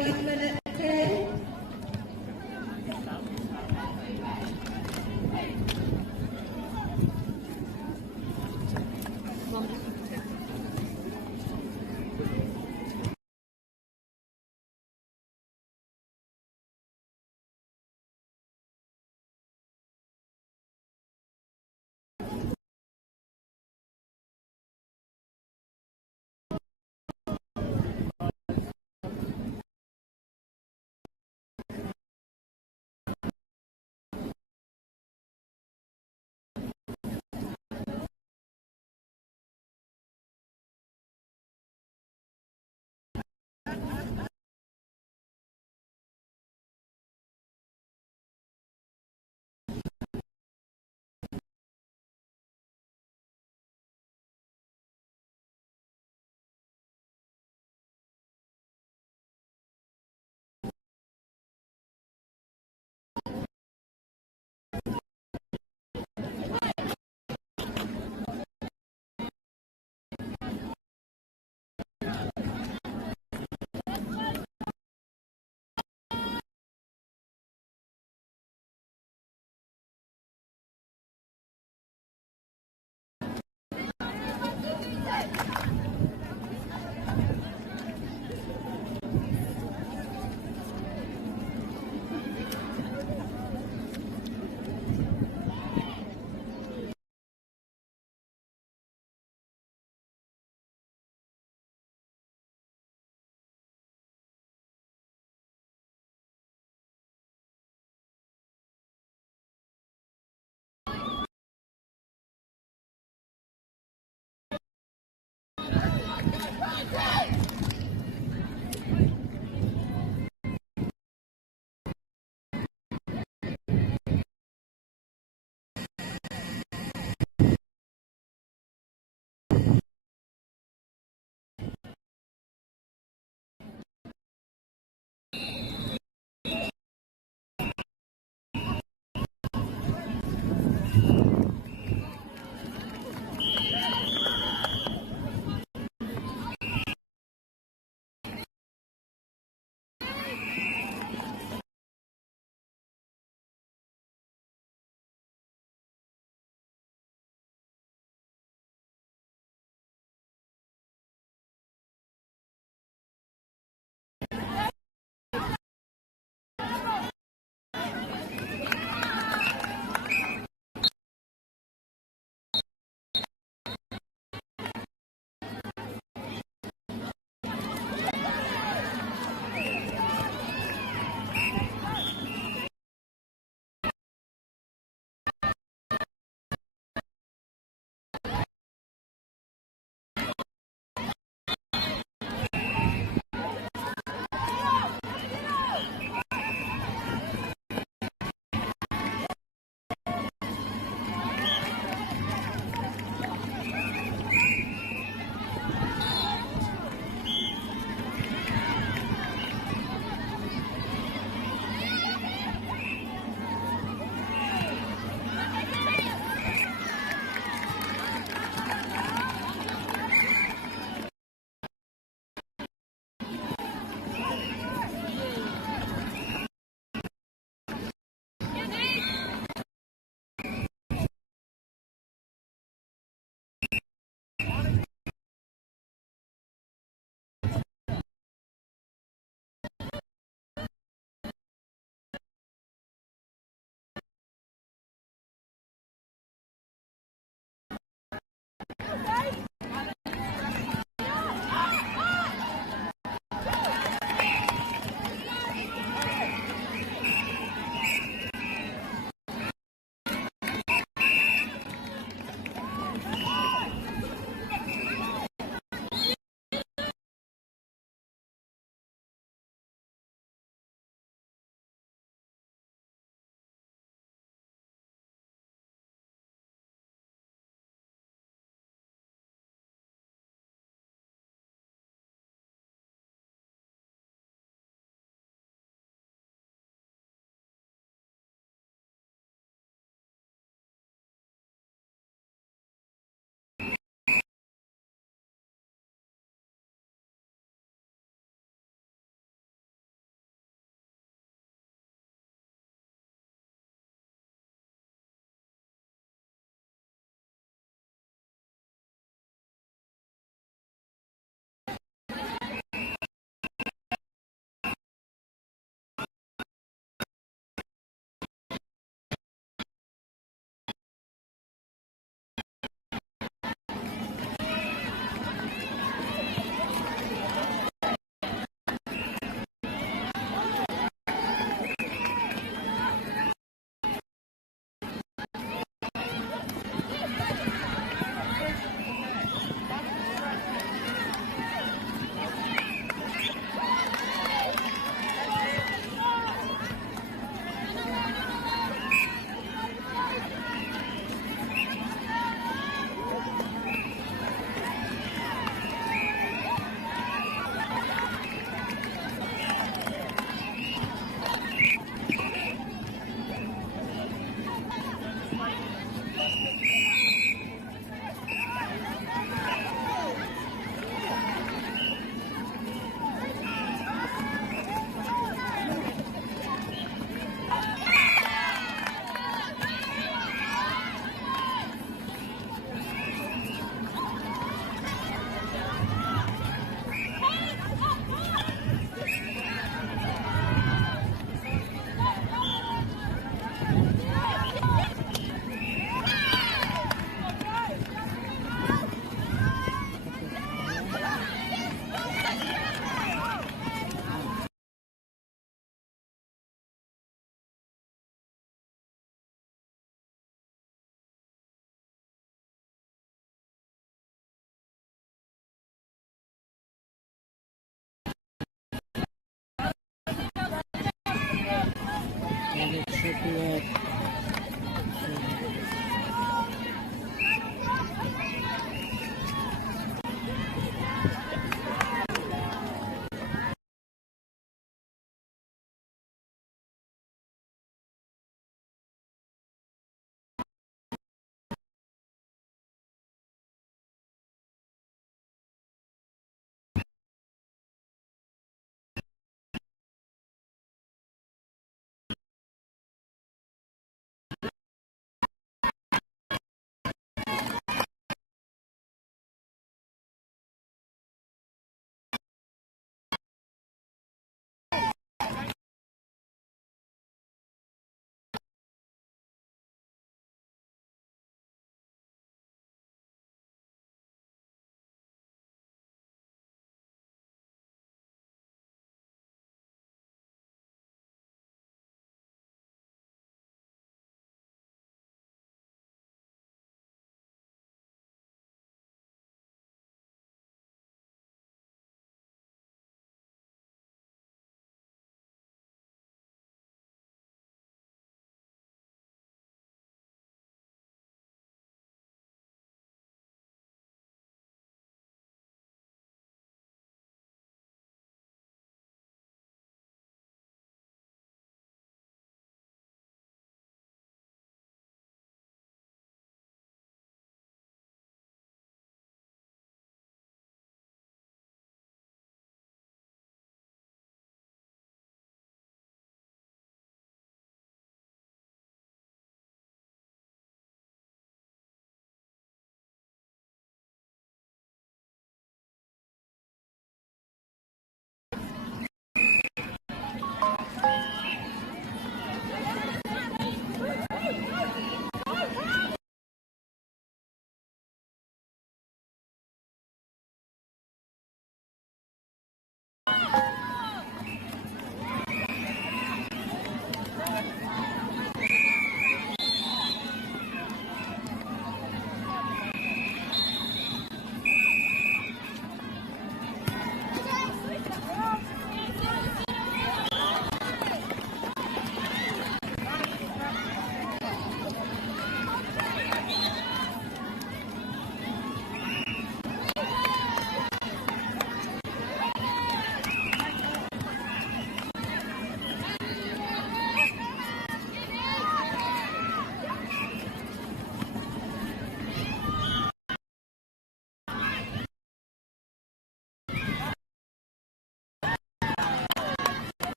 1 minute 10. 30th.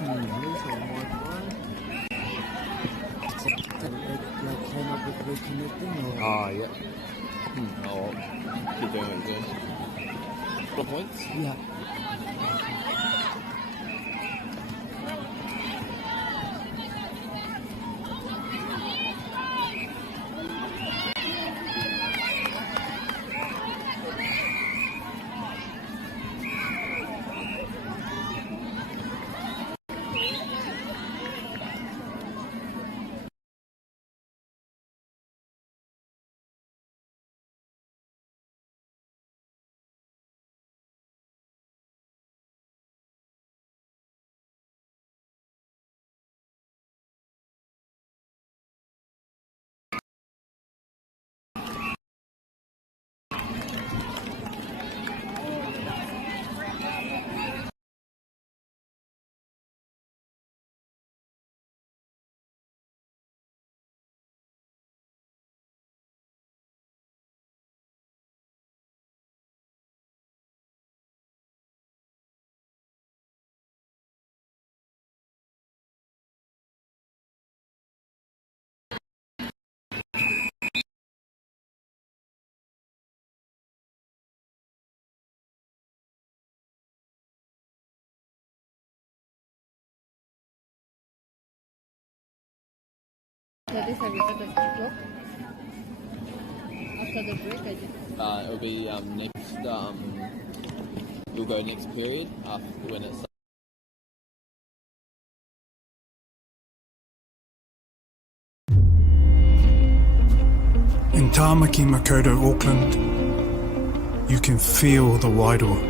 Here's one more one. Like kind of reconnecting or Yeah. I'll keep doing what you're doing. 4 points? yeah. That is have you got a clock? After the break, I did. It'll be next We'll go next period after when it's. In Tāmaki Makaurau, Auckland, you can feel the wairoa.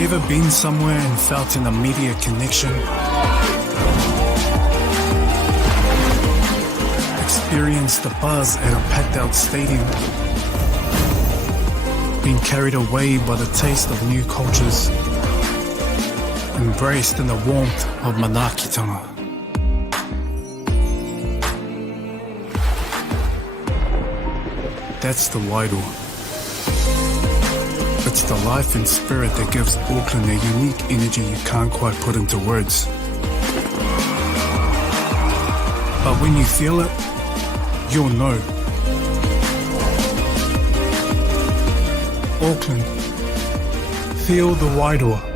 Ever been somewhere and felt an immediate connection? Experienced the buzz at a packed out stadium? Been carried away by the taste of new cultures? Embraced in the warmth of manaakitanga? That's the wairoa. It's the life and spirit that gives Auckland a unique energy you can't quite put into words. But when you feel it, you'll know. Auckland, feel the wairoa.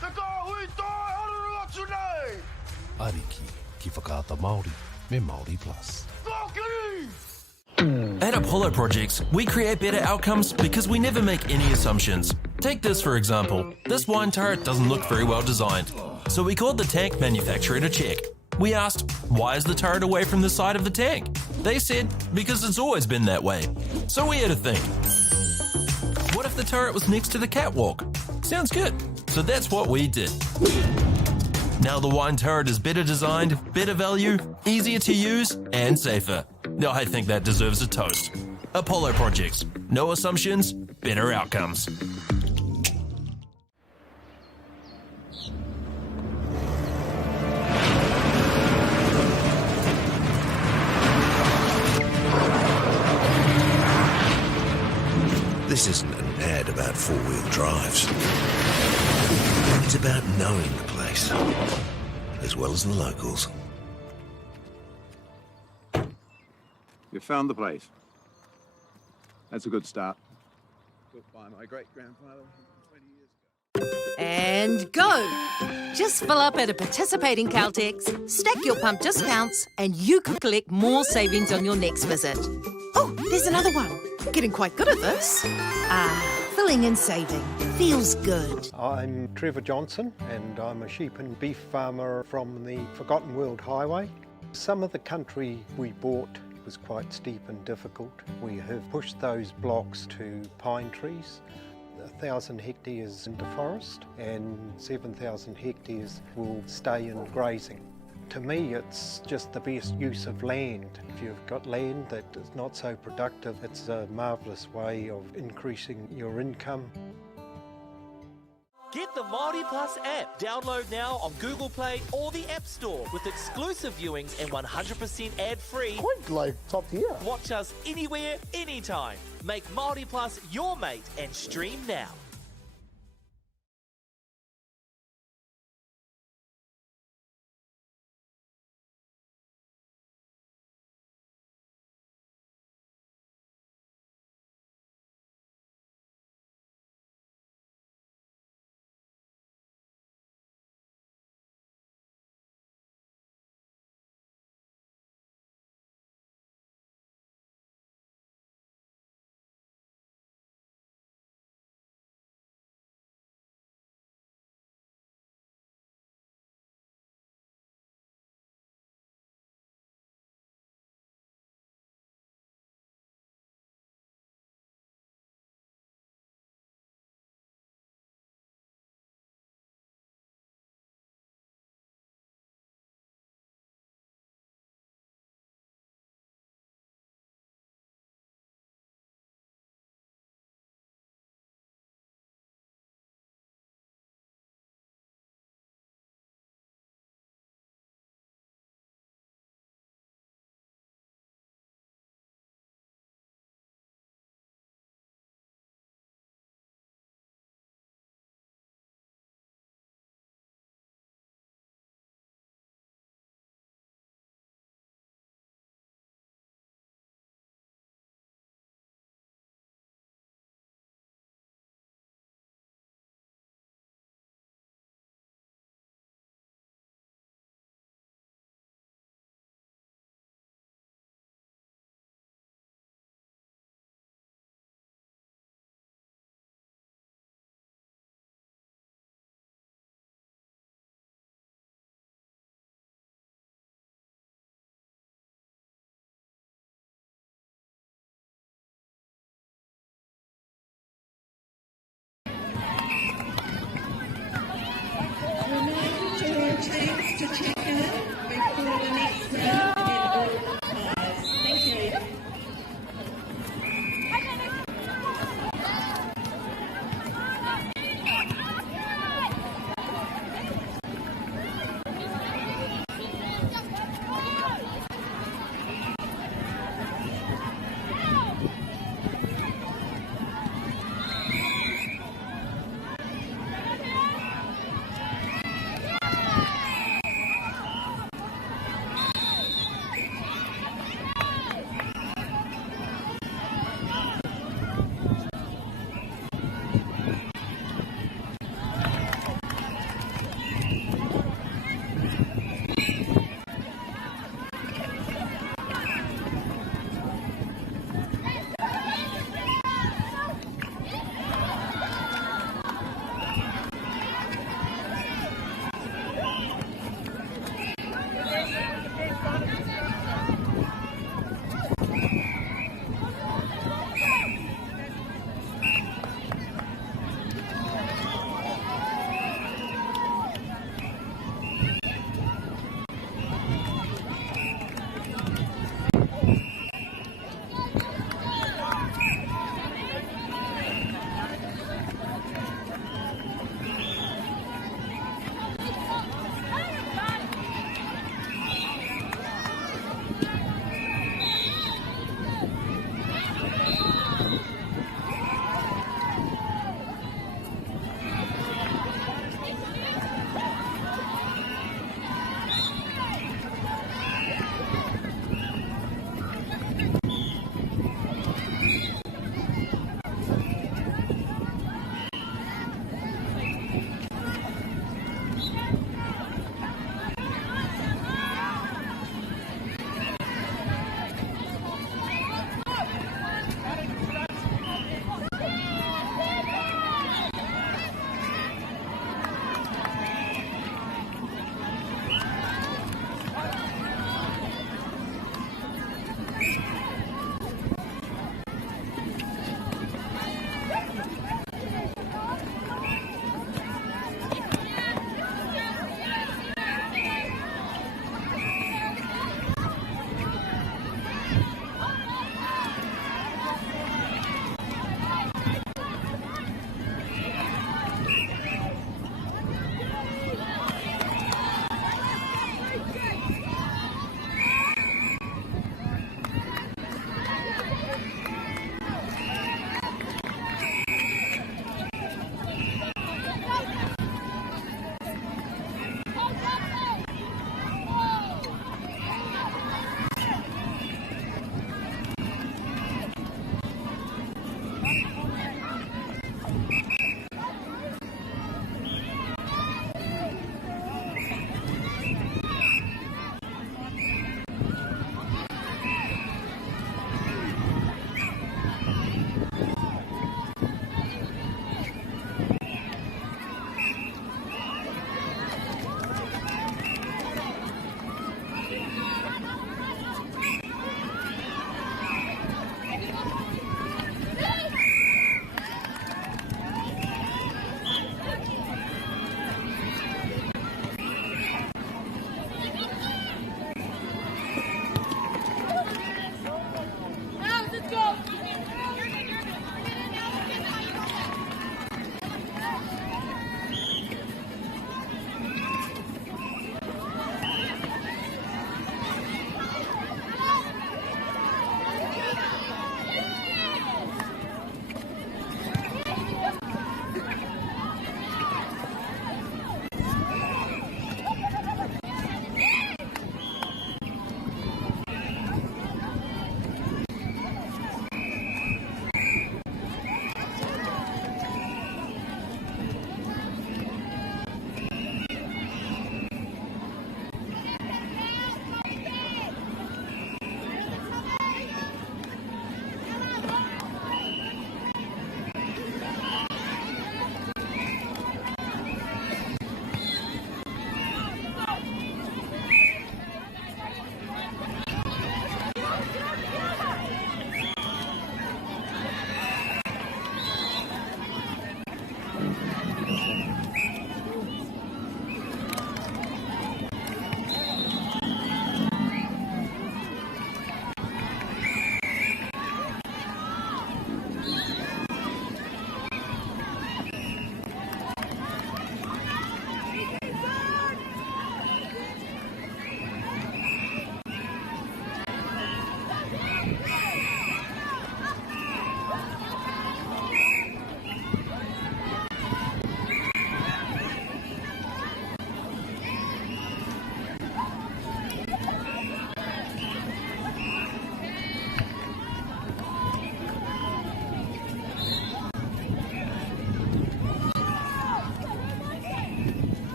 Te kahui toi haruru atu nei! Ariki, ki whakaata Māori, me Māori Plus. Koki! At Apollo Projects, we create better outcomes because we never make any assumptions. Take this for example. This wine turret doesn't look very well designed. So we called the tank manufacturer to check. We asked, why is the turret away from the side of the tank? They said, because it's always been that way. So we had to think. What if the turret was next to the catwalk? Sounds good. So that's what we did. Now the wine turret is better designed, better value, easier to use, and safer. Now I think that deserves a toast. Apollo Projects. No assumptions, better outcomes. This isn't an ad about four-wheel drives. It's about knowing the place, as well as the locals. You found the place. That's a good start. Built by my great-grandfather 20 years ago. And go! Just fill up at a participating Caltex, stack your pump discounts, and you could collect more savings on your next visit. Oh, there's another one. Getting quite good at this. Filling and saving. Feels good. I'm Trevor Johnson and I'm a sheep and beef farmer from the Forgotten World Highway. Some of the country we bought was quite steep and difficult. We have pushed those blocks to pine trees. 1,000 hectares into forest and 7,000 hectares will stay in grazing. To me, it's just the best use of land. If you've got land that is not so productive, it's a marvellous way of increasing your income. Get the Māori Plus app. Download now on Google Play or the App Store with exclusive viewings and 100% ad-free. Quite like top tier. Watch us anywhere, anytime. Make Māori Plus your mate and stream now.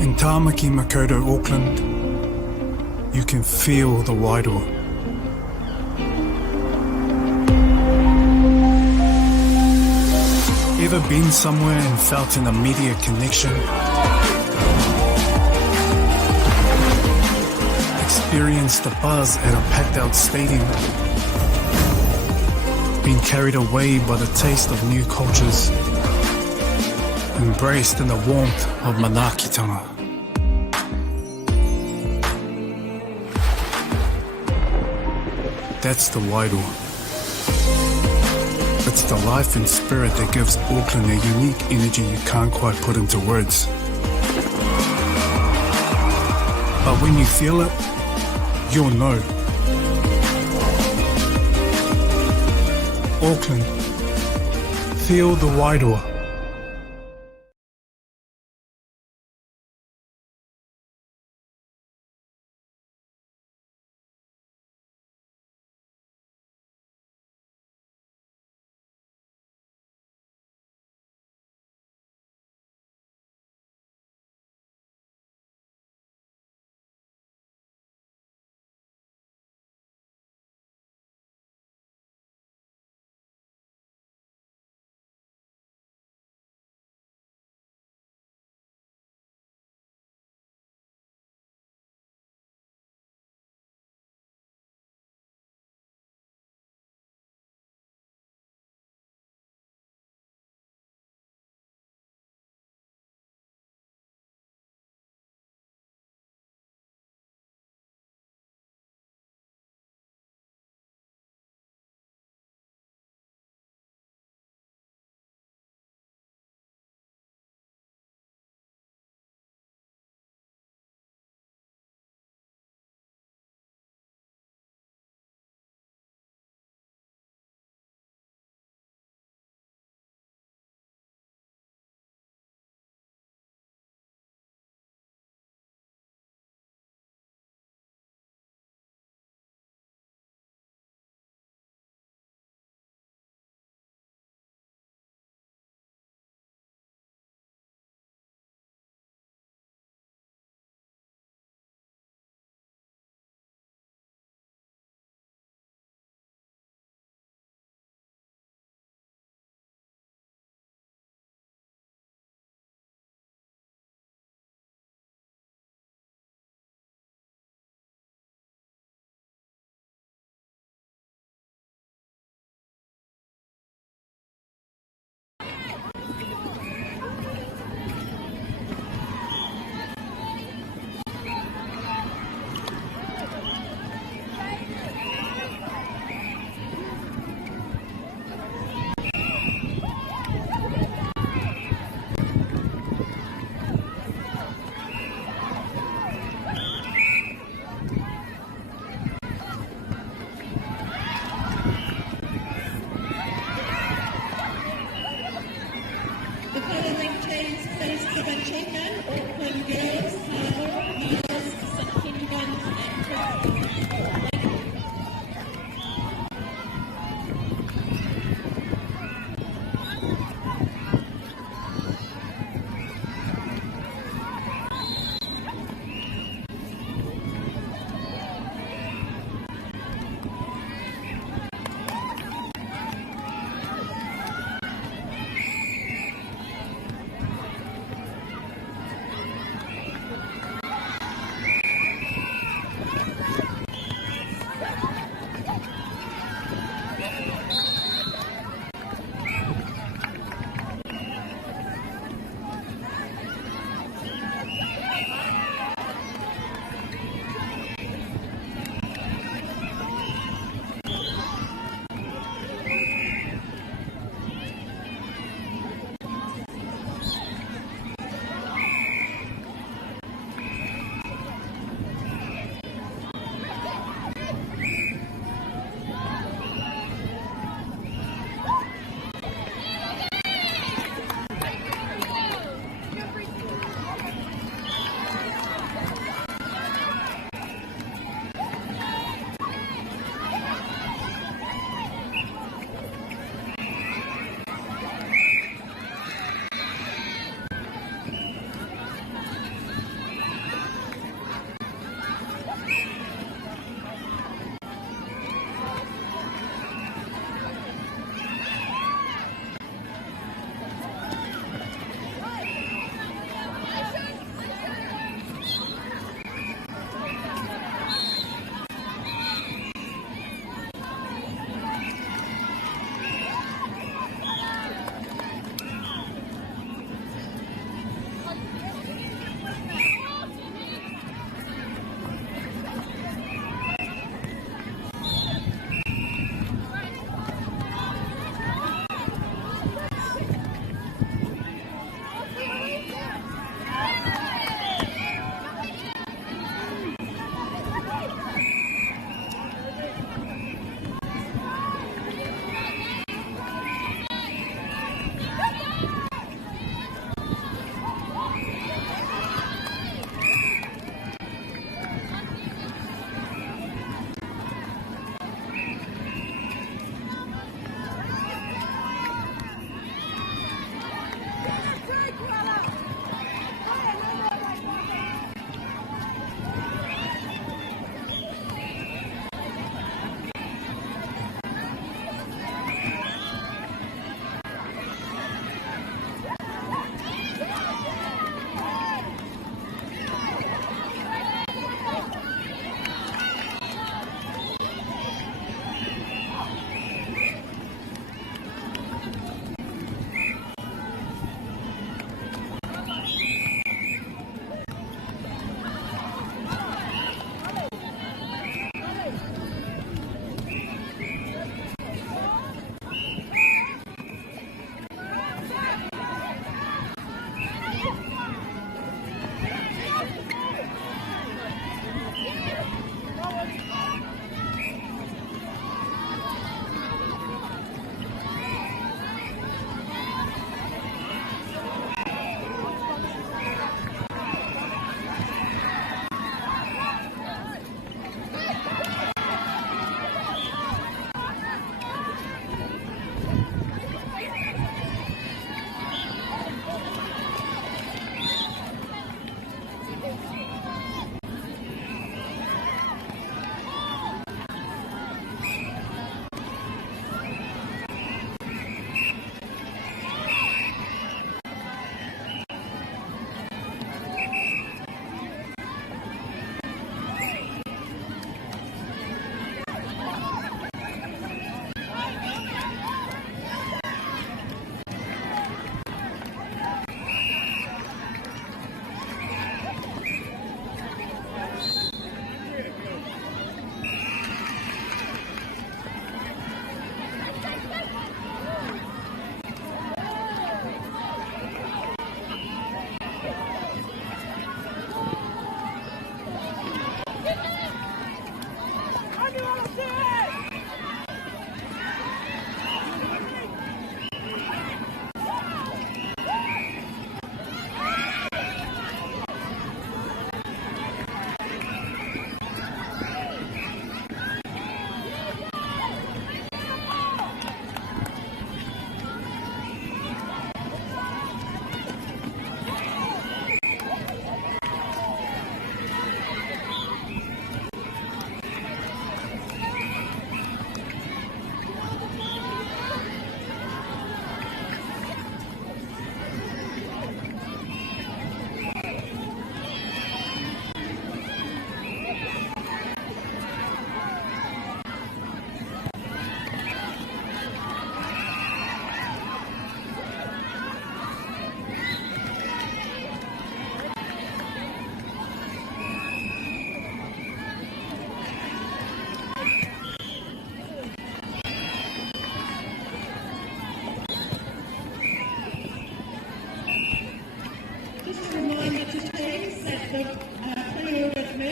In Tāmaki Makaurau, Auckland, you can feel the Wairoa. Ever been somewhere and felt an immediate connection? Experienced the buzz at a packed out stadium? Been carried away by the taste of new cultures? Embraced in the warmth of Manaakitanga? That's the Wairoa. It's the life and spirit that gives Auckland a unique energy you can't quite put into words. But when you feel it, you'll know. Auckland, feel the Wairoa.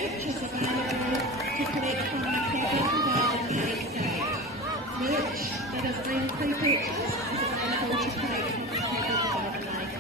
pictures available to collect from the Forgotten Garden Lake. Merch that has been pre-purchased is available to collect from the Forgotten Garden Lake.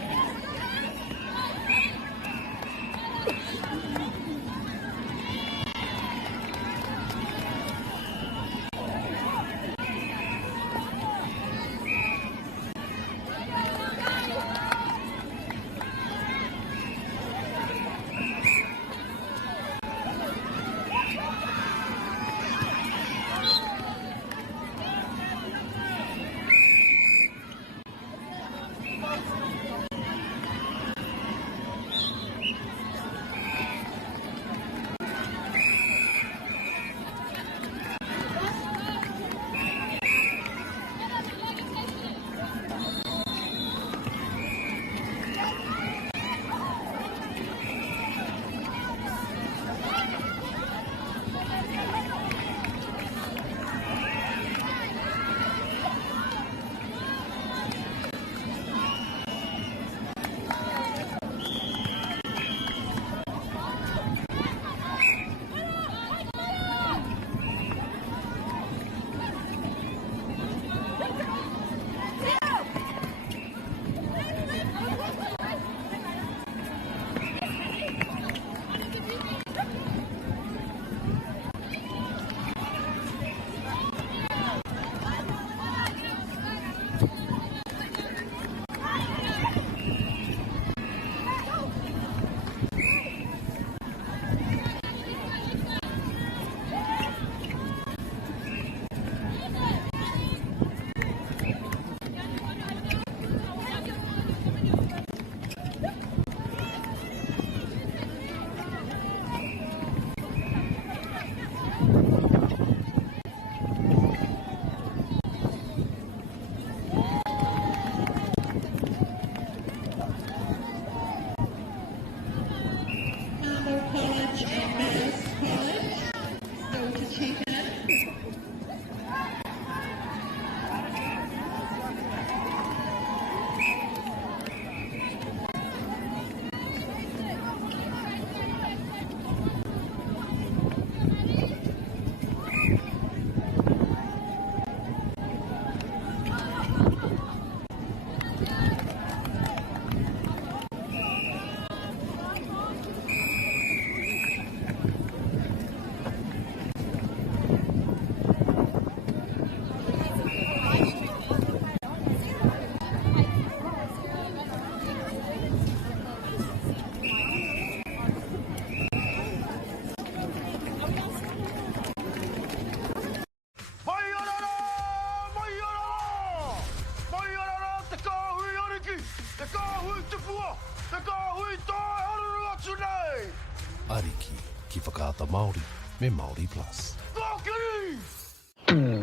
Ariki, ki whakaata Māori, me Māori Plus.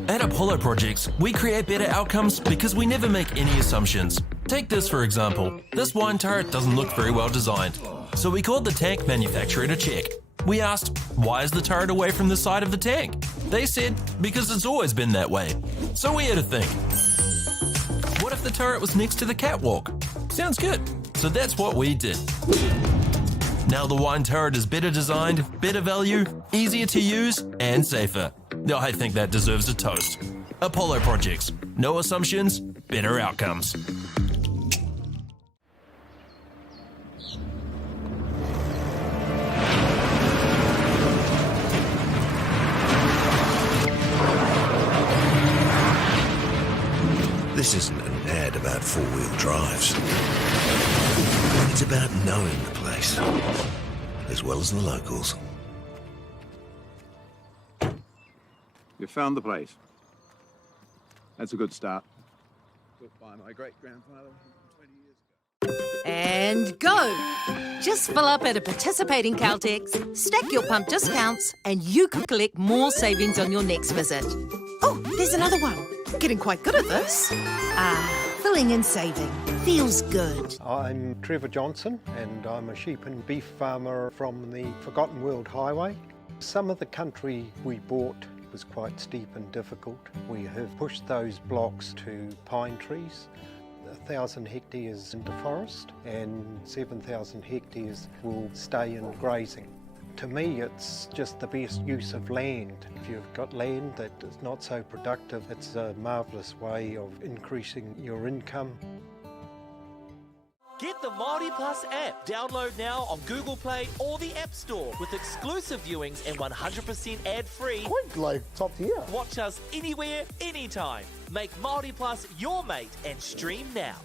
At Apollo Projects, we create better outcomes because we never make any assumptions. Take this for example. This wine turret doesn't look very well designed. So we called the tank manufacturer to check. We asked, why is the turret away from the side of the tank? They said, because it's always been that way. So we had to think. What if the turret was next to the catwalk? Sounds good. So that's what we did. Now the wine turret is better designed, better value, easier to use, and safer. I think that deserves a toast. Apollo Projects. No assumptions, better outcomes. This isn't an ad about four-wheel drives. It's about knowing the place, as well as the locals. You found the place. That's a good start. Built by my great-grandfather 20 years ago. And go! Just fill up at a participating Caltex, stack your pump discounts, and you could collect more savings on your next visit. Oh, there's another one. Getting quite good at this. Filling and saving. Feels good. I'm Trevor Johnson and I'm a sheep and beef farmer from the Forgotten World Highway. Some of the country we bought was quite steep and difficult. We have pushed those blocks to pine trees. 1,000 hectares into forest and 7,000 hectares will stay in grazing. To me, it's just the best use of land. If you've got land that is not so productive, it's a marvellous way of increasing your income. Get the Māori Plus app. Download now on Google Play or the App Store with exclusive viewings and 100% ad-free. Quite like top tier. Watch us anywhere, anytime. Make Māori Plus your mate and stream now.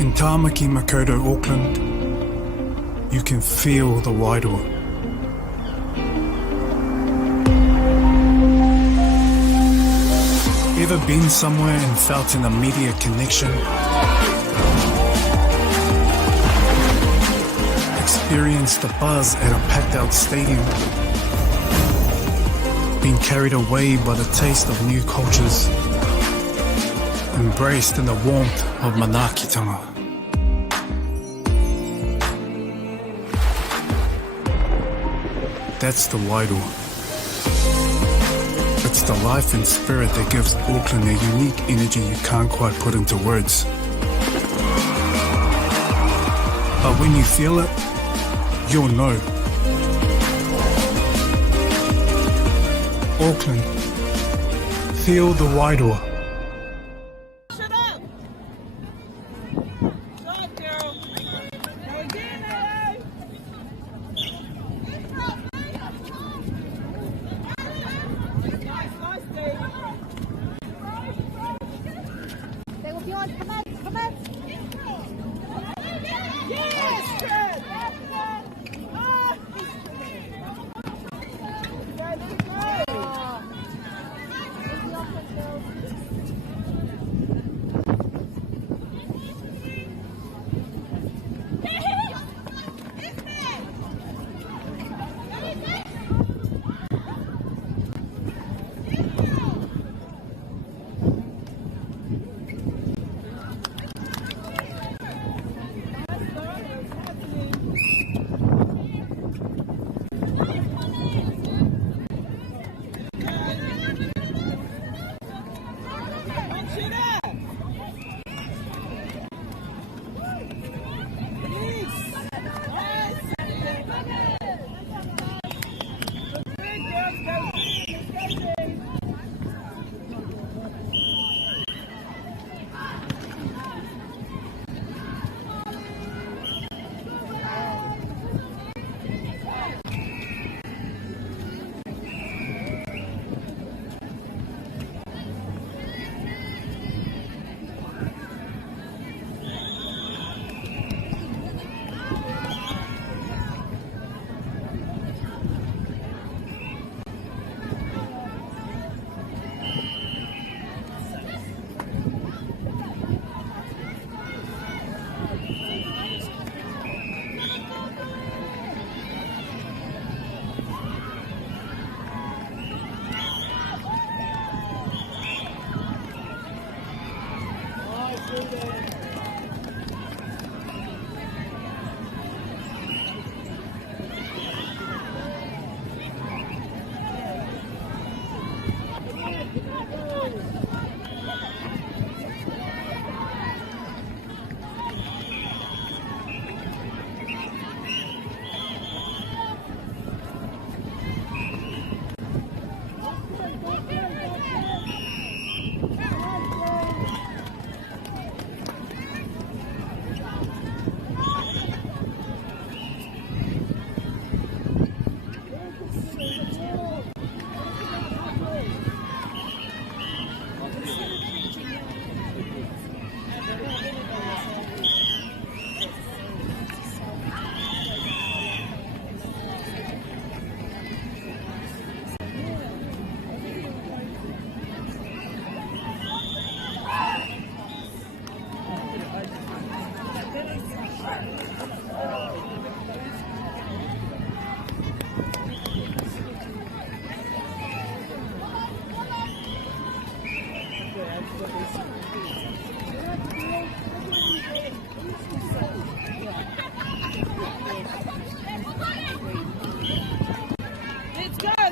In Tāmaki Makaurau, Auckland, you can feel the Wairua. Ever been somewhere and felt an immediate connection? Experienced the buzz at a packed out stadium? Been carried away by the taste of new cultures? Embraced in the warmth of Manaakitanga? That's the Wairua. It's the life and spirit that gives Auckland a unique energy you can't quite put into words. But when you feel it, you'll know. Auckland, feel the Wairua.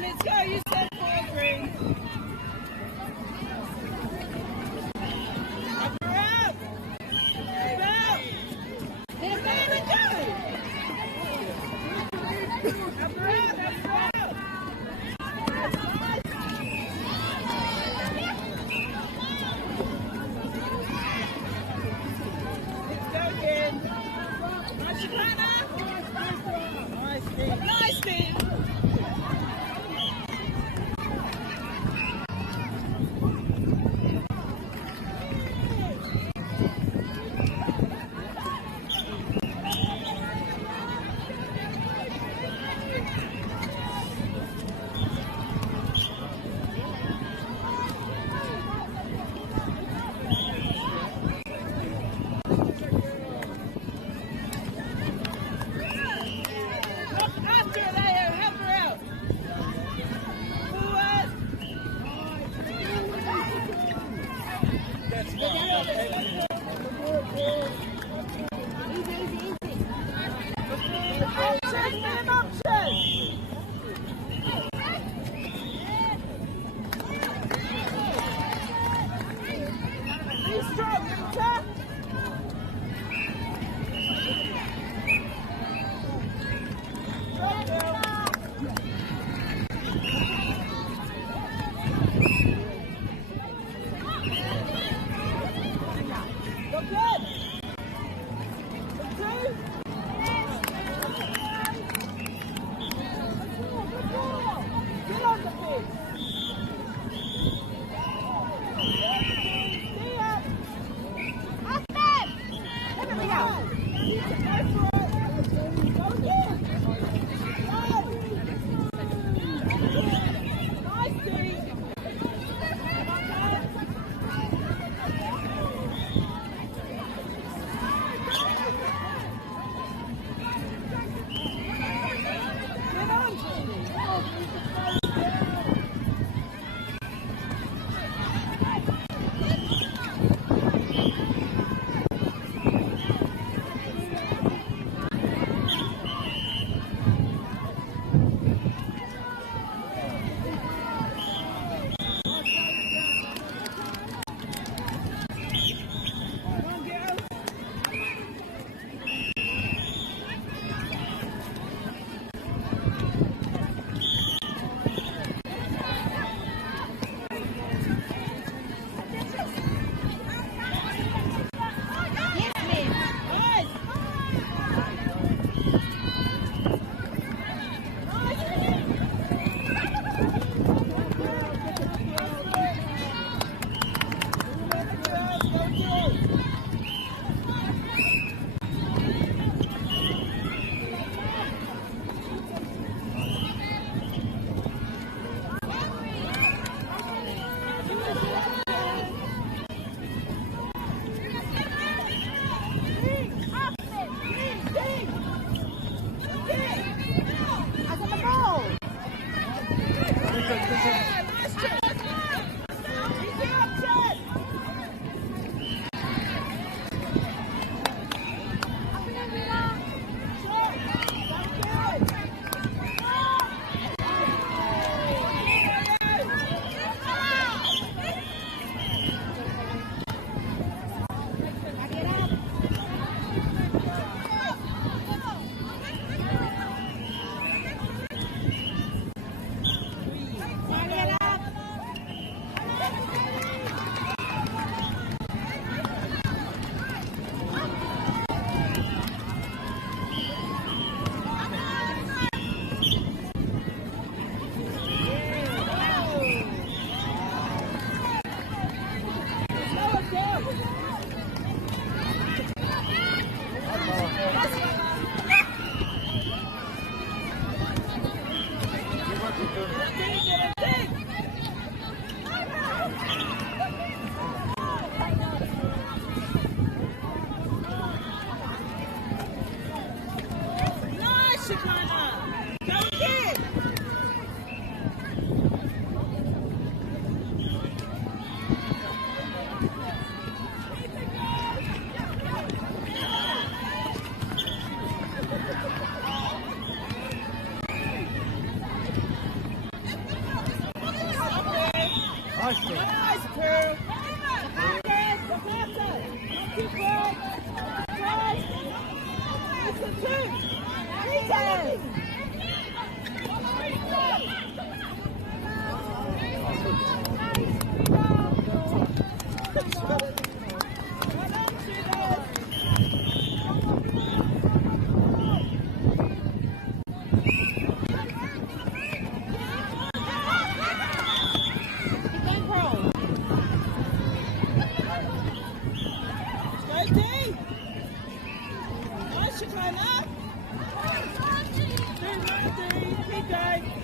Let's go. You said 4-3. Up her out. Move out. There we go. Up her out. Up her out. Let's go again. Nice, Savannah. Nice, Steve. Nice, Steve. Keep going. Right. Listen to. Peter.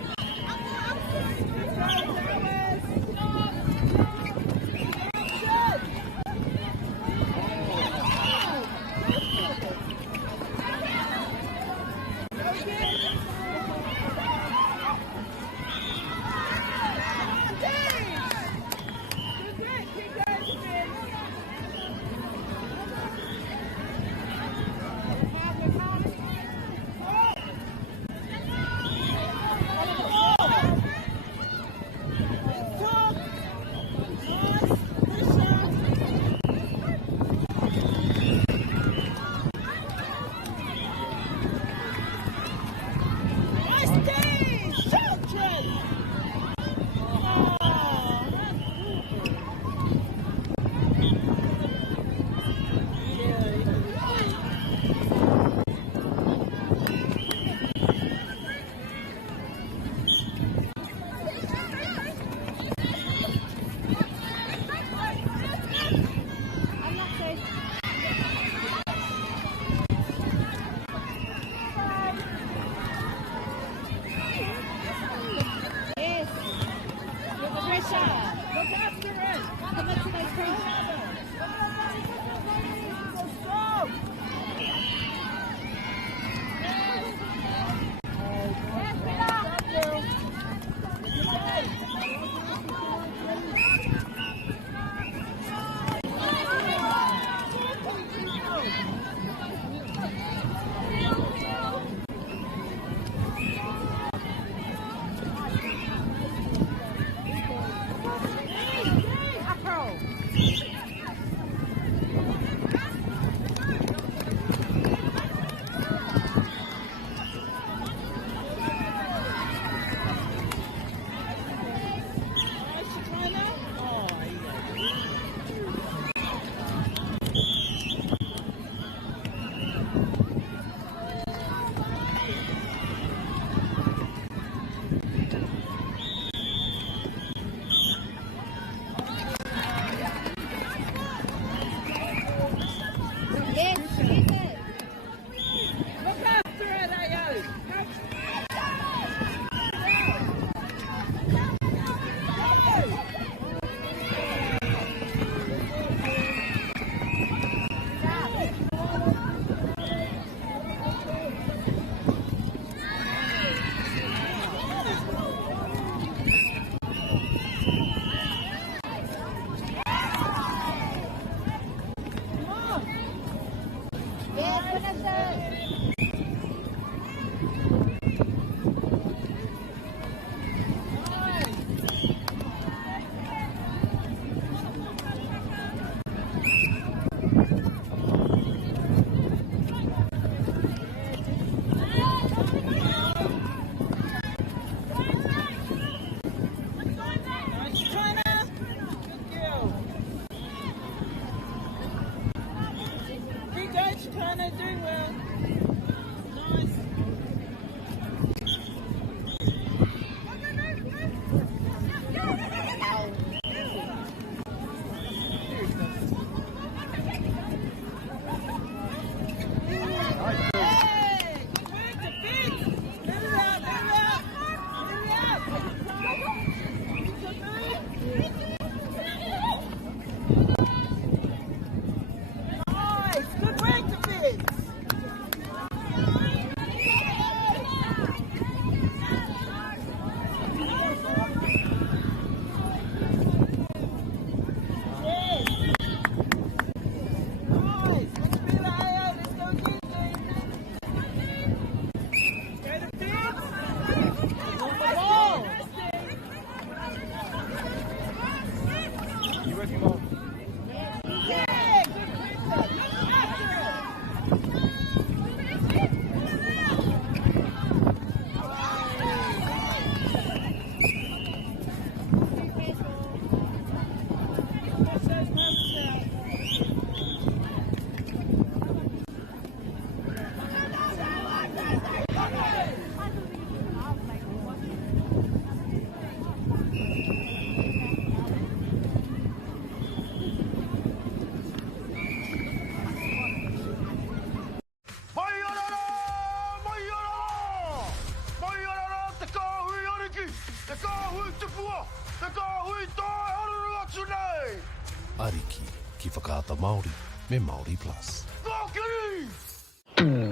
whakaata Māori me Māori Plus.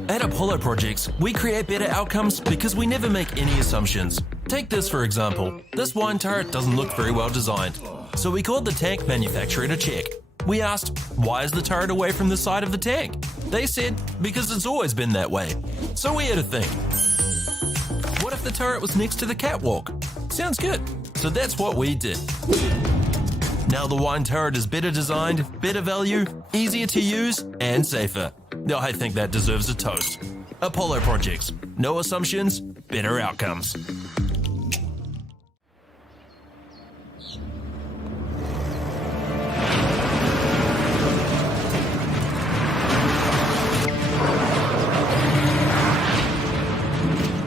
At Apollo Projects, we create better outcomes because we never make any assumptions. Take this for example. This wine turret doesn't look very well designed. So we called the tank manufacturer to check. We asked, why is the turret away from the side of the tank? They said, because it's always been that way. So we had to think. What if the turret was next to the catwalk? Sounds good. So that's what we did. Now the wine turret is better designed, better value, easier to use, and safer. Now I think that deserves a toast. Apollo Projects. No assumptions, better outcomes.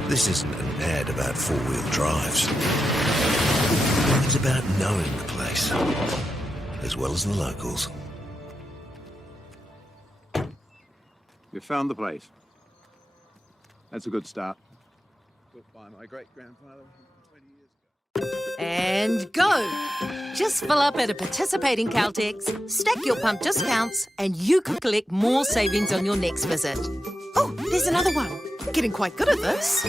This isn't an ad about four-wheel drives. It's about knowing the place, as well as the locals. You found the place. That's a good start. Built by my great-grandfather 20 years ago. And go! Just fill up at a participating Caltex, stack your pump discounts, and you could collect more savings on your next visit. Oh, there's another one. Getting quite good at this.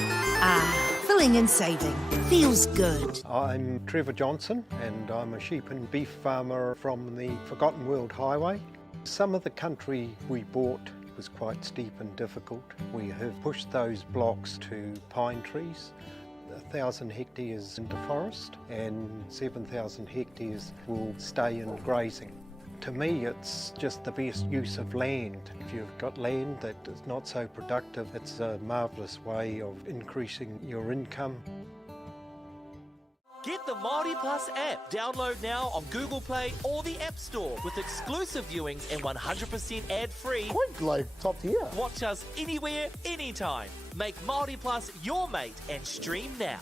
Filling and saving. Feels good. I'm Trevor Johnson and I'm a sheep and beef farmer from the Forgotten World Highway. Some of the country we bought was quite steep and difficult. We have pushed those blocks to pine trees. 1,000 hectares into forest and 7,000 hectares will stay in grazing. To me, it's just the best use of land. If you've got land that is not so productive, it's a marvellous way of increasing your income. Get the Māori Plus app. Download now on Google Play or the App Store with exclusive viewings and 100% ad-free. Quite like top tier. Watch us anywhere, anytime. Make Māori Plus your mate and stream now.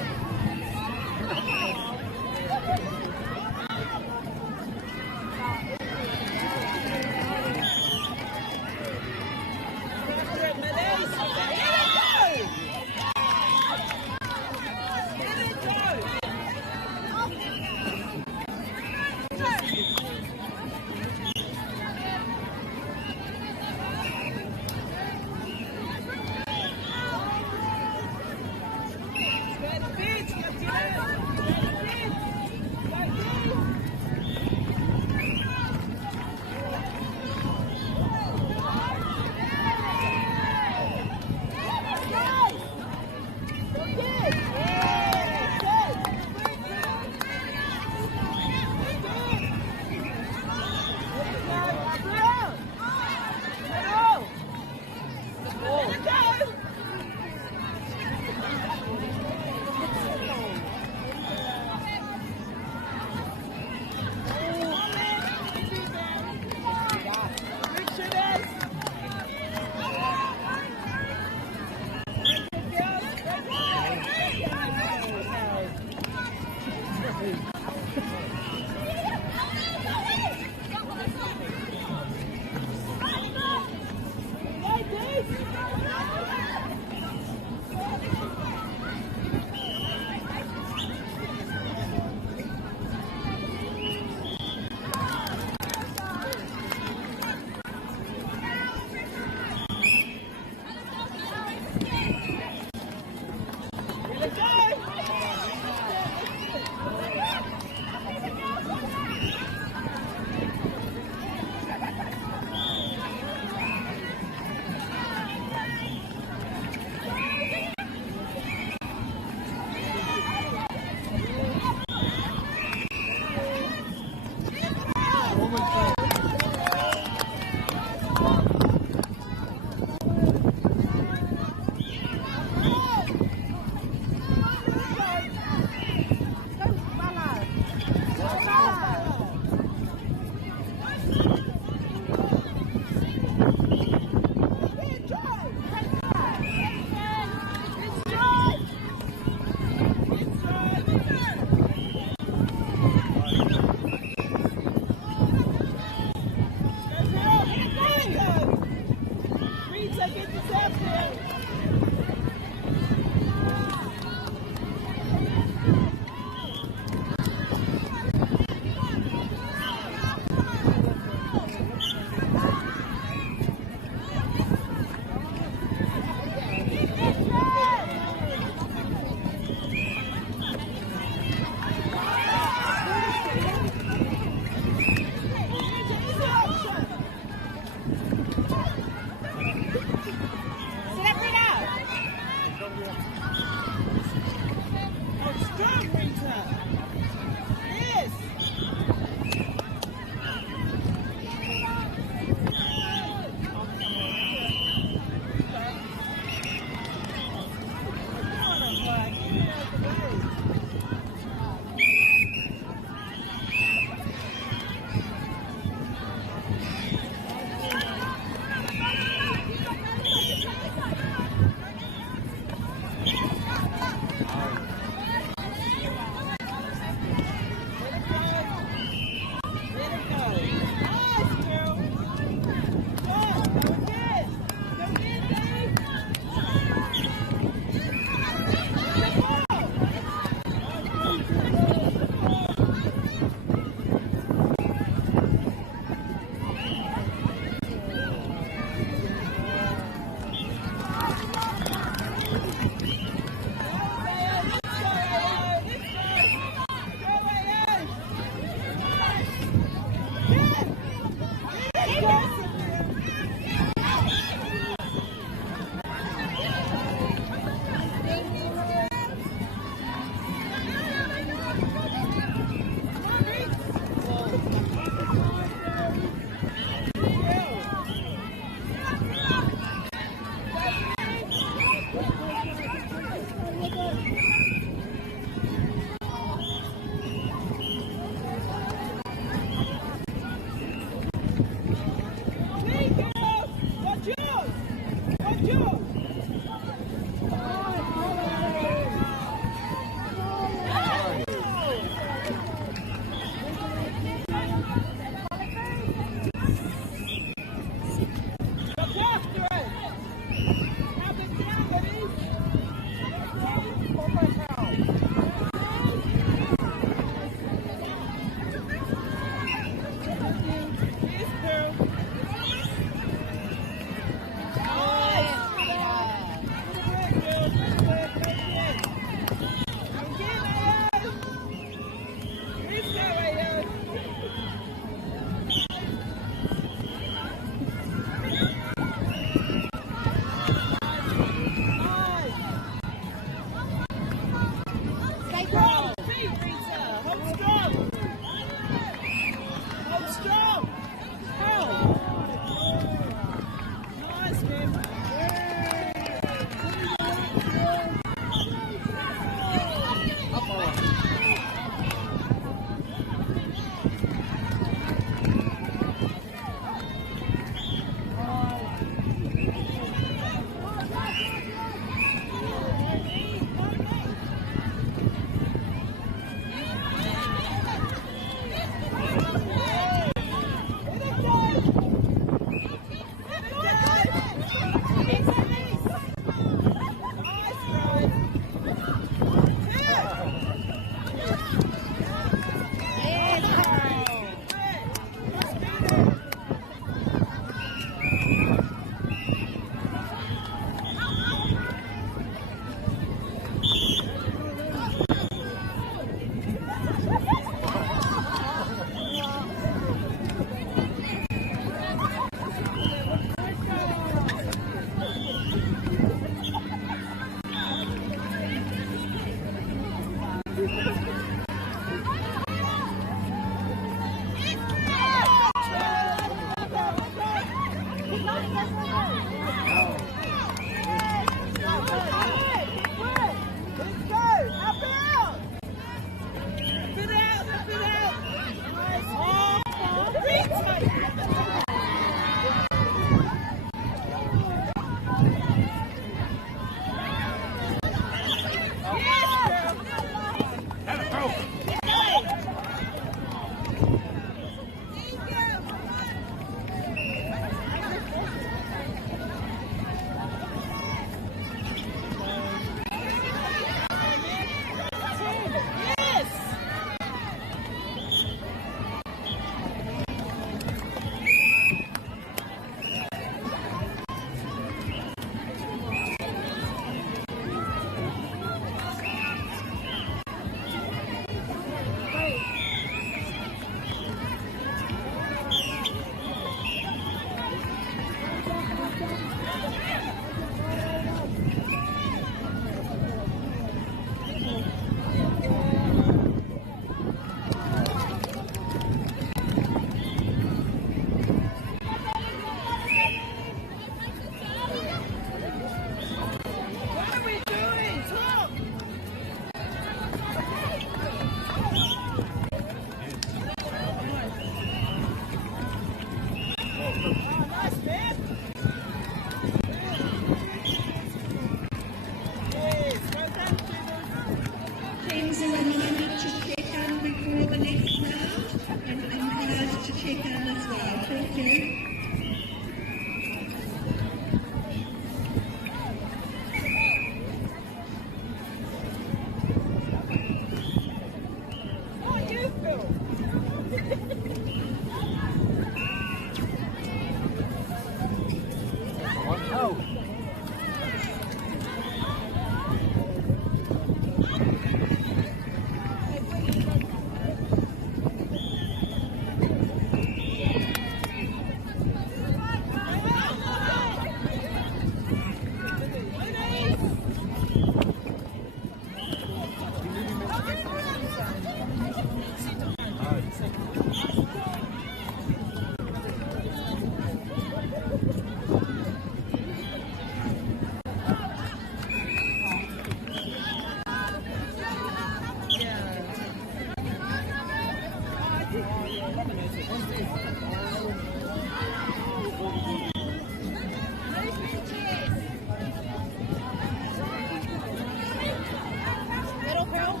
That'll help.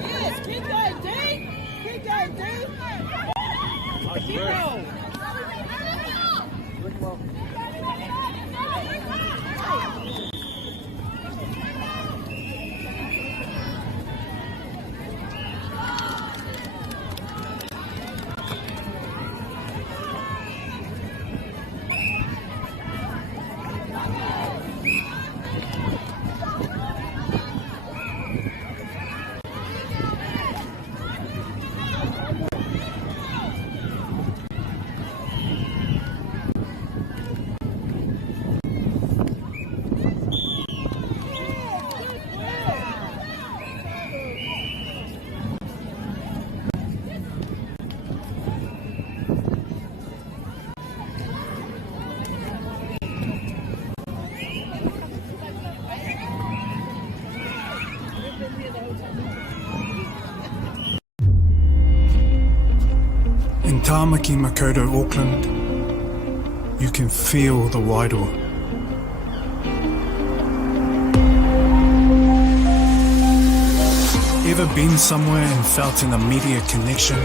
Yes, keep going, D. Keep going, D. Keep going. In Tāmaki Makaurau, Auckland, you can feel the Wairoa. Ever been somewhere and felt an immediate connection?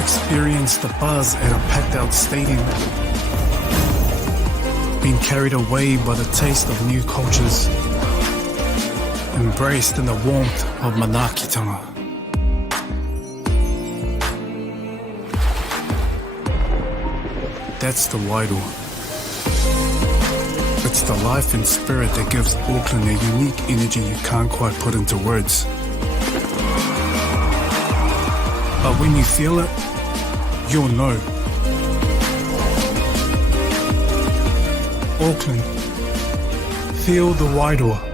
Experienced the buzz at a packed out stadium? Been carried away by the taste of new cultures? Embraced in the warmth of Manaakitanga? That's the Wairoa. It's the life and spirit that gives Auckland a unique energy you can't quite put into words. But when you feel it, you'll know. Auckland, feel the Wairoa.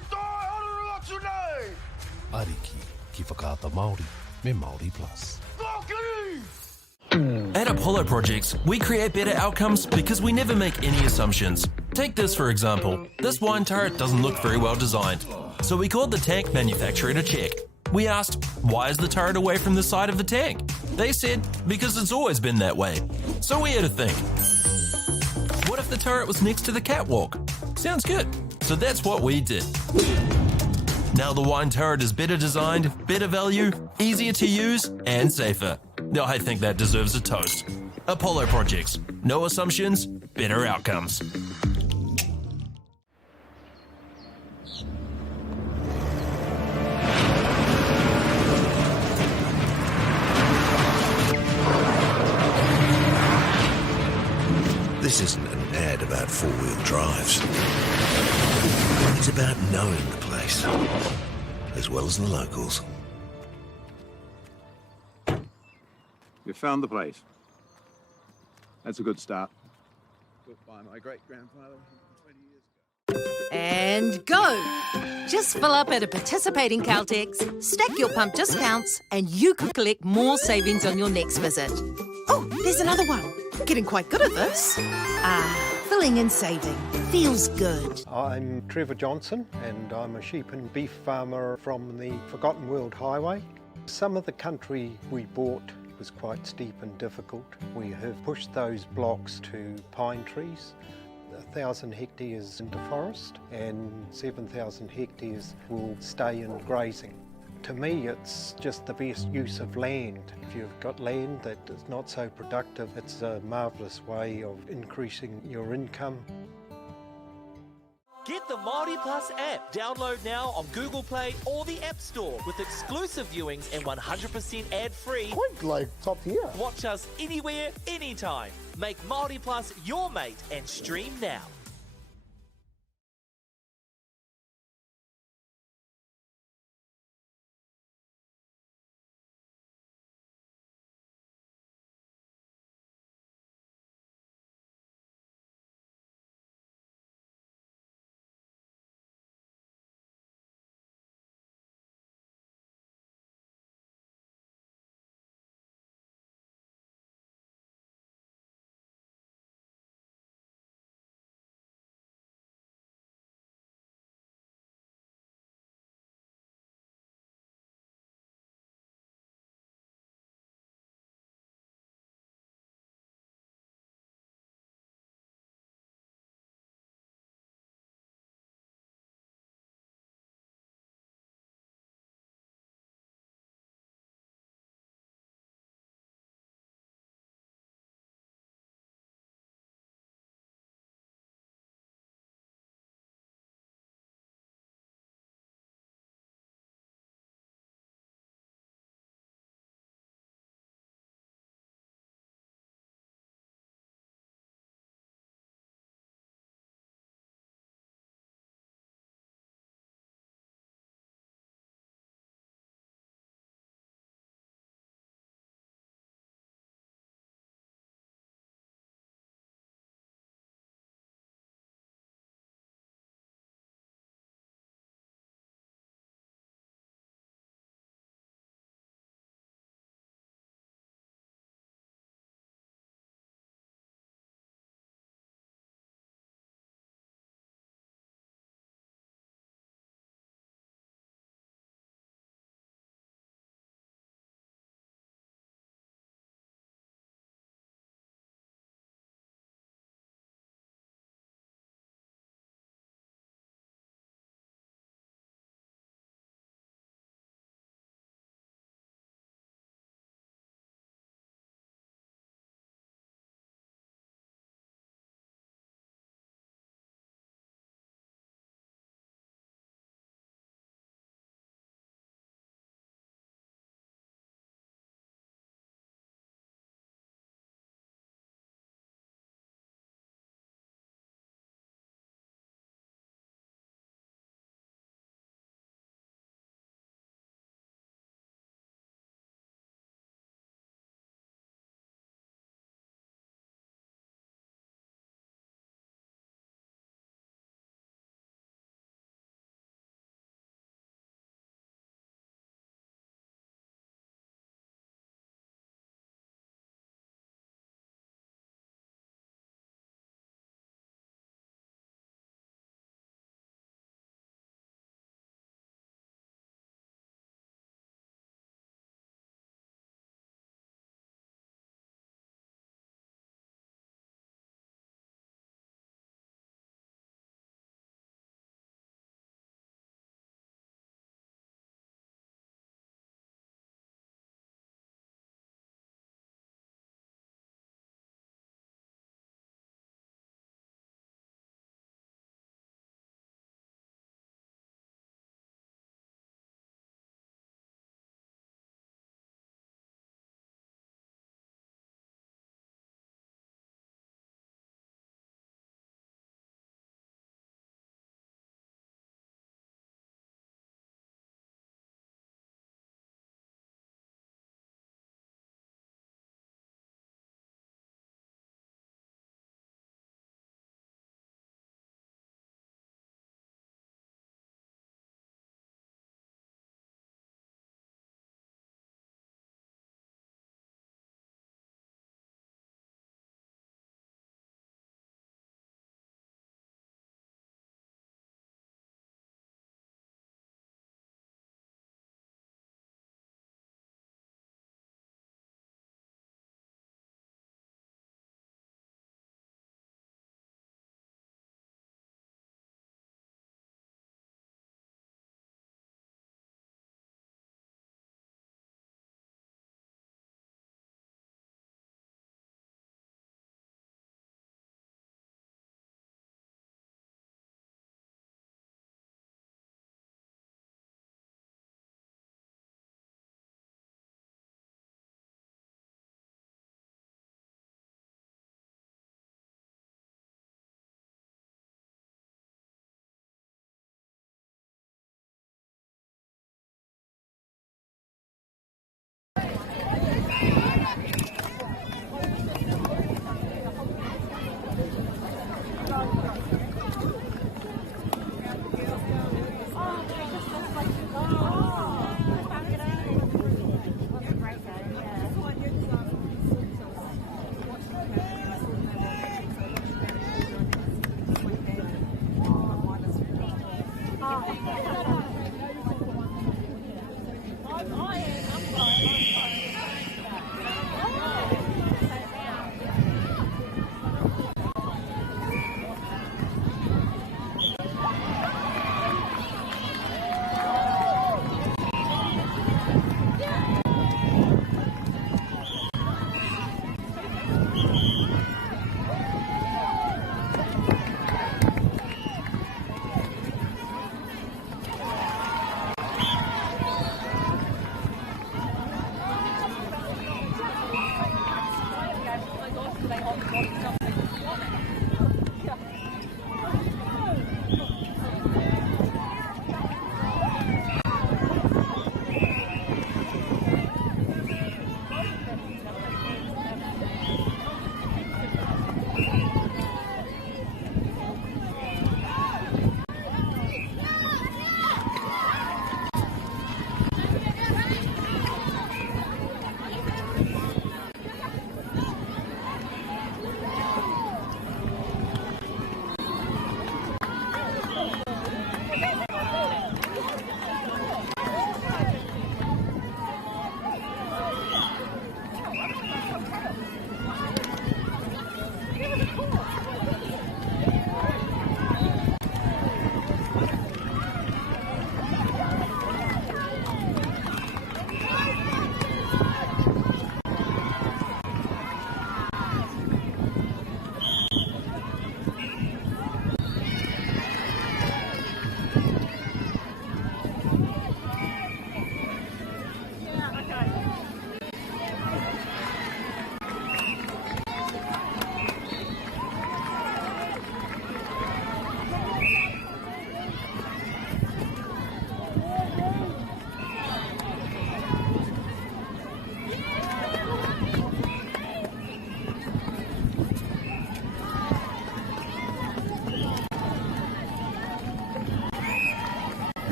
ui tai, hararu atu nei! Ariki ki whakaata Māori me Māori Plus. At Apollo Projects, we create better outcomes because we never make any assumptions. Take this for example. This wine turret doesn't look very well designed. So we called the tank manufacturer to check. We asked, why is the turret away from the side of the tank? They said, because it's always been that way. So we had to think. What if the turret was next to the catwalk? Sounds good. So that's what we did. Now the wine turret is better designed, better value, easier to use, and safer. Now I think that deserves a toast. Apollo Projects. No assumptions, better outcomes. This isn't an ad about four-wheel drives. It's about knowing the place, as well as the locals. You found the place. That's a good start. Built by my great-grandfather 20 years ago. And go! Just fill up at a participating Caltex, stack your pump discounts, and you could collect more savings on your next visit. Oh, there's another one. Getting quite good at this. Filling and saving. Feels good. I'm Trevor Johnson and I'm a sheep and beef farmer from the Forgotten World Highway. Some of the country we bought was quite steep and difficult. We have pushed those blocks to pine trees. 1,000 hectares into forest and 7,000 hectares will stay in grazing. To me, it's just the best use of land. If you've got land that is not so productive, it's a marvellous way of increasing your income. Get the Māori Plus app. Download now on Google Play or the App Store with exclusive viewings and 100% ad-free. Quite like top tier. Watch us anywhere, anytime. Make Māori Plus your mate and stream now.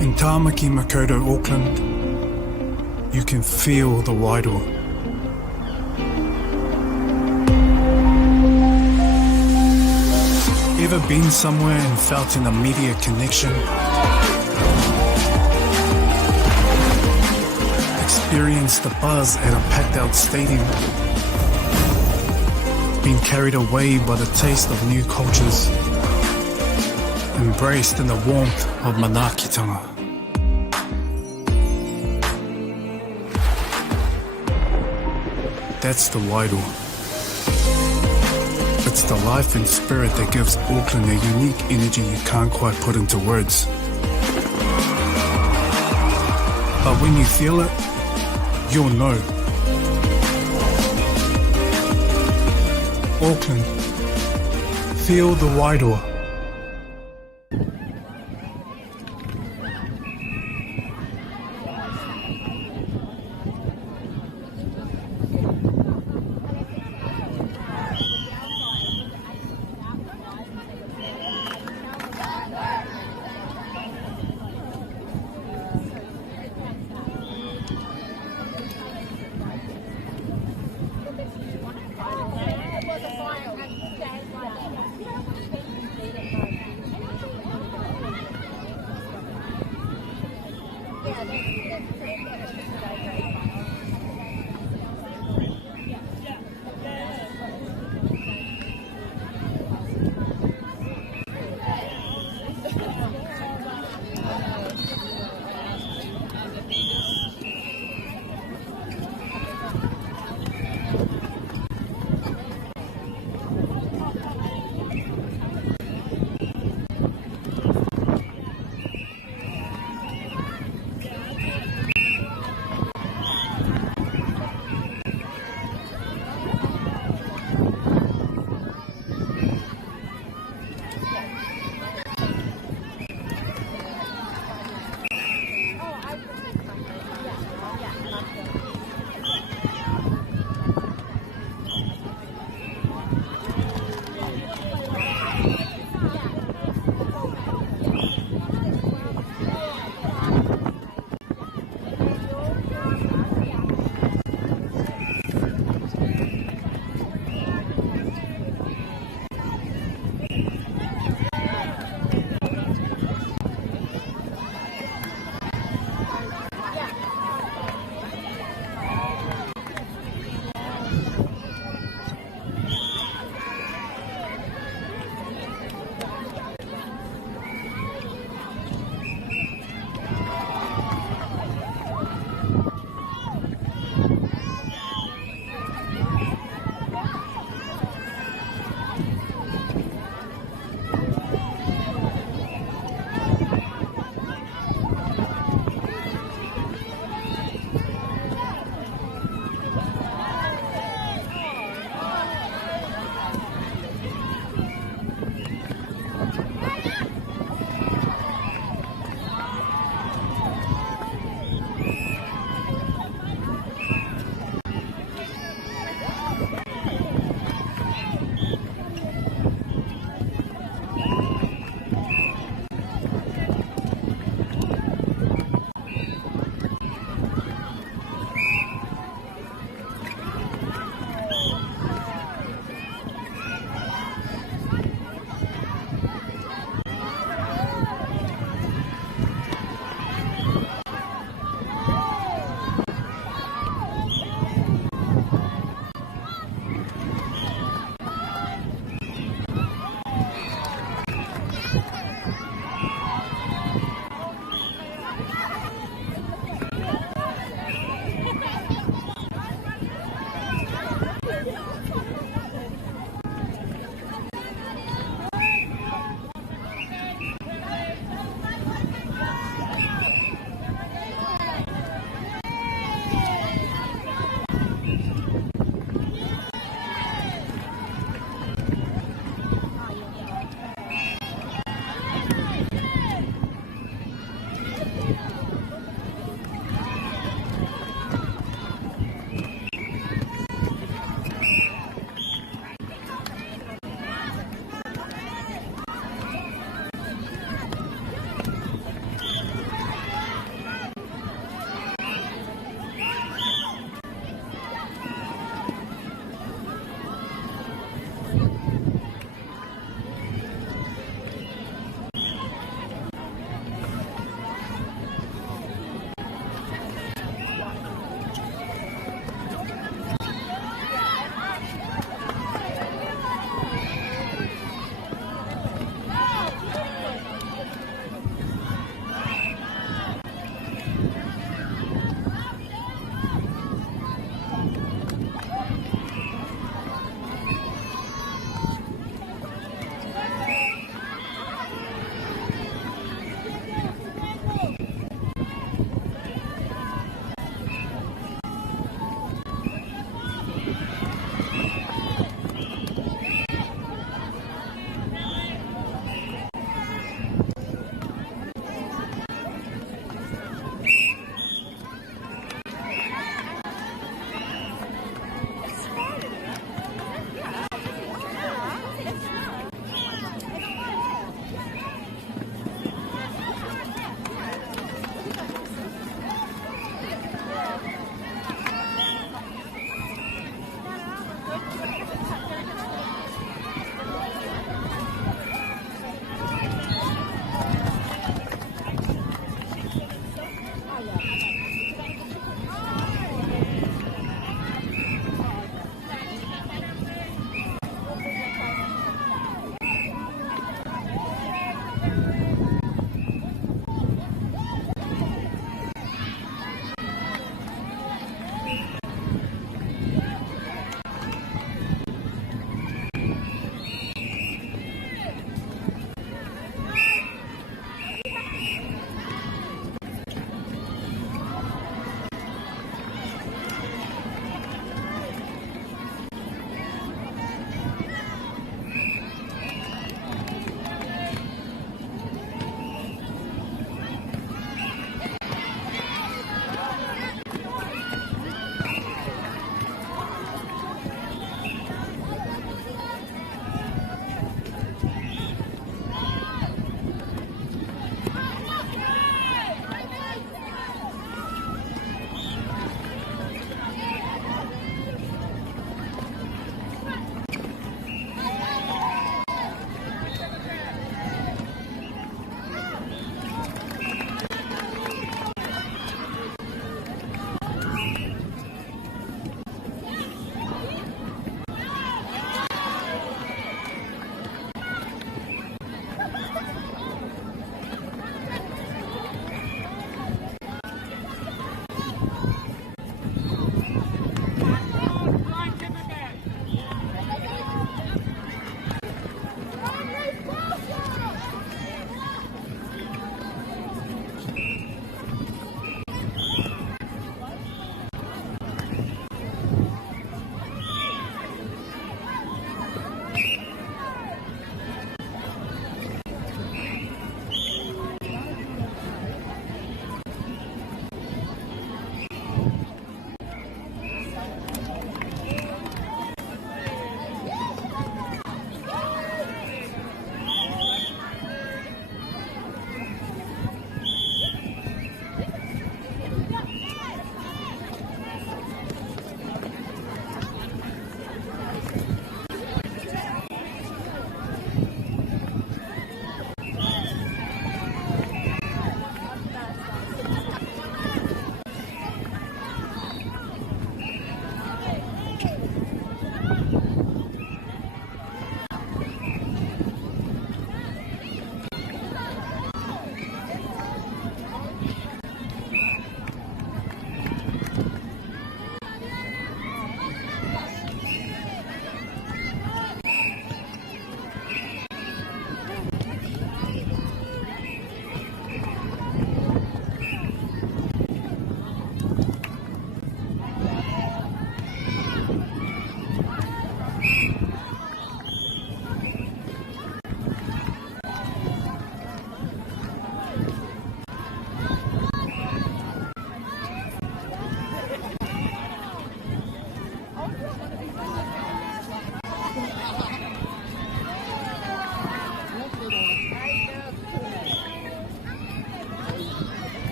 In Tāmaki Makaurau, Auckland, you can feel the Wairoa. Ever been somewhere and felt an immediate connection? Experienced the buzz at a packed out stadium? Been carried away by the taste of new cultures? Embraced in the warmth of manaakitanga? That's the Wairoa. It's the life and spirit that gives Auckland a unique energy you can't quite put into words. But when you feel it, you'll know. Auckland, feel the Wairoa.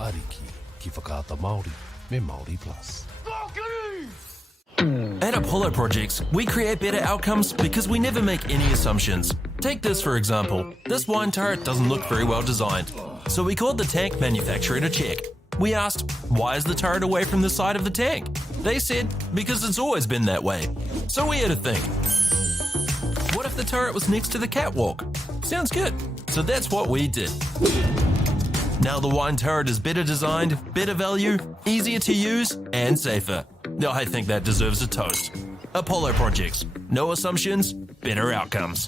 Ariki, ki whakaata Māori, me Māori Plus. At Apollo Projects, we create better outcomes because we never make any assumptions. Take this for example. This wine turret doesn't look very well designed. So we called the tank manufacturer to check. We asked, why is the turret away from the side of the tank? They said, because it's always been that way. So we had to think. What if the turret was next to the catwalk? Sounds good. So that's what we did. Now the wine turret is better designed, better value, easier to use, and safer. I think that deserves a toast. Apollo Projects. No assumptions, better outcomes.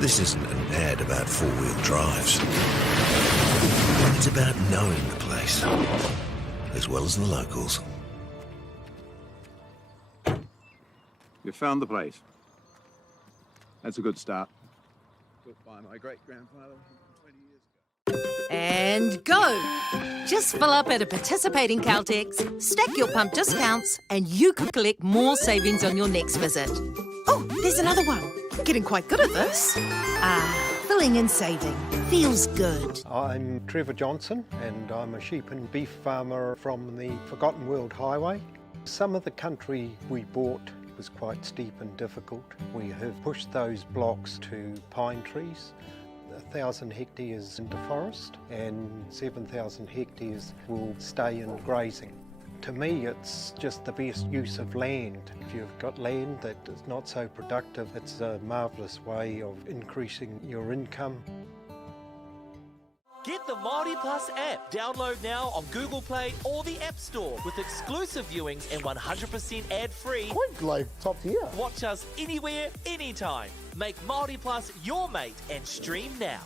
This isn't an ad about four-wheel drives. It's about knowing the place, as well as the locals. You found the place. That's a good start. Built by my great-grandfather 20 years ago. And go! Just fill up at a participating Caltex, stack your pump discounts, and you could collect more savings on your next visit. Oh, there's another one. Getting quite good at this. Filling and saving. Feels good. I'm Trevor Johnson and I'm a sheep and beef farmer from the Forgotten World Highway. Some of the country we bought was quite steep and difficult. We have pushed those blocks to pine trees. 1,000 hectares into forest and 7,000 hectares will stay in grazing. To me, it's just the best use of land. If you've got land that is not so productive, it's a marvellous way of increasing your income. Get the Māori Plus app. Download now on Google Play or the App Store with exclusive viewings and 100% ad-free. Quite like top tier. Watch us anywhere, anytime. Make Māori Plus your mate and stream now.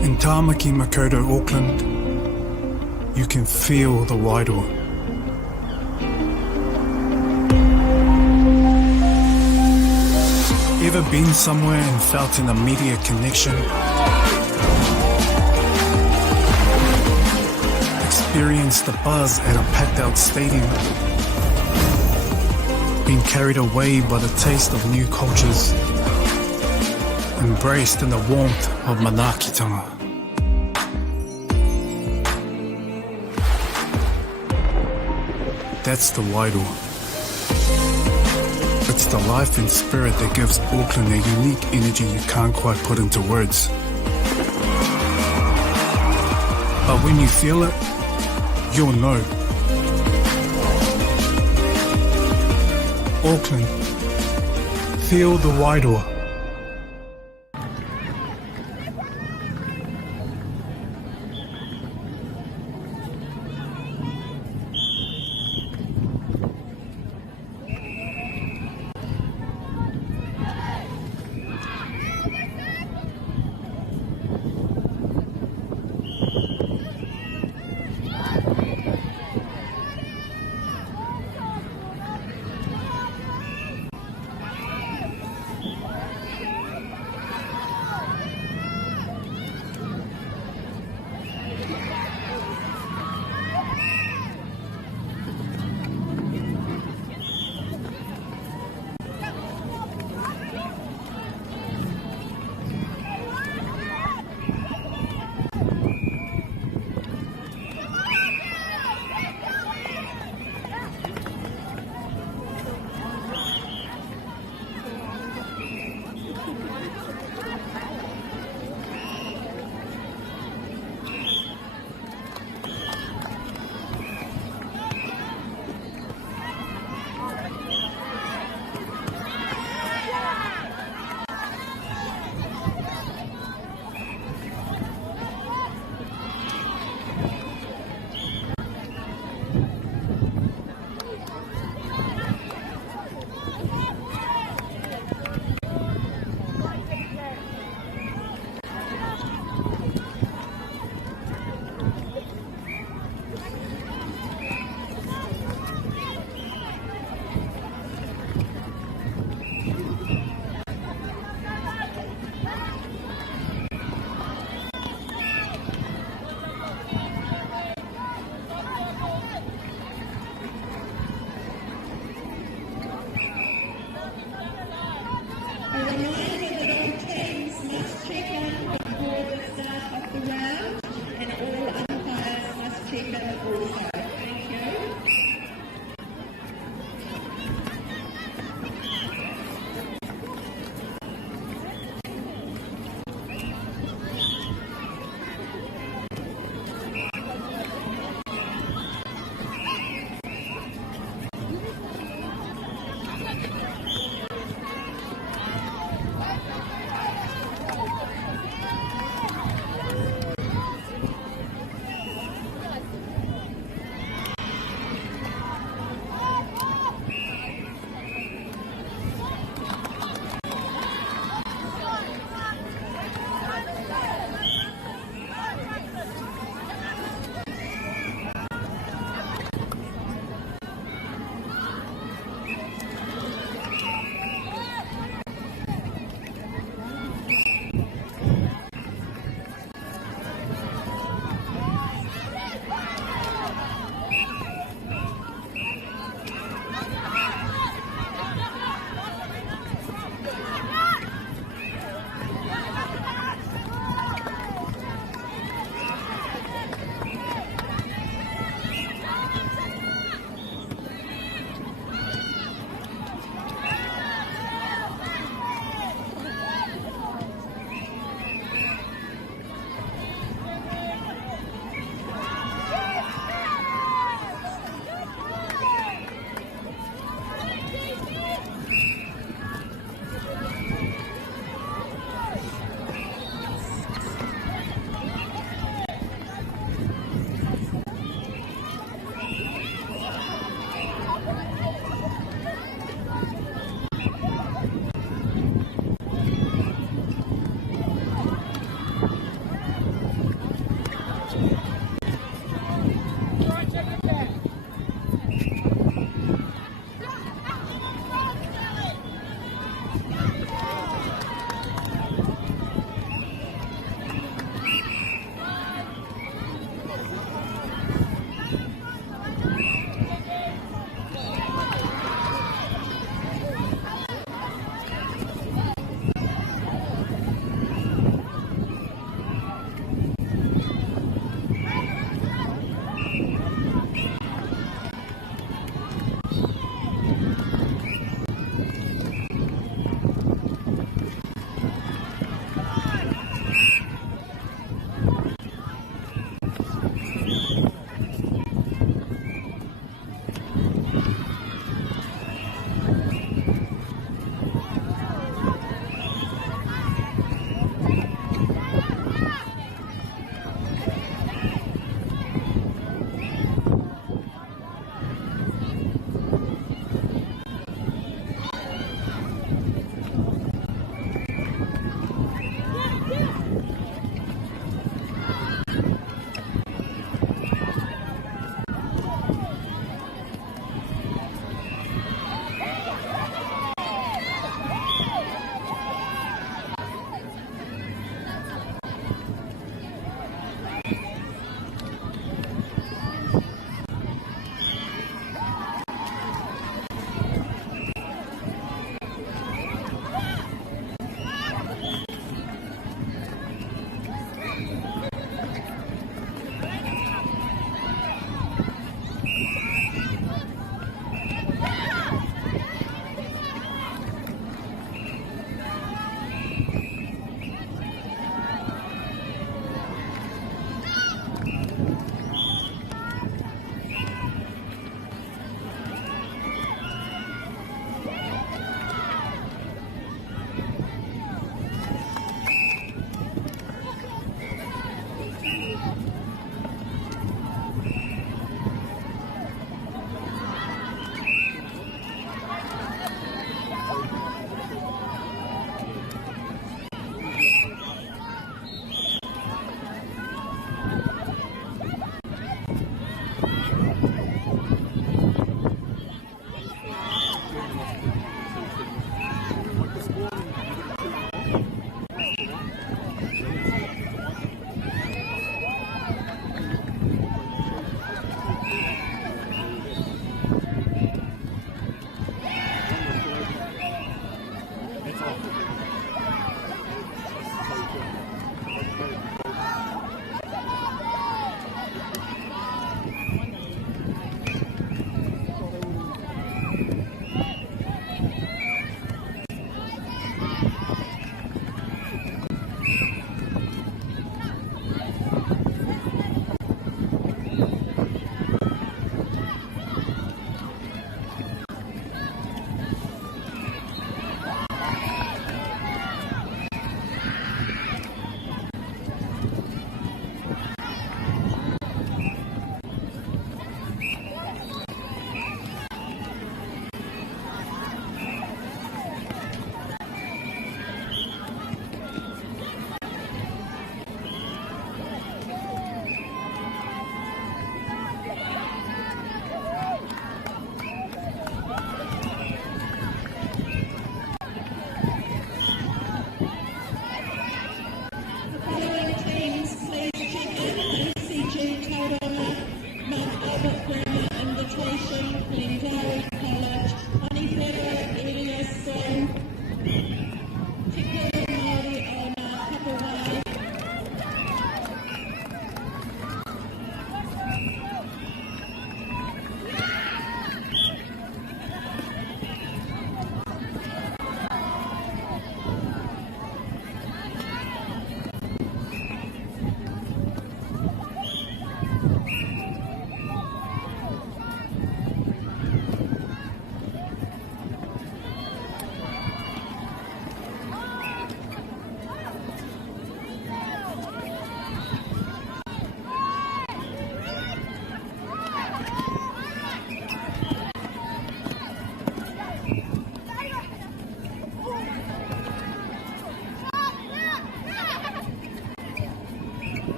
In Tāmaki Makaurau, Auckland, you can feel the Wairoa. Ever been somewhere and felt an immediate connection? Experienced the buzz at a packed out stadium? Been carried away by the taste of new cultures? Embraced in the warmth of Manaakitanga? That's the Wairoa. It's the life and spirit that gives Auckland a unique energy you can't quite put into words. But when you feel it, you'll know. Auckland, feel the Wairoa.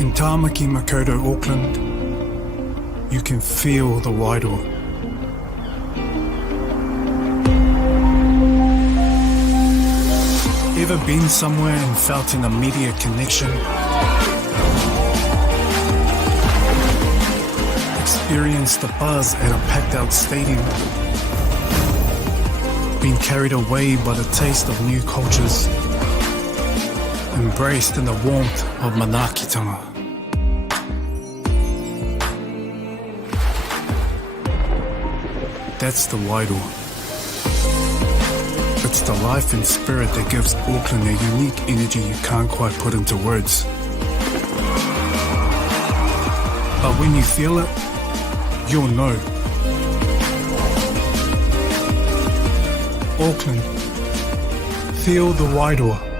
In Tāmaki Makaurau, Auckland, you can feel the Wairoa. Ever been somewhere and felt an immediate connection? Experienced the buzz at a packed out stadium? Been carried away by the taste of new cultures? Embraced in the warmth of Manaakitanga? That's the Wairoa. It's the life and spirit that gives Auckland a unique energy you can't quite put into words. when you feel it, you'll know. Auckland. Feel the Wairoa.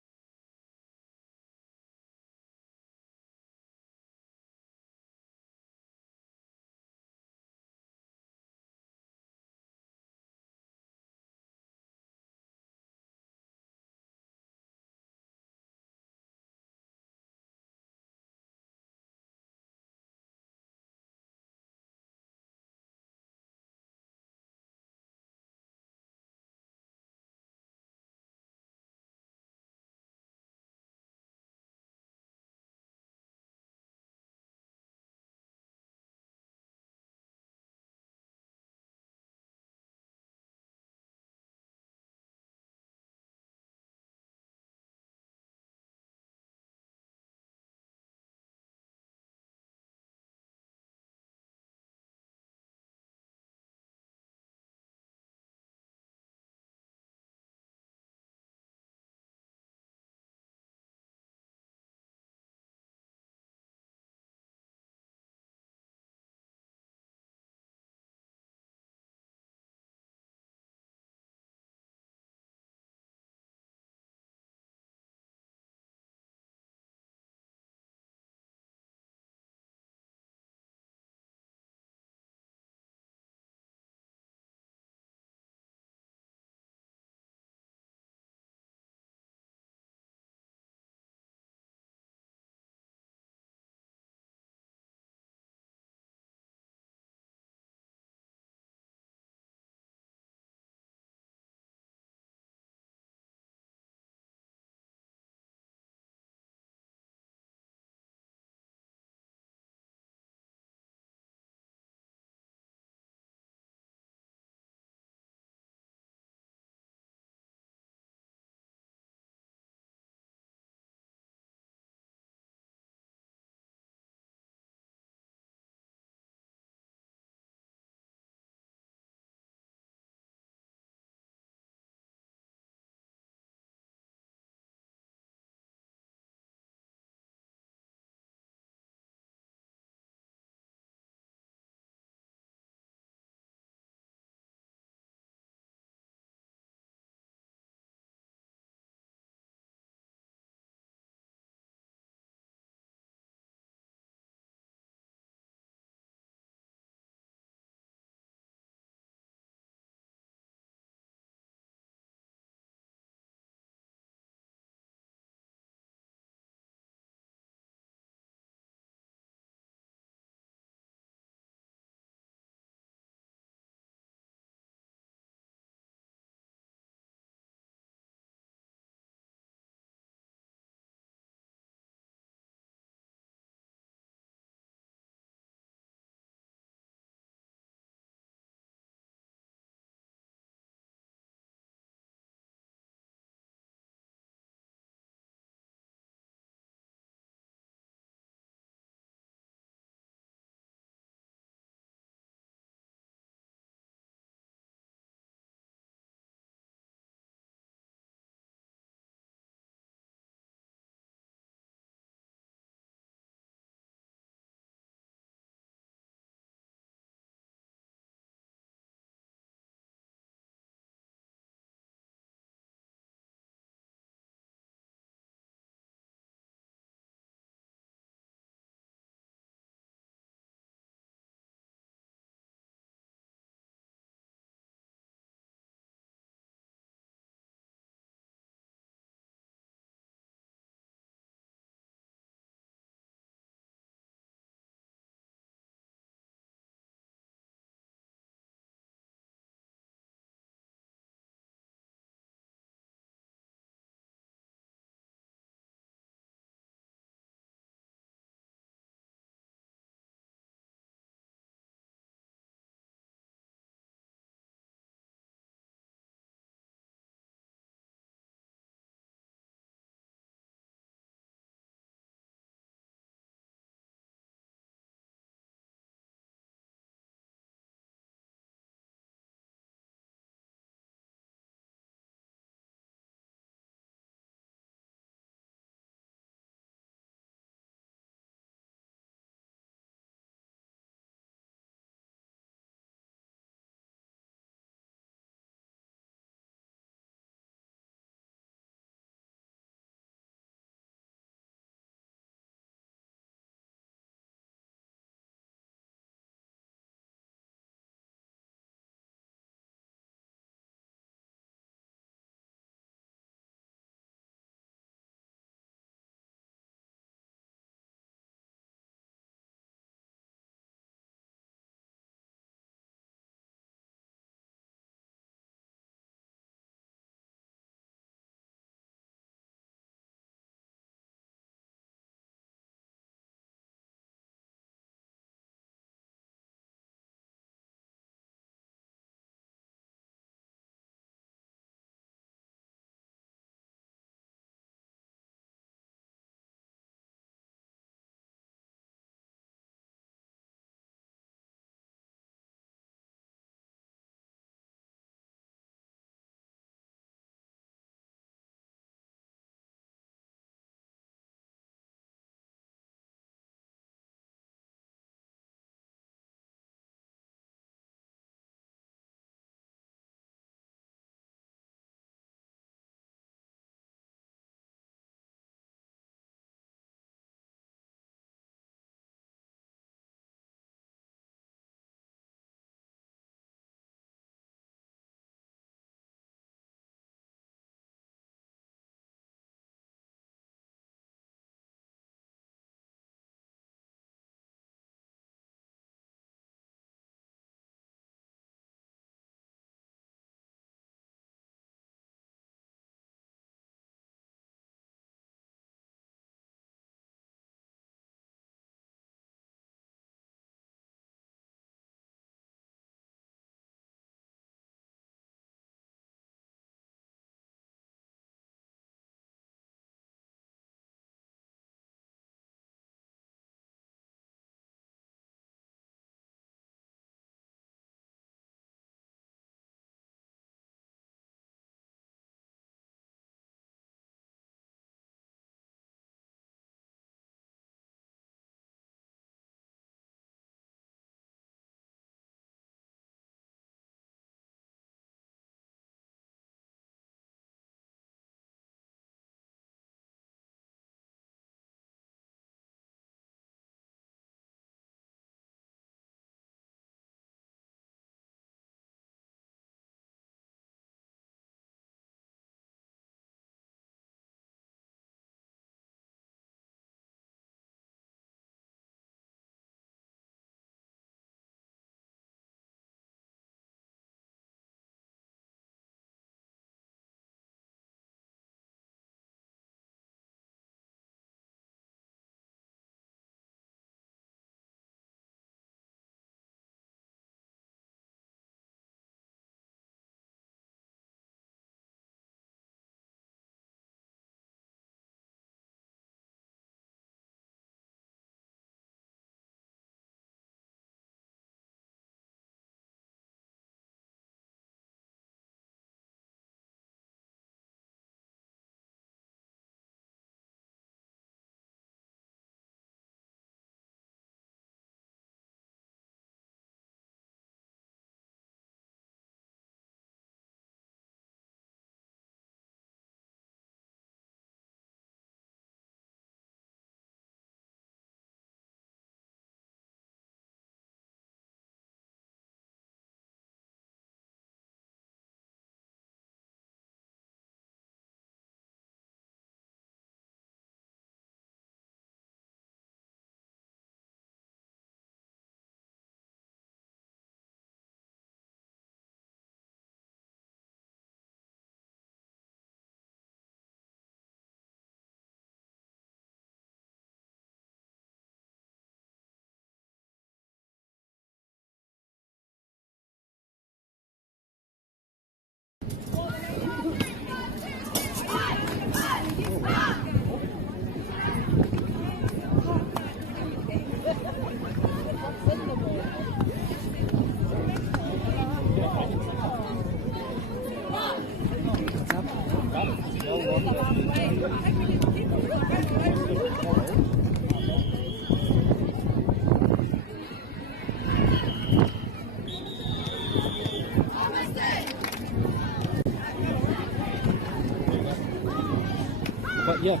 Yeah.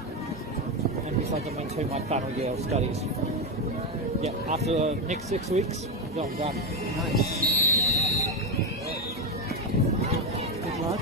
And besides, I'm into my final year of studies. Yeah, after the next 6 weeks, I'm done. Nice. Good luck.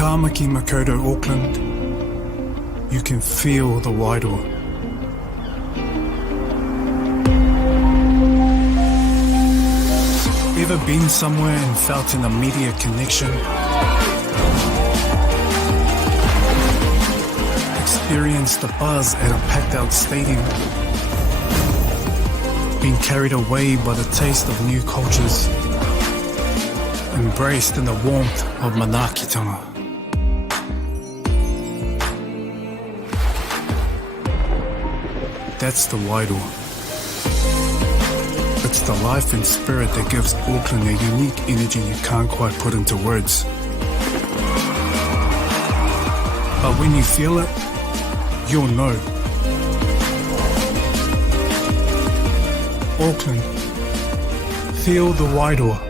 Tamaki Makaurau, Auckland, you can feel the Wairoa. Ever been somewhere and felt an immediate connection? Experienced the buzz at a packed out stadium? Been carried away by the taste of new cultures? Embraced in the warmth of Manaakitanga? That's the Wairoa. It's the life and spirit that gives Auckland a unique energy you can't quite put into words. But when you feel it, you'll know. Auckland, feel the Wairoa.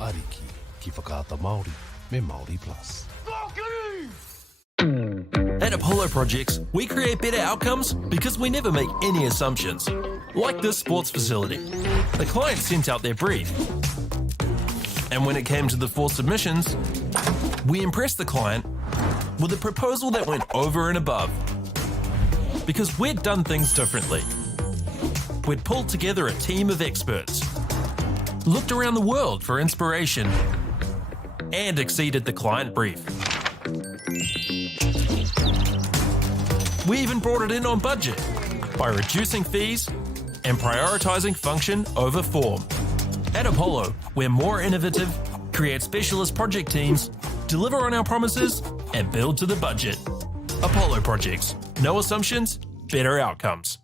Ariki, ki whakaata Māori, me Māori Plus. At Apollo Projects, we create better outcomes because we never make any assumptions. Like this sports facility. The client sent out their brief. And when it came to the 4 submissions, we impressed the client with a proposal that went over and above. Because we'd done things differently. We'd pulled together a team of experts, looked around the world for inspiration, and exceeded the client brief. We even brought it in on budget by reducing fees and prioritising function over form. At Apollo, we're more innovative, create specialist project teams, deliver on our promises, and build to the budget. Apollo Projects. No assumptions, better outcomes.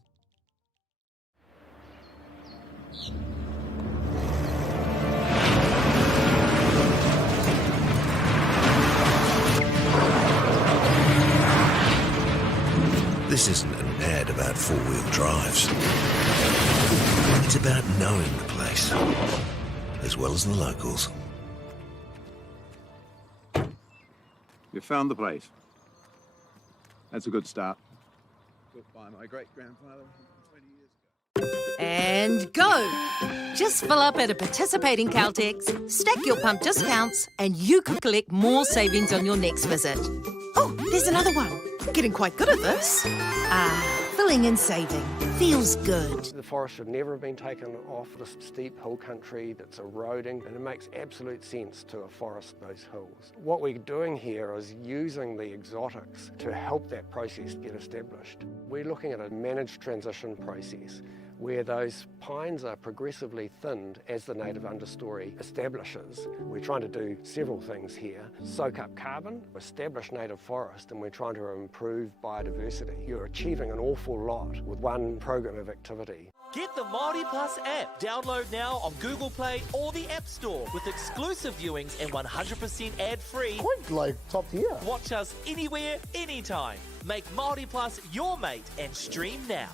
This isn't an ad about four-wheel drives. It's about knowing the place, as well as the locals. You found the place. That's a good start. Built by my great-grandfather 20 years ago. And go! Just fill up at a participating Caltex, stack your pump discounts, and you could collect more savings on your next visit. Oh, there's another one. Getting quite good at this. Filling and saving. Feels good. The forest should never have been taken off this steep hill country that's eroding, and it makes absolute sense to afforest those hills. What we're doing here is using the exotics to help that process get established. We're looking at a managed transition process where those pines are progressively thinned as the native understory establishes. We're trying to do several things here. Soak up carbon, establish native forest, and we're trying to improve biodiversity. You're achieving an awful lot with one program of activity. Get the Māori Plus app. Download now on Google Play or the App Store with exclusive viewings and 100% ad-free. Quite like top tier. Watch us anywhere, anytime. Make Māori Plus your mate and stream now.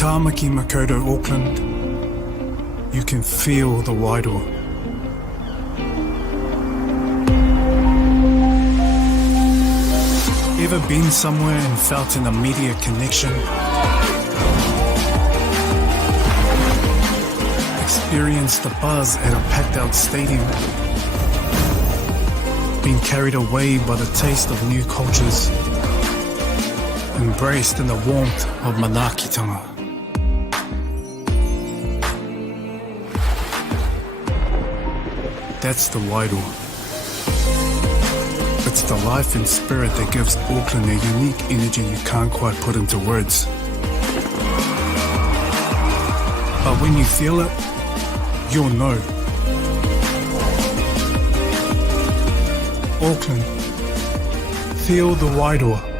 Tamaki Makaurau, Auckland, you can feel the Wairoa. Ever been somewhere and felt an immediate connection? Experienced the buzz at a packed out stadium? Been carried away by the taste of new cultures? Embraced in the warmth of Manakitanga? That's the Wairoa. It's the life and spirit that gives Auckland a unique energy you can't quite put into words. But when you feel it, you'll know. Auckland, feel the Wairoa.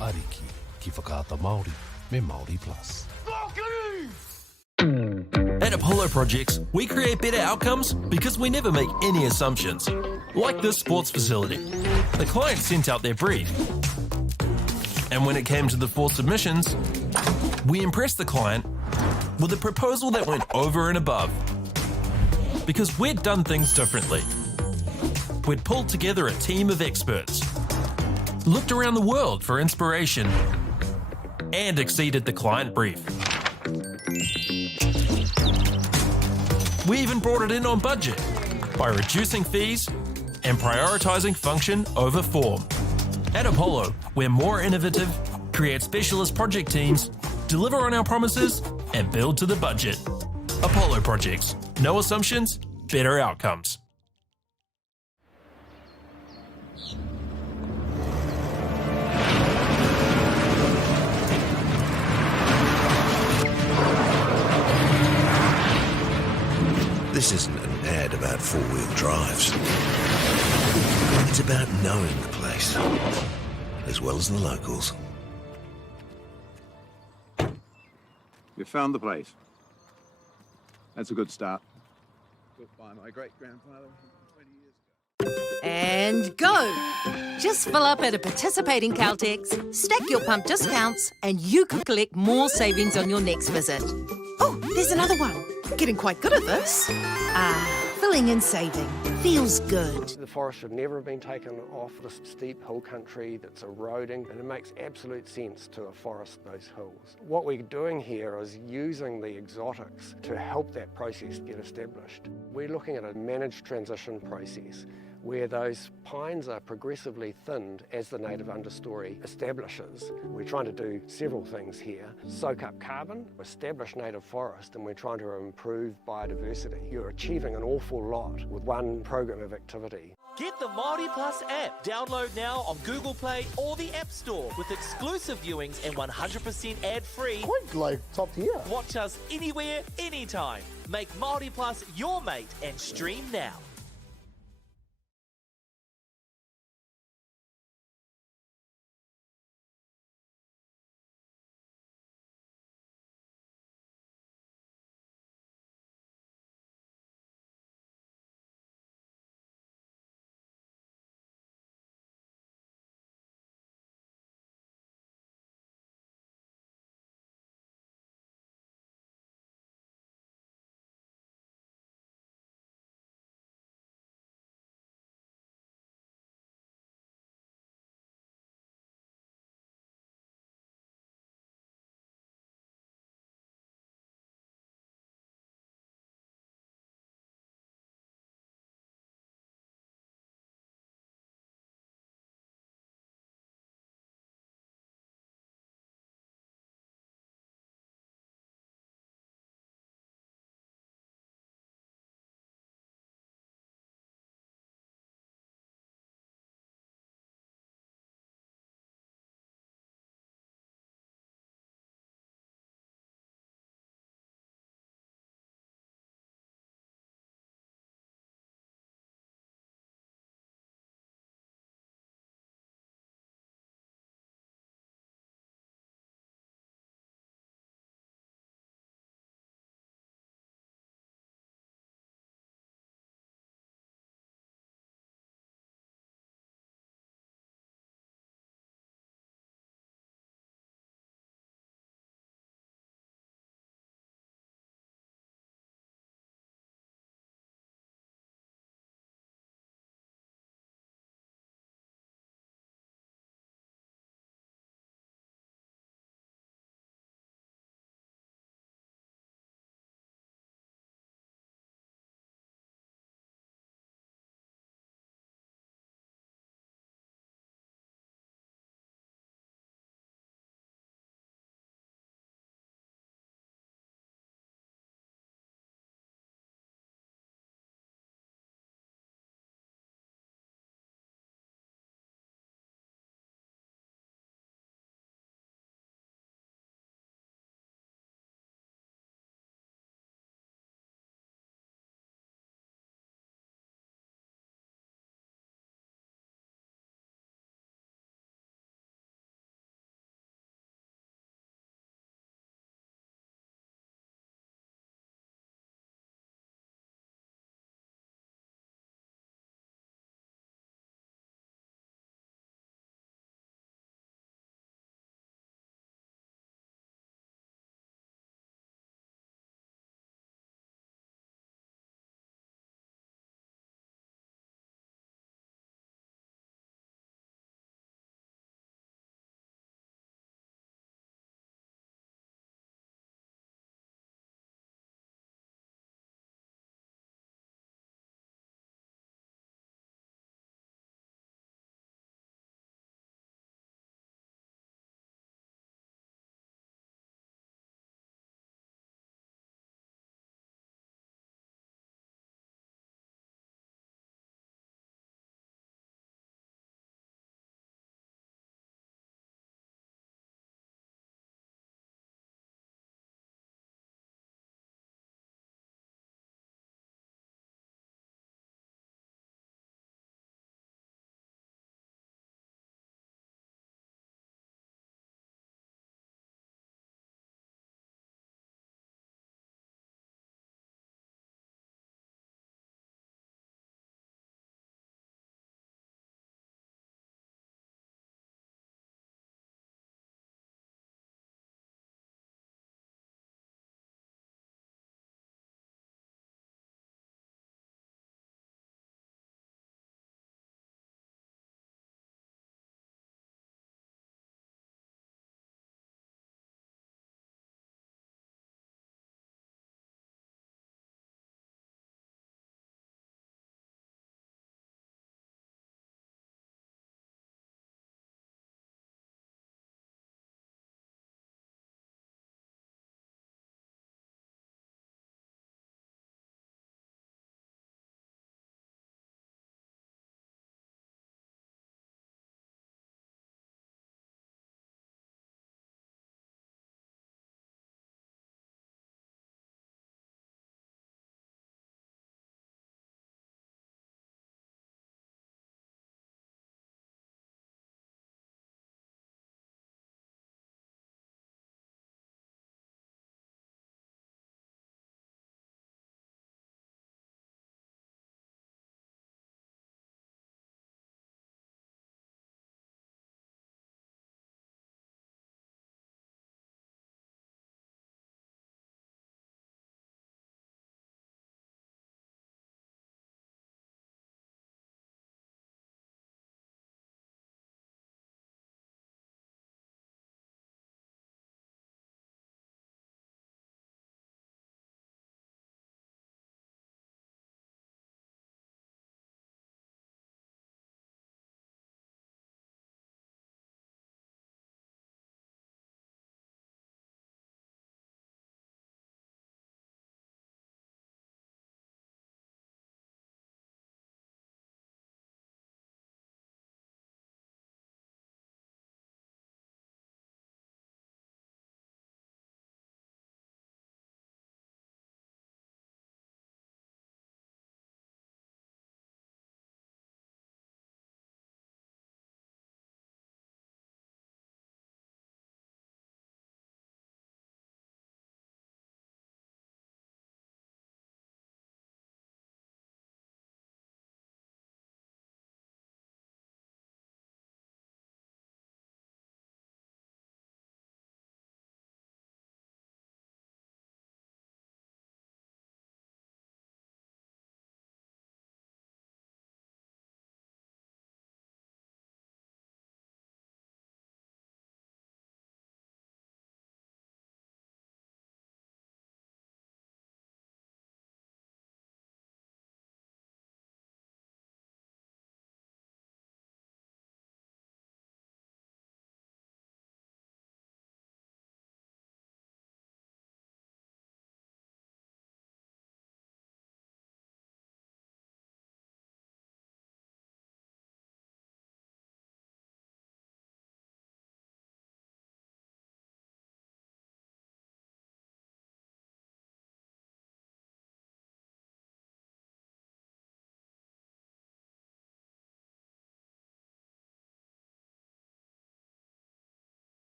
Ariki, ki whakaata Māori, me Māori Plus. At Apollo Projects, we create better outcomes because we never make any assumptions. Like this sports facility. The client sent out their brief. And when it came to the 4 submissions, we impressed the client with a proposal that went over and above. Because we'd done things differently. We'd pulled together a team of experts, looked around the world for inspiration, and exceeded the client brief. We even brought it in on budget by reducing fees and prioritizing function over form. At Apollo, we're more innovative, create specialist project teams, deliver on our promises, and build to the budget. Apollo Projects. No assumptions, better outcomes. This isn't an ad about four-wheel drives. It's about knowing the place, as well as the locals. You found the place. That's a good start. Built by my great-grandfather 20 years ago. And go! Just fill up at a participating Caltex, stack your pump discounts, and you could collect more savings on your next visit. Oh, there's another one. Getting quite good at this. Filling and saving. Feels good. The forest should never have been taken off this steep hill country that's eroding, and it makes absolute sense to afforest those hills. What we're doing here is using the exotics to help that process get established. We're looking at a managed transition process where those pines are progressively thinned as the native understory establishes. We're trying to do several things here. Soak up carbon, establish native forest, and we're trying to improve biodiversity. You're achieving an awful lot with one program of activity. Get the Māori Plus app. Download now on Google Play or the App Store with exclusive viewings and 100% ad-free. Quite like top tier. Watch us anywhere, anytime. Make Māori Plus your mate and stream now.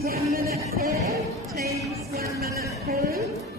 Teams 1 minute call. Teams 1 minute call.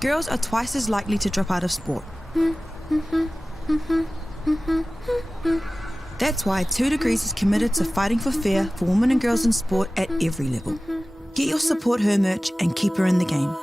girls are twice as likely to drop out of sport. That's why 2 Degrees is committed to fighting for fair for women and girls in sport at every level. Get your Support Her merch and keep her in the game.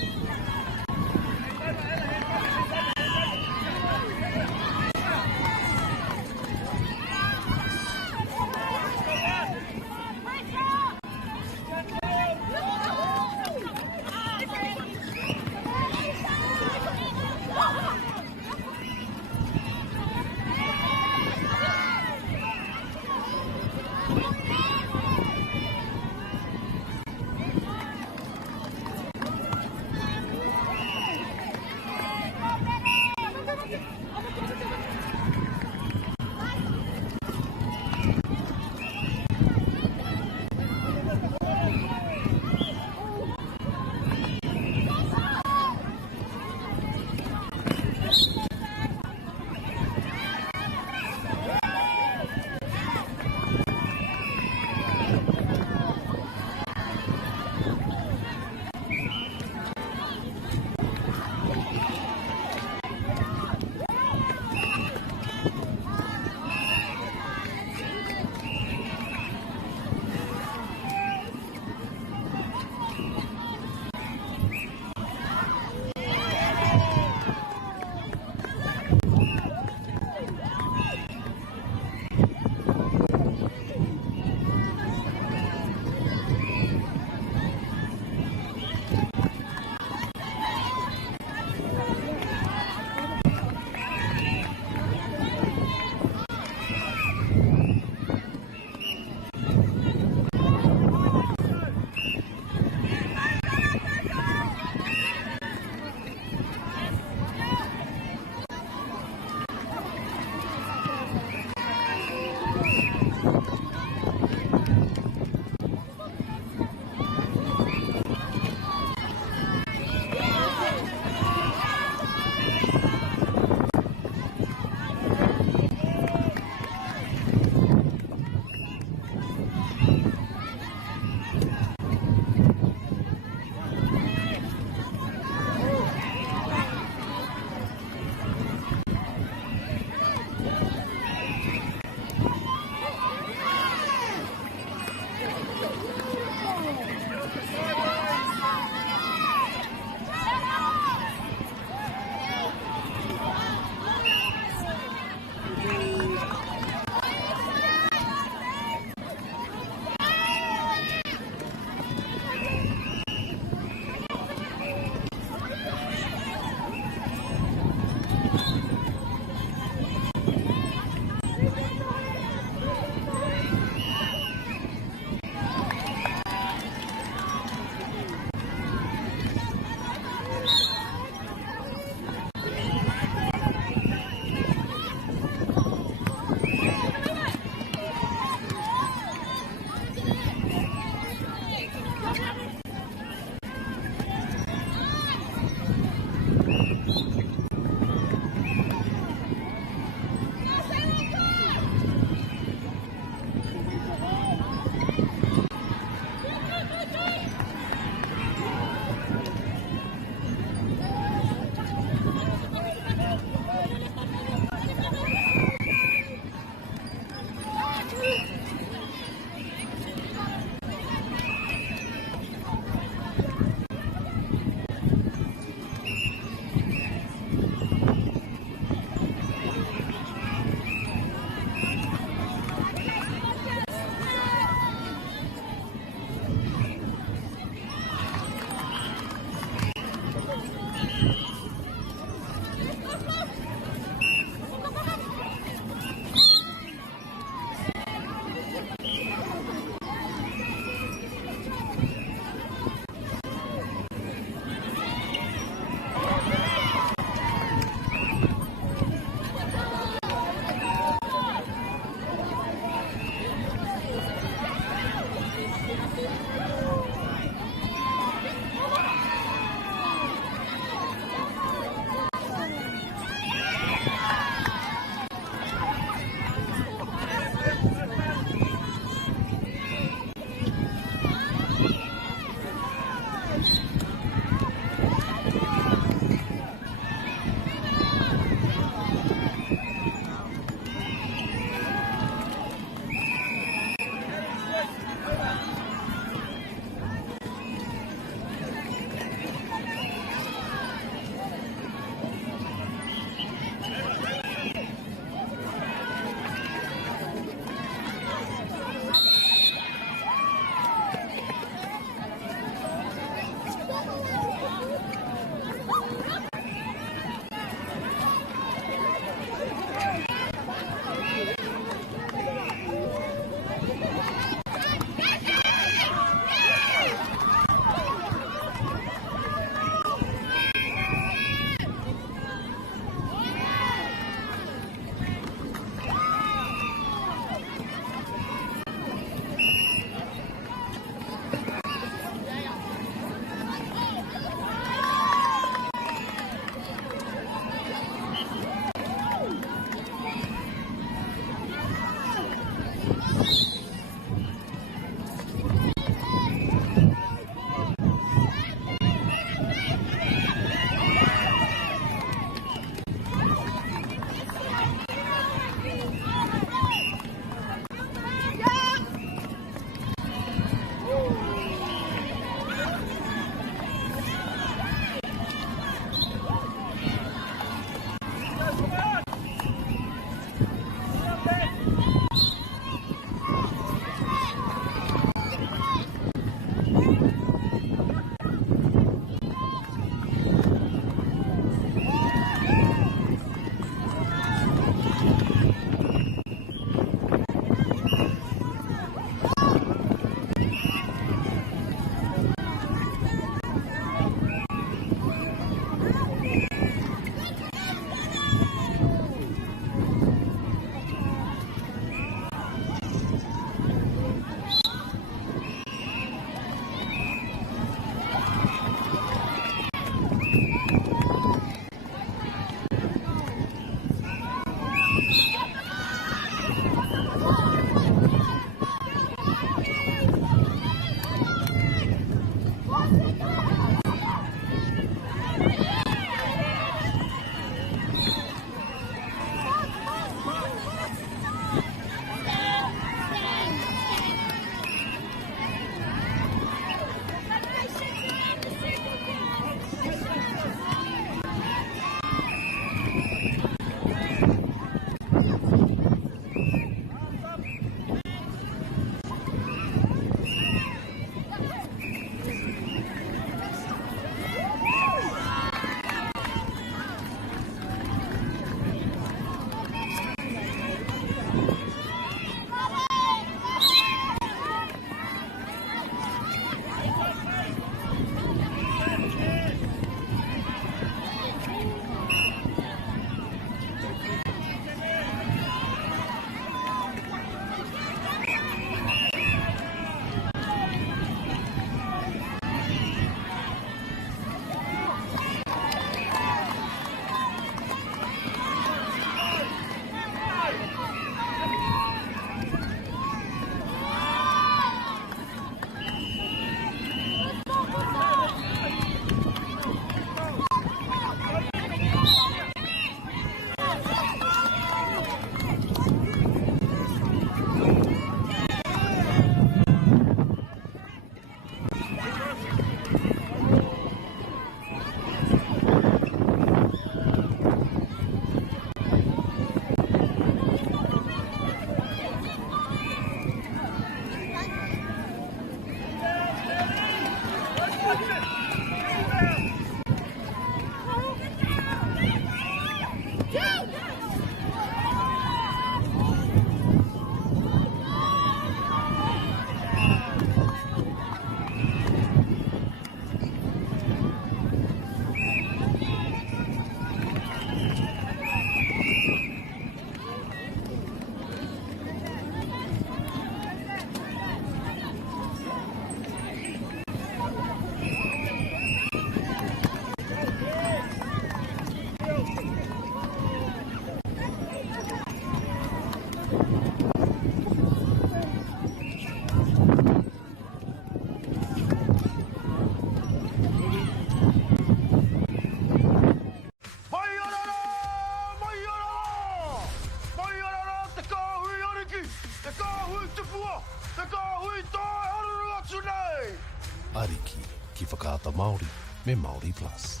Ariki, ki whakaata Māori, me Māori Plus.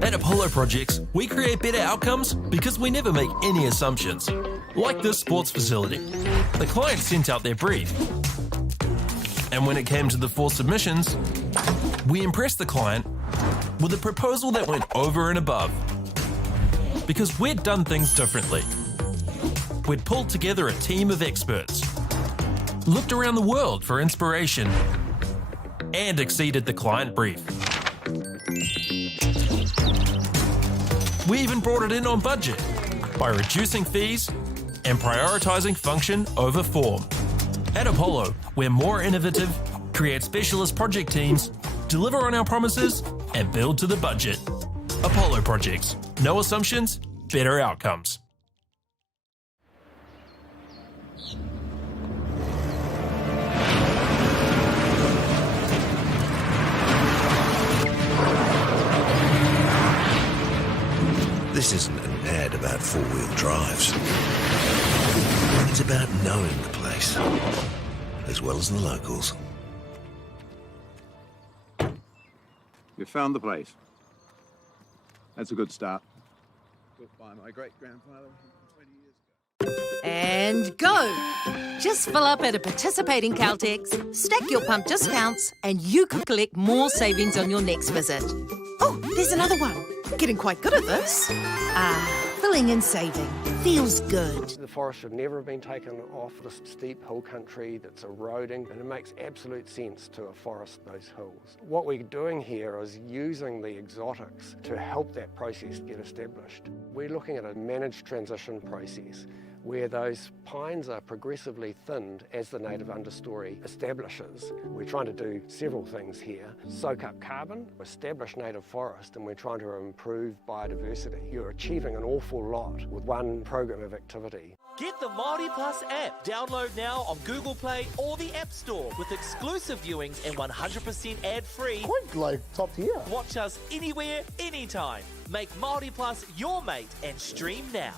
At Apollo Projects, we create better outcomes because we never make any assumptions. Like this sports facility. The client sent out their brief. And when it came to the 4 submissions, we impressed the client with a proposal that went over and above. Because we'd done things differently. We'd pulled together a team of experts, looked around the world for inspiration, and exceeded the client brief. We even brought it in on budget by reducing fees and prioritising function over form. At Apollo, we're more innovative, create specialist project teams, deliver on our promises, and build to the budget. Apollo Projects. No assumptions, better outcomes. This isn't an ad about four-wheel drives. It's about knowing the place, as well as the locals. You found the place. That's a good start. Built by my great-grandfather 20 years ago. And go! Just fill up at a participating Caltex, stack your pump discounts, and you could collect more savings on your next visit. Oh, there's another one. Getting quite good at this. Filling and saving. Feels good. The forest should never have been taken off this steep hill country that's eroding, and it makes absolute sense to afforest those hills. What we're doing here is using the exotics to help that process get established. We're looking at a managed transition process where those pines are progressively thinned as the native understory establishes. We're trying to do several things here. Soak up carbon, establish native forest, and we're trying to improve biodiversity. You're achieving an awful lot with one program of activity. Get the Māori Plus app. Download now on Google Play or the App Store with exclusive viewings and 100% ad-free. Quite like top tier. Watch us anywhere, anytime. Make Māori Plus your mate and stream now.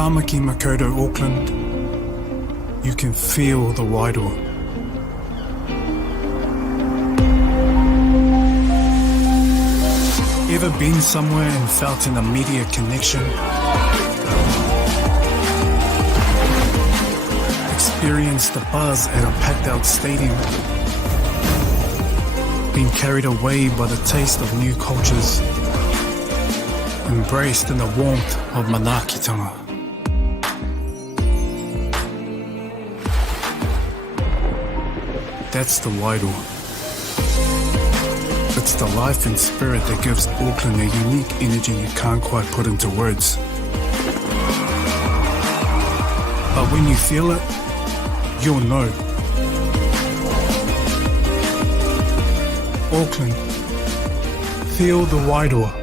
Tamaki Makaurau, Auckland, you can feel the Wairoa. Ever been somewhere and felt an immediate connection? Experienced the buzz at a packed out stadium? Been carried away by the taste of new cultures? Embraced in the warmth of Manakitanga? That's the Wairoa. It's the life and spirit that gives Auckland a unique energy you can't quite put into words. But when you feel it, you'll know. Auckland, feel the Wairoa.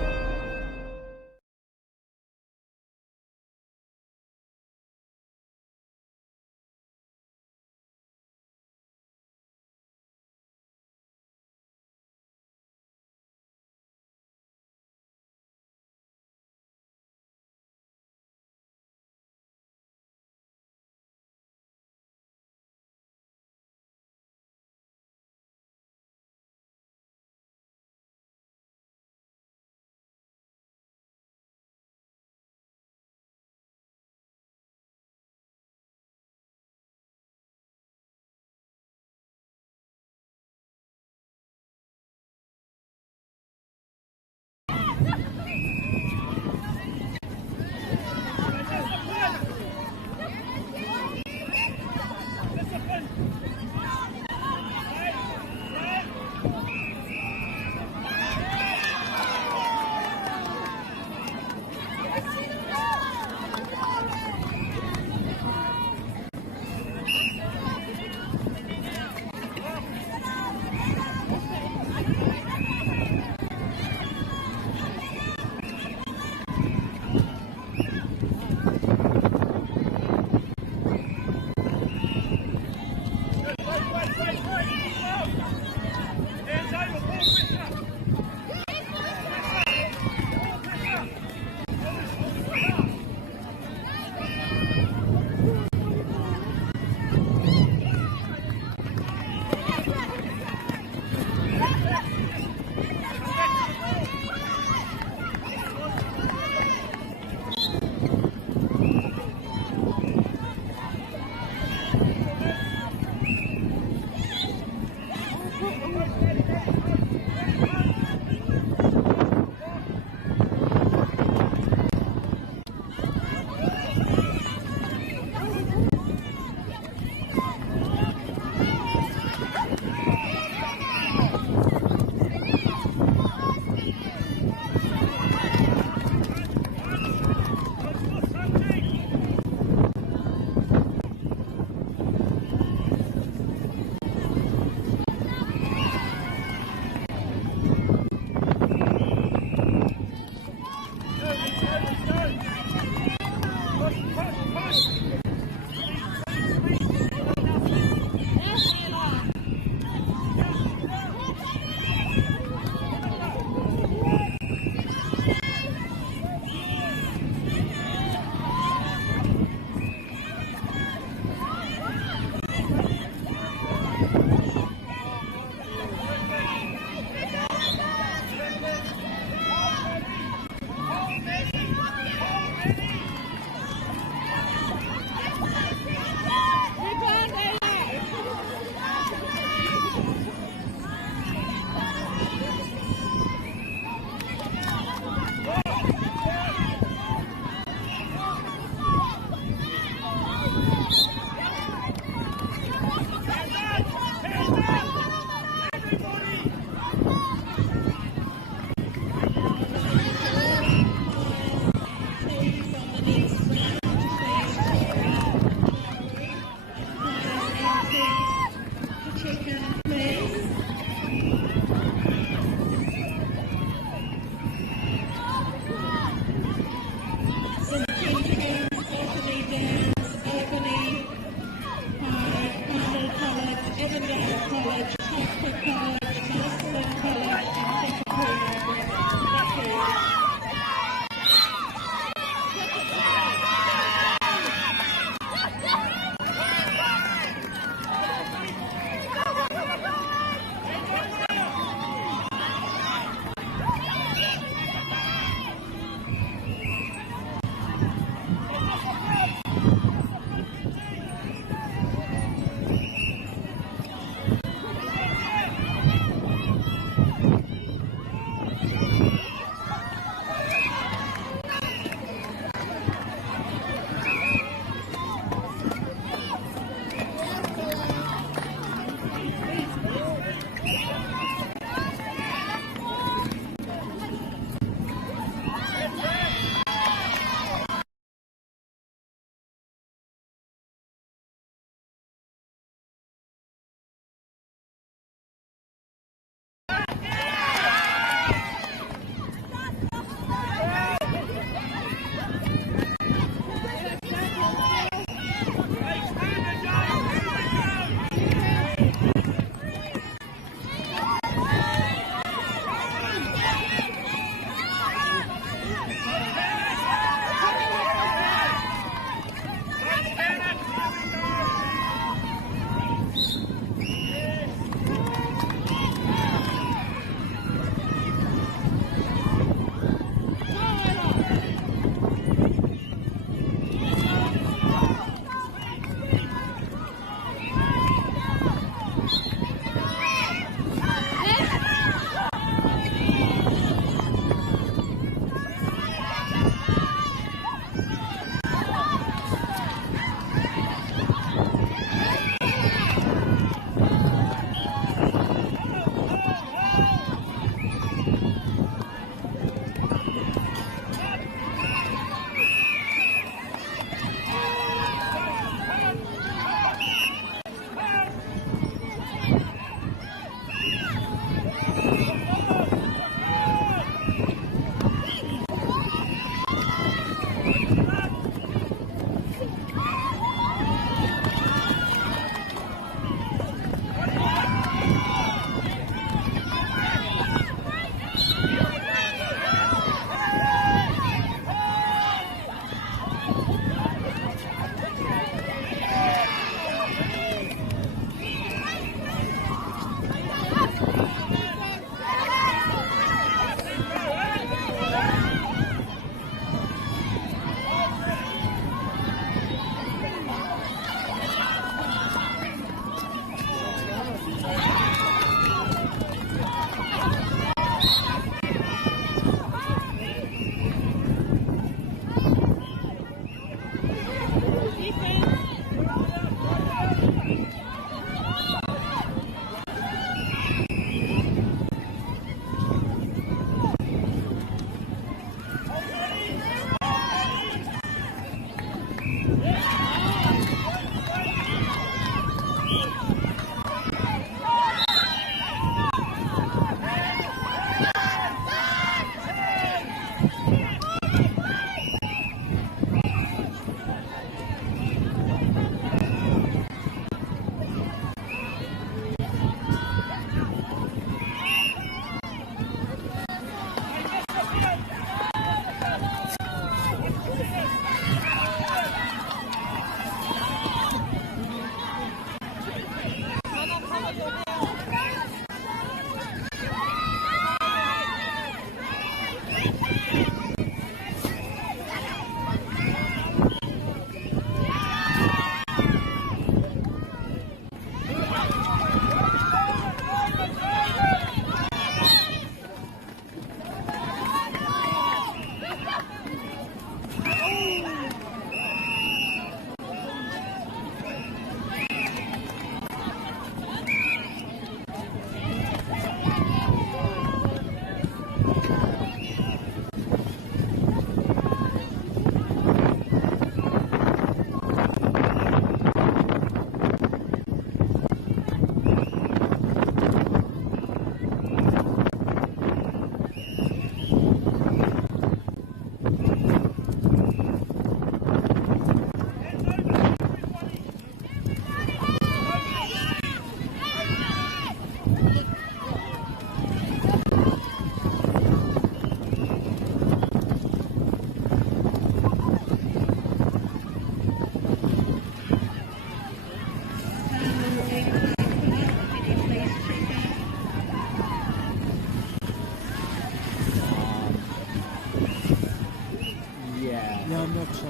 Yeah. No, I'm not sure.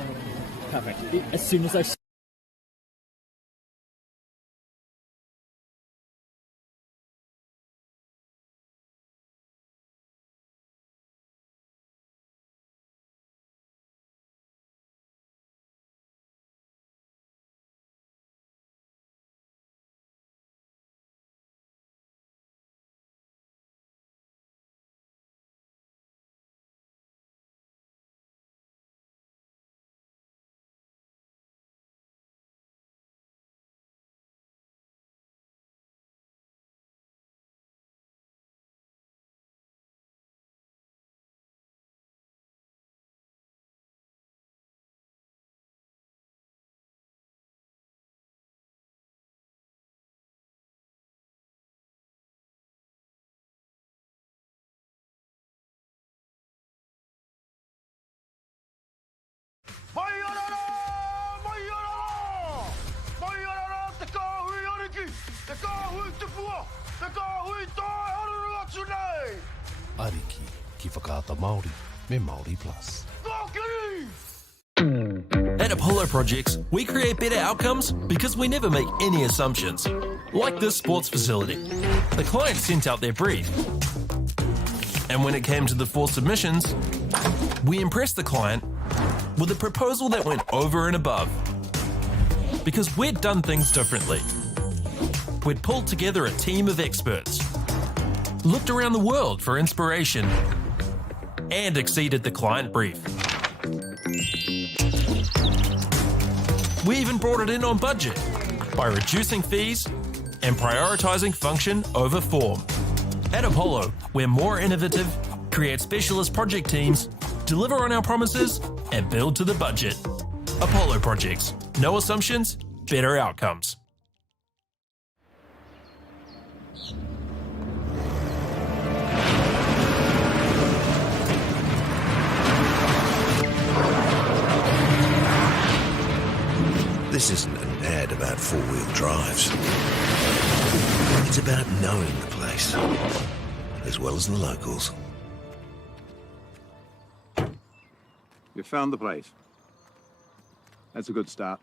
Perfect. As soon as I Ariki, ki whakaata Māori, me Māori Plus. At Apollo Projects, we create better outcomes because we never make any assumptions. Like this sports facility. The client sent out their brief. And when it came to the 4 submissions, we impressed the client with a proposal that went over and above. Because we'd done things differently. We'd pulled together a team of experts, looked around the world for inspiration, and exceeded the client brief. We even brought it in on budget by reducing fees and prioritizing function over form. At Apollo, we're more innovative, create specialist project teams, deliver on our promises, and build to the budget. Apollo Projects. No assumptions, better outcomes. This isn't an ad about four-wheel drives. It's about knowing the place, as well as the locals. You found the place. That's a good start.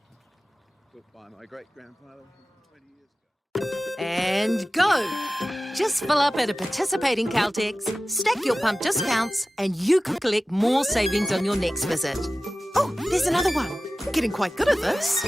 Built by my great-grandfather 20 years ago. And go! Just fill up at a participating Caltex, stack your pump discounts, and you could collect more savings on your next visit. Oh, there's another one. Getting quite good at this.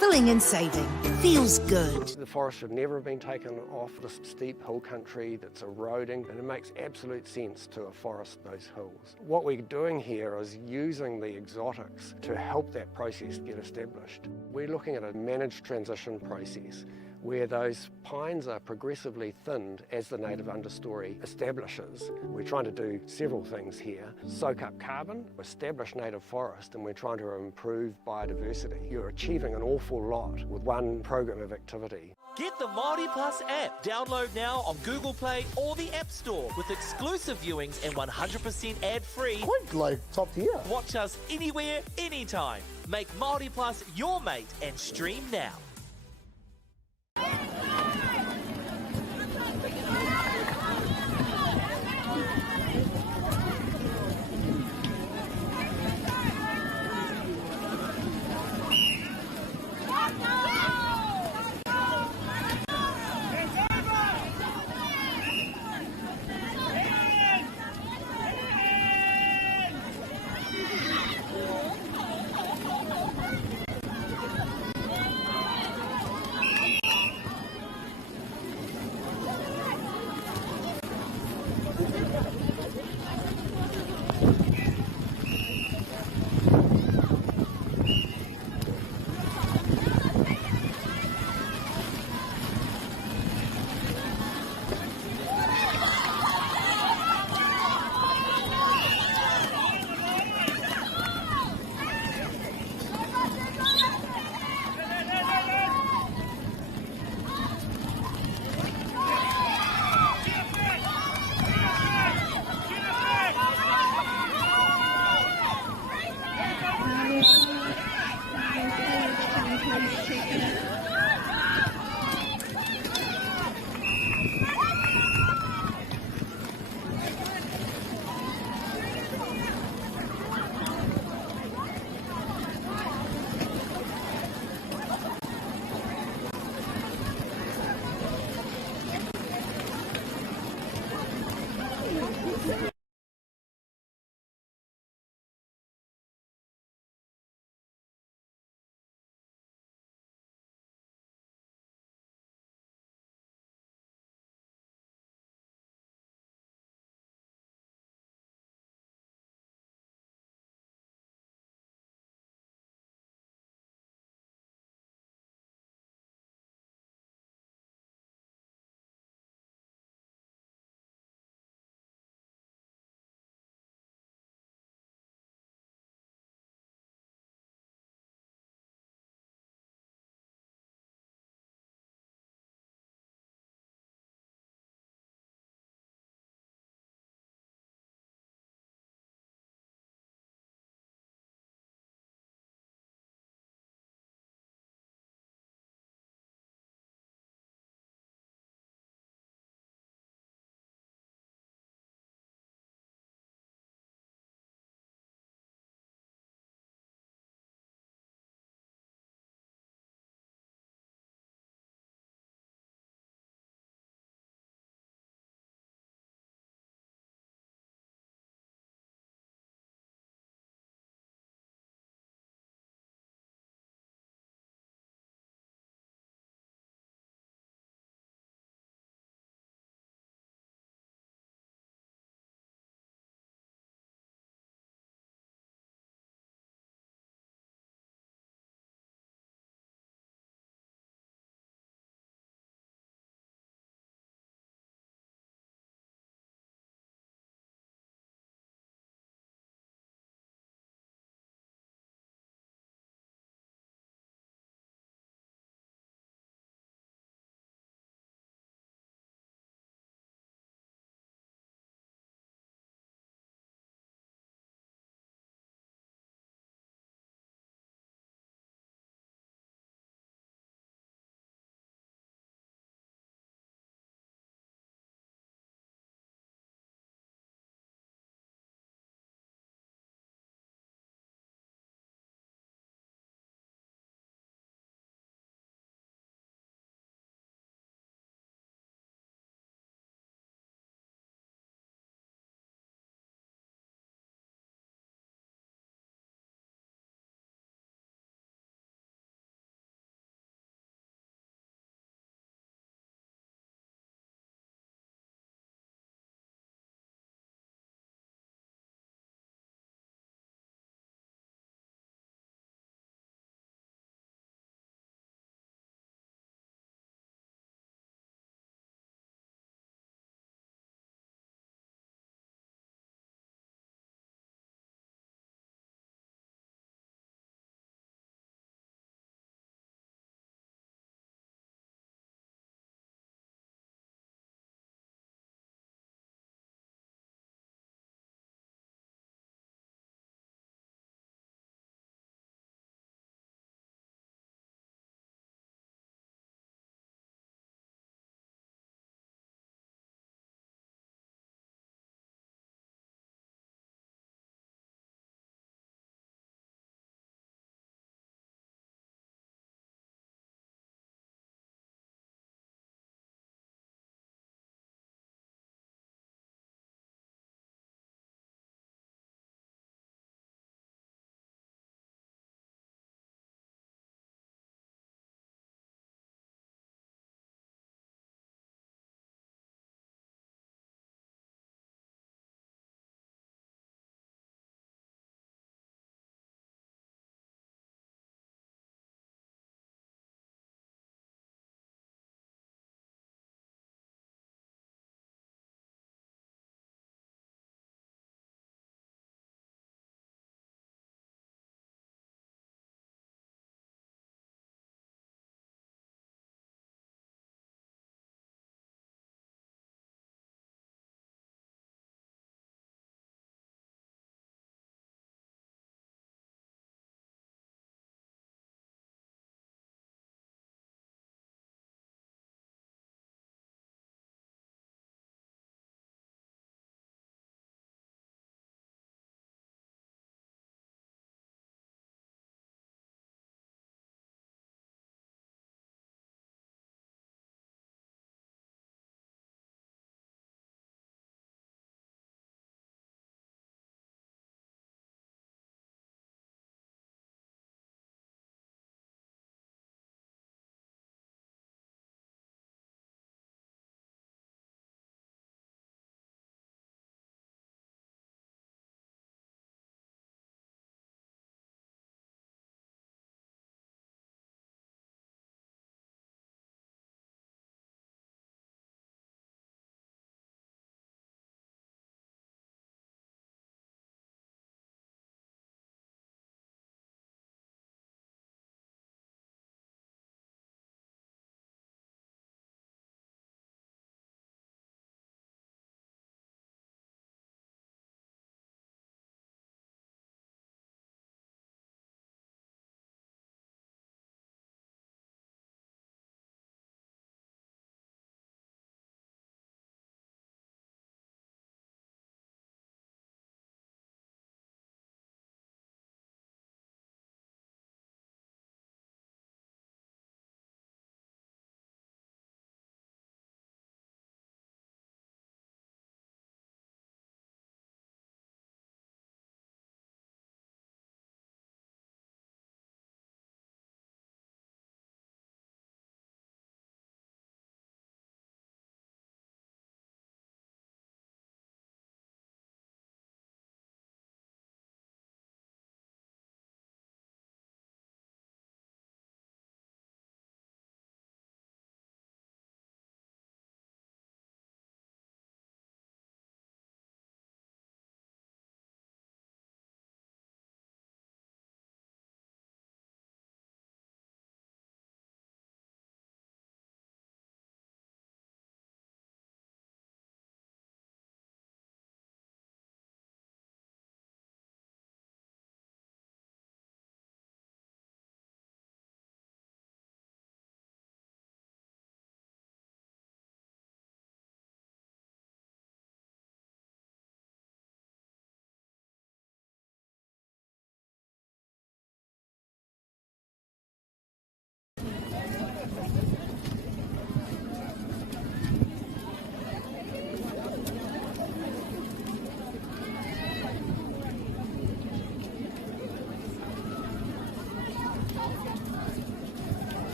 Filling and saving. Feels good. The forest should never have been taken off this steep hill country that's eroding, and it makes absolute sense to afforest those hills. What we're doing here is using the exotics to help that process get established. We're looking at a managed transition process where those pines are progressively thinned as the native understory establishes. We're trying to do several things here. Soak up carbon, establish native forest, and we're trying to improve biodiversity. You're achieving an awful lot with one program of activity. Get the Māori Plus app. Download now on Google Play or the App Store with exclusive viewings and 100% ad-free. Quite like top tier. Watch us anywhere, anytime. Make Māori Plus your mate and stream now.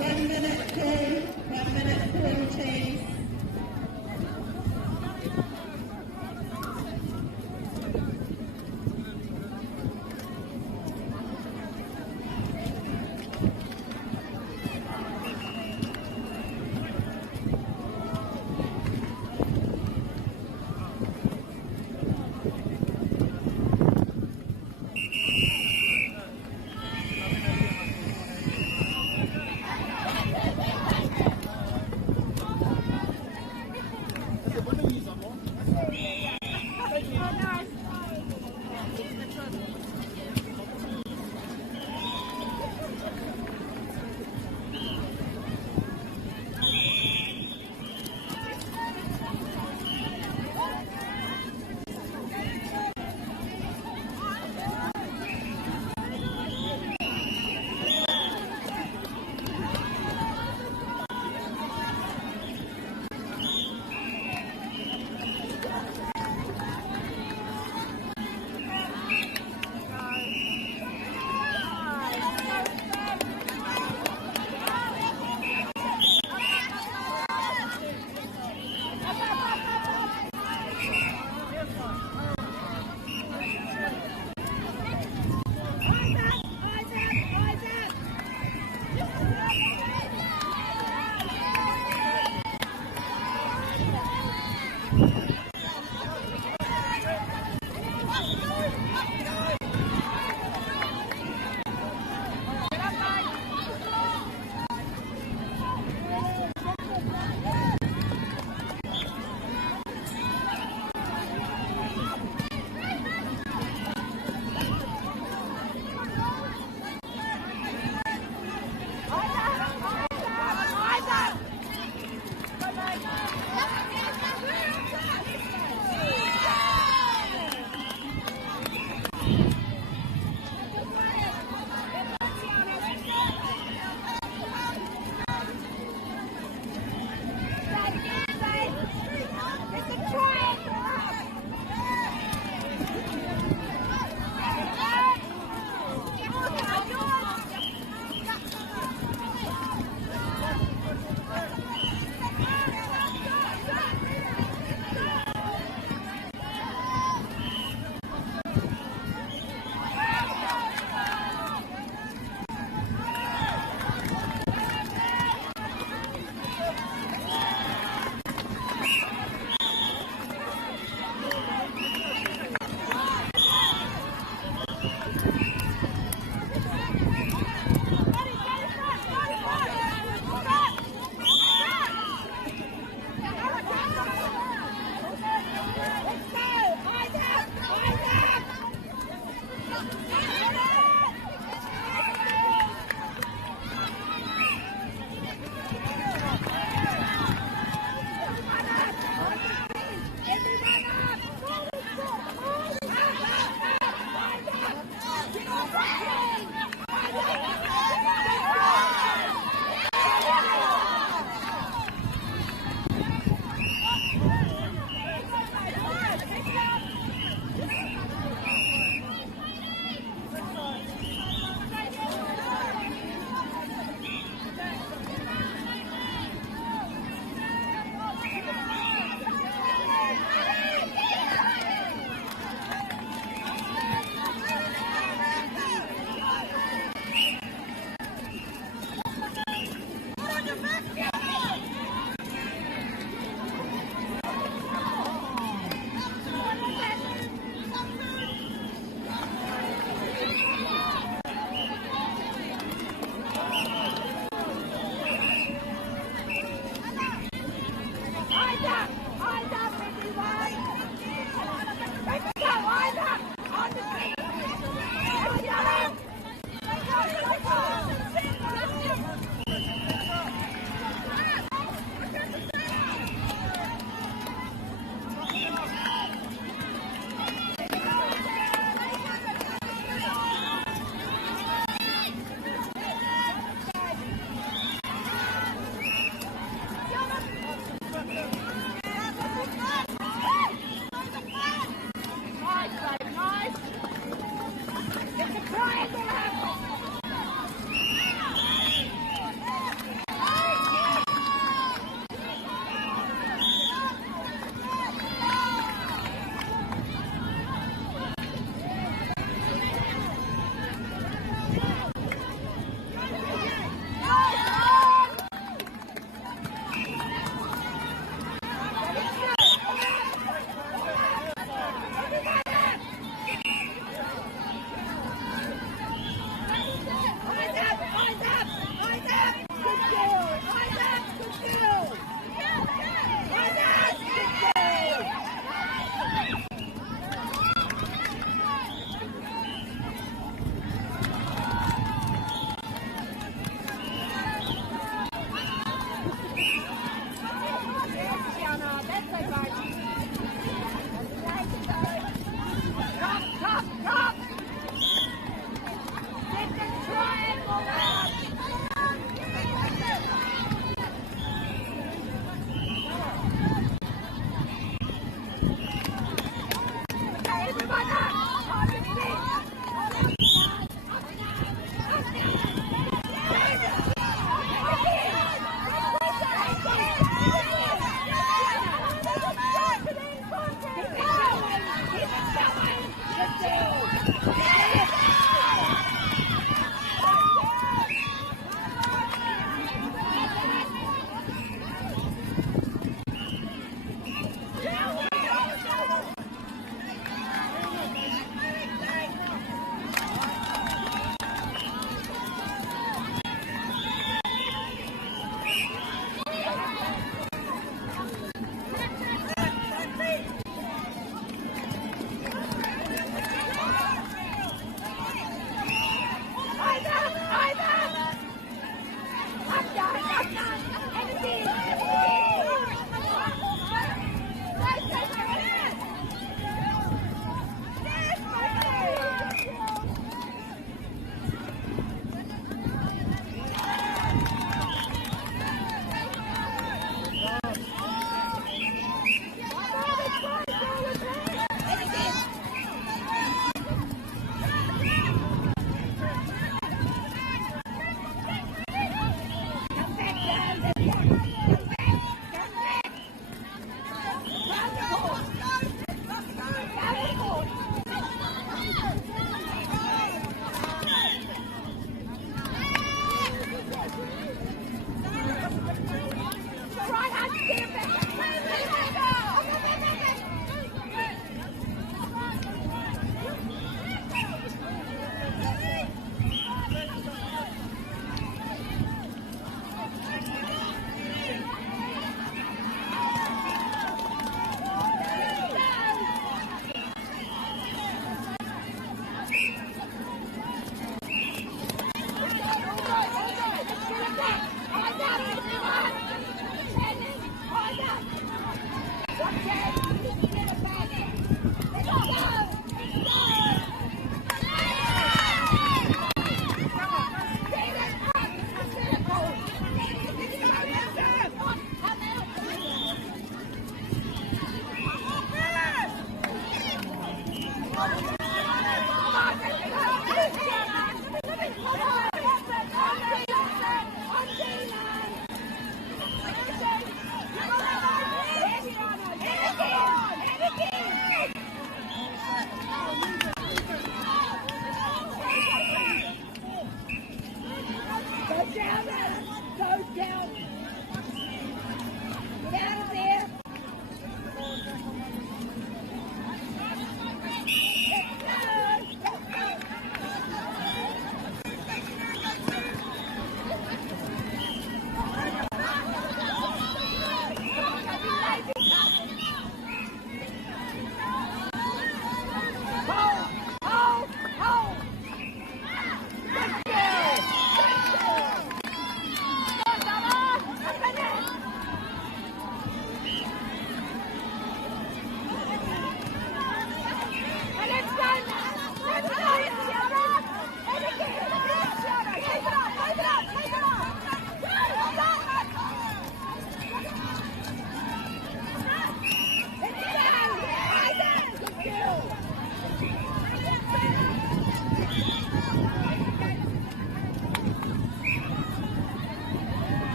1 minute crew, 1 minute crew team.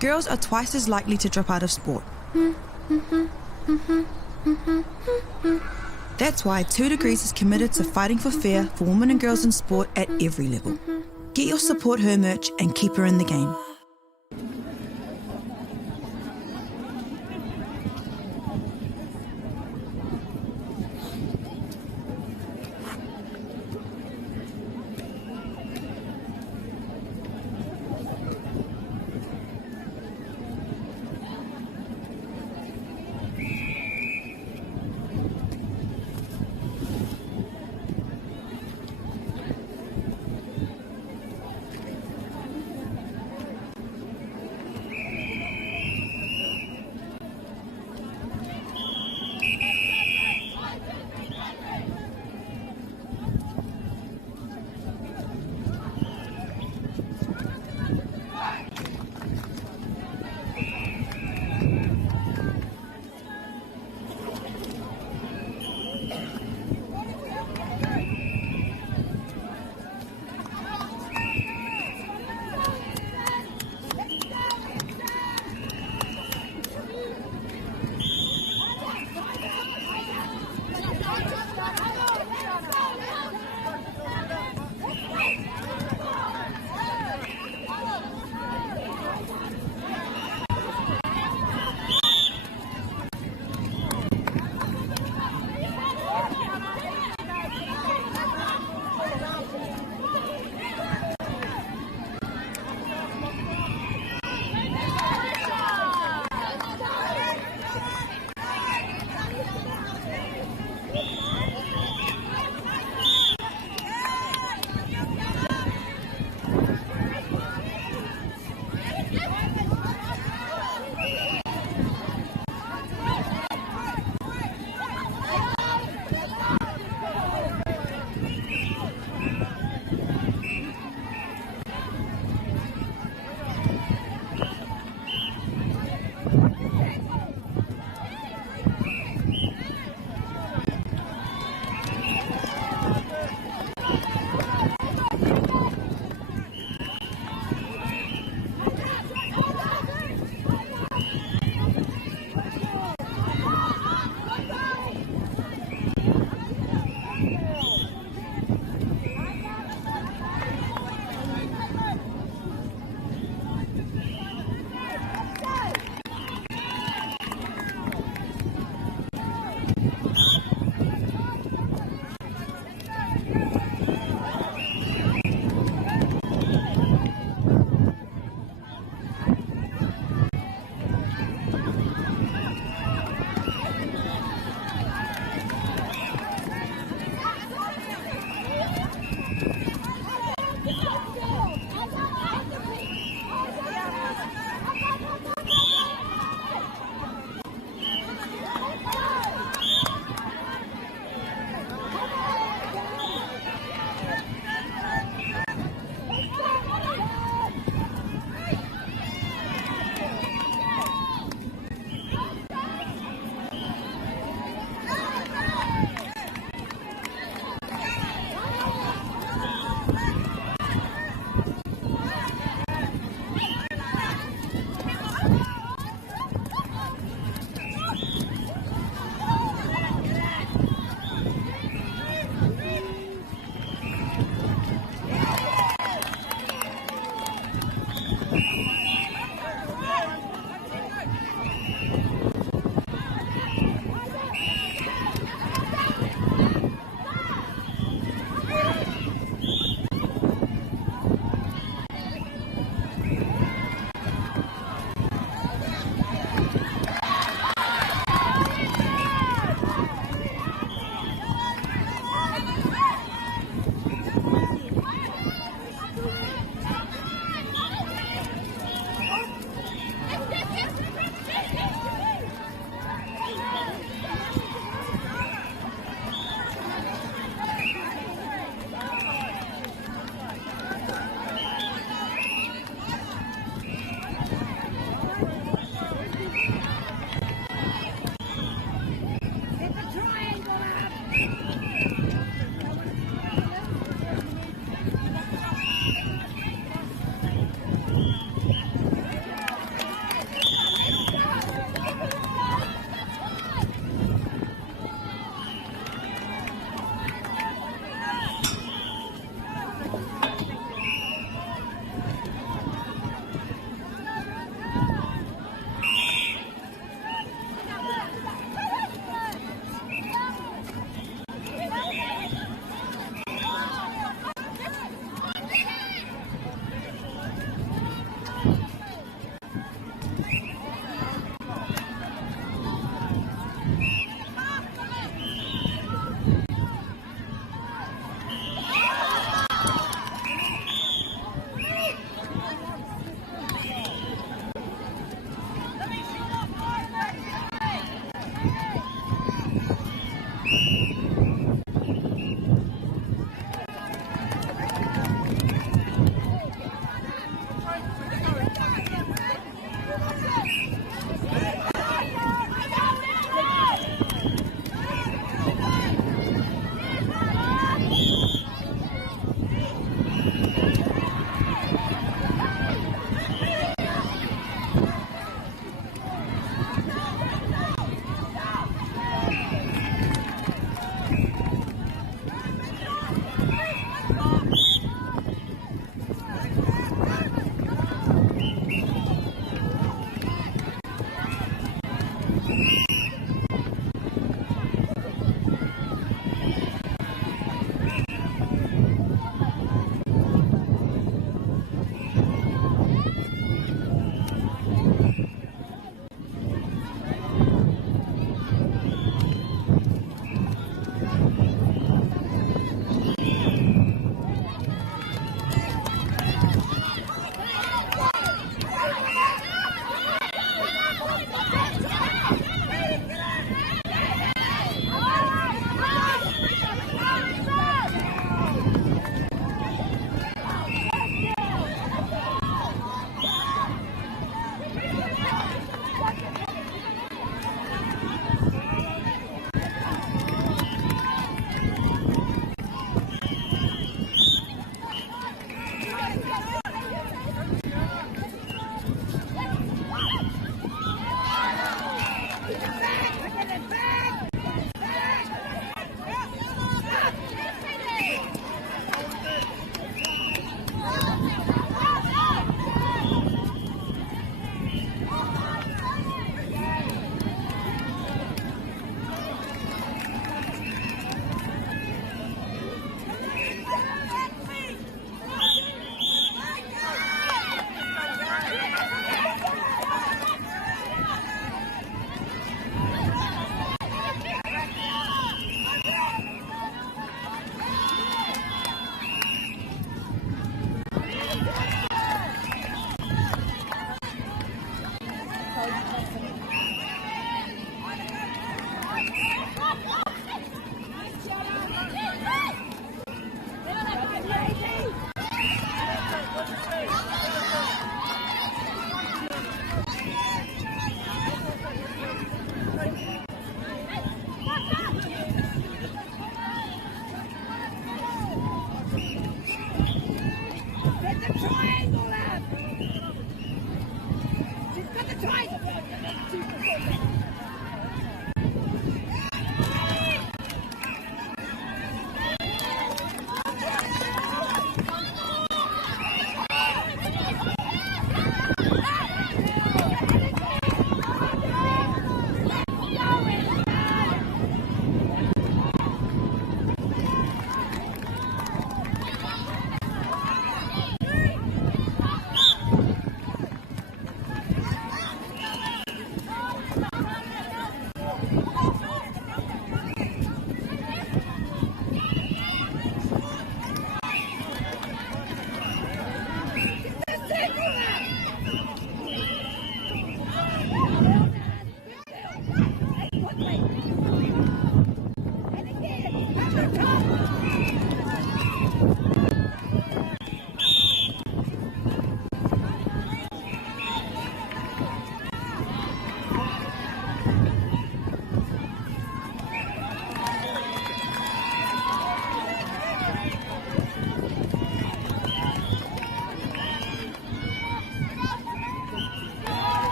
girls are twice as likely to drop out of sport. That's why 2 Degrees is committed to fighting for fair for women and girls in sport at every level. Get your Support Her merch and keep her in the game.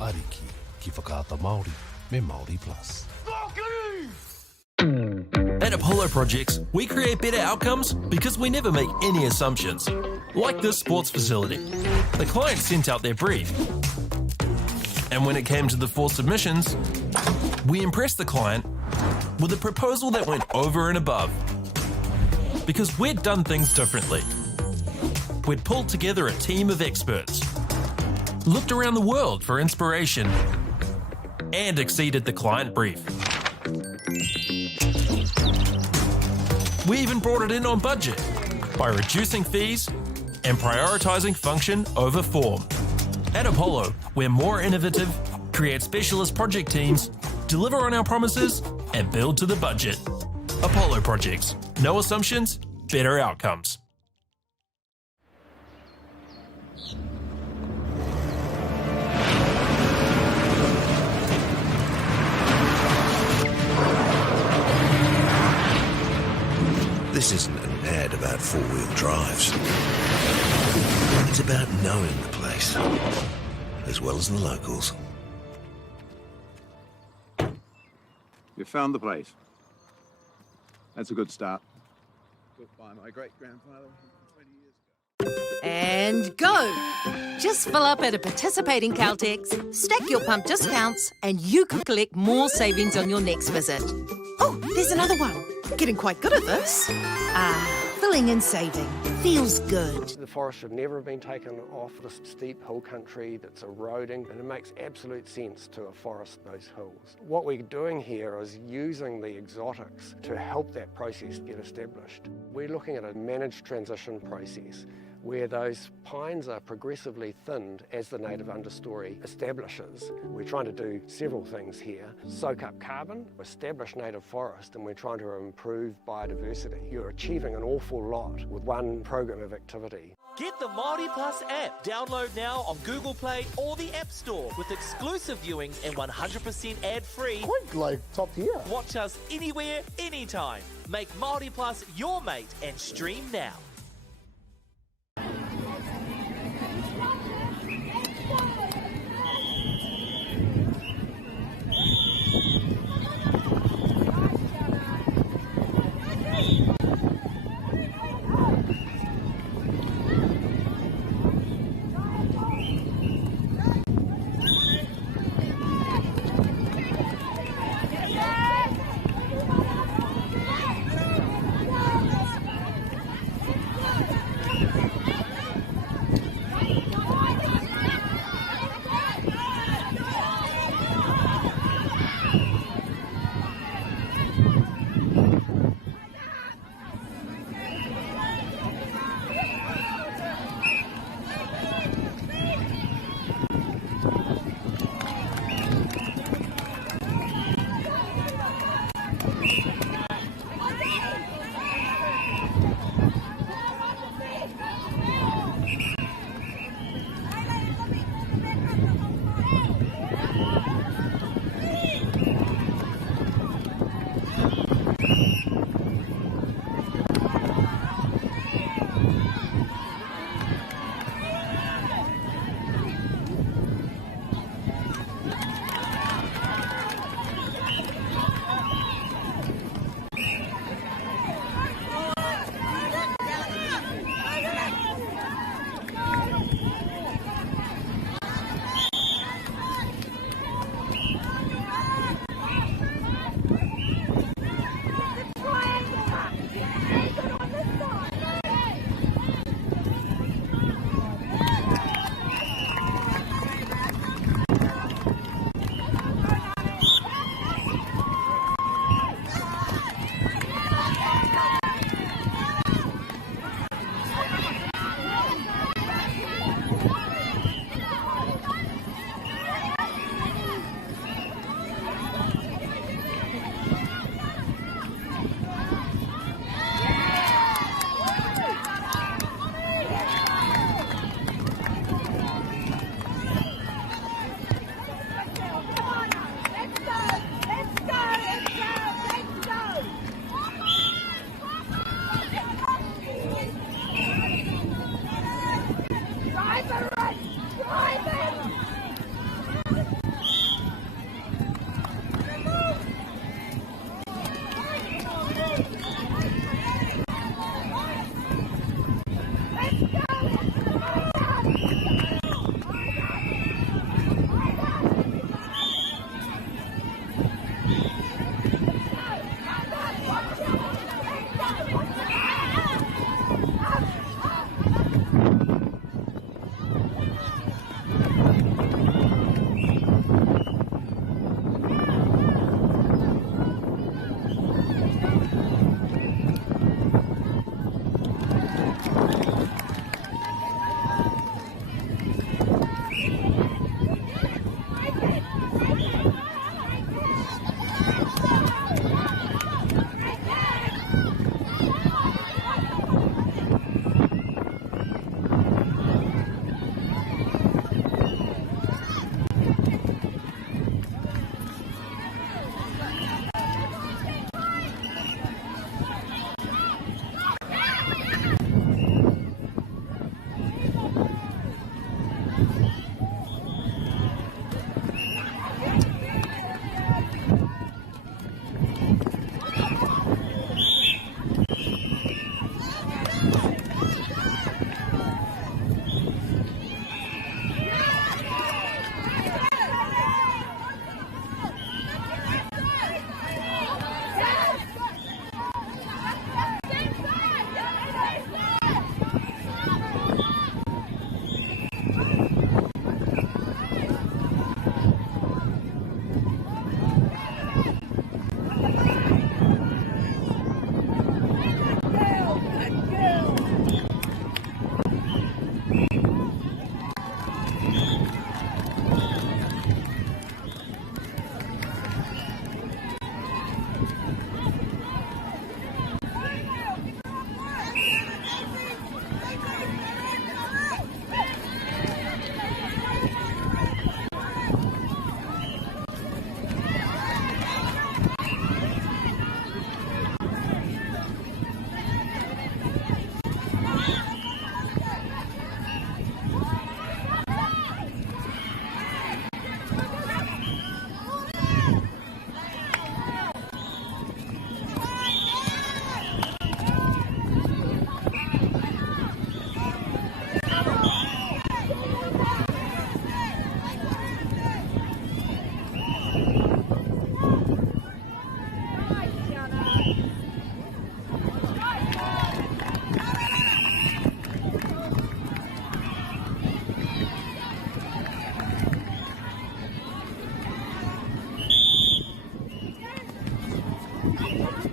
Ariki, ki whakaata Māori, me Māori Plus. At Apollo Projects, we create better outcomes because we never make any assumptions. Like this sports facility. The client sent out their brief. And when it came to the 4 submissions, we impressed the client with a proposal that went over and above. Because we'd done things differently. We'd pulled together a team of experts, looked around the world for inspiration, and exceeded the client brief. We even brought it in on budget by reducing fees and prioritising function over form. At Apollo, we're more innovative, create specialist project teams, deliver on our promises, and build to the budget. Apollo Projects. No assumptions, better outcomes. This isn't an ad about 4-wheel drives. It's about knowing the place, as well as the locals. You found the place. That's a good start. Built by my great-grandfather 20 years ago. And go! Just fill up at a participating Caltex, stack your pump discounts, and you could collect more savings on your next visit. Oh, there's another one. Getting quite good at this. Filling and saving. Feels good. The forest should never have been taken off this steep hill country that's eroding, and it makes absolute sense to afforest those hills. What we're doing here is using the exotics to help that process get established. We're looking at a managed transition process where those pines are progressively thinned as the native understory establishes. We're trying to do several things here. Soak up carbon, establish native forest, and we're trying to improve biodiversity. You're achieving an awful lot with one program of activity. Get the Māori Plus app. Download now on Google Play or the App Store with exclusive viewings and 100% ad-free. Quite like top tier. Watch us anywhere, anytime. Make Māori Plus your mate and stream now.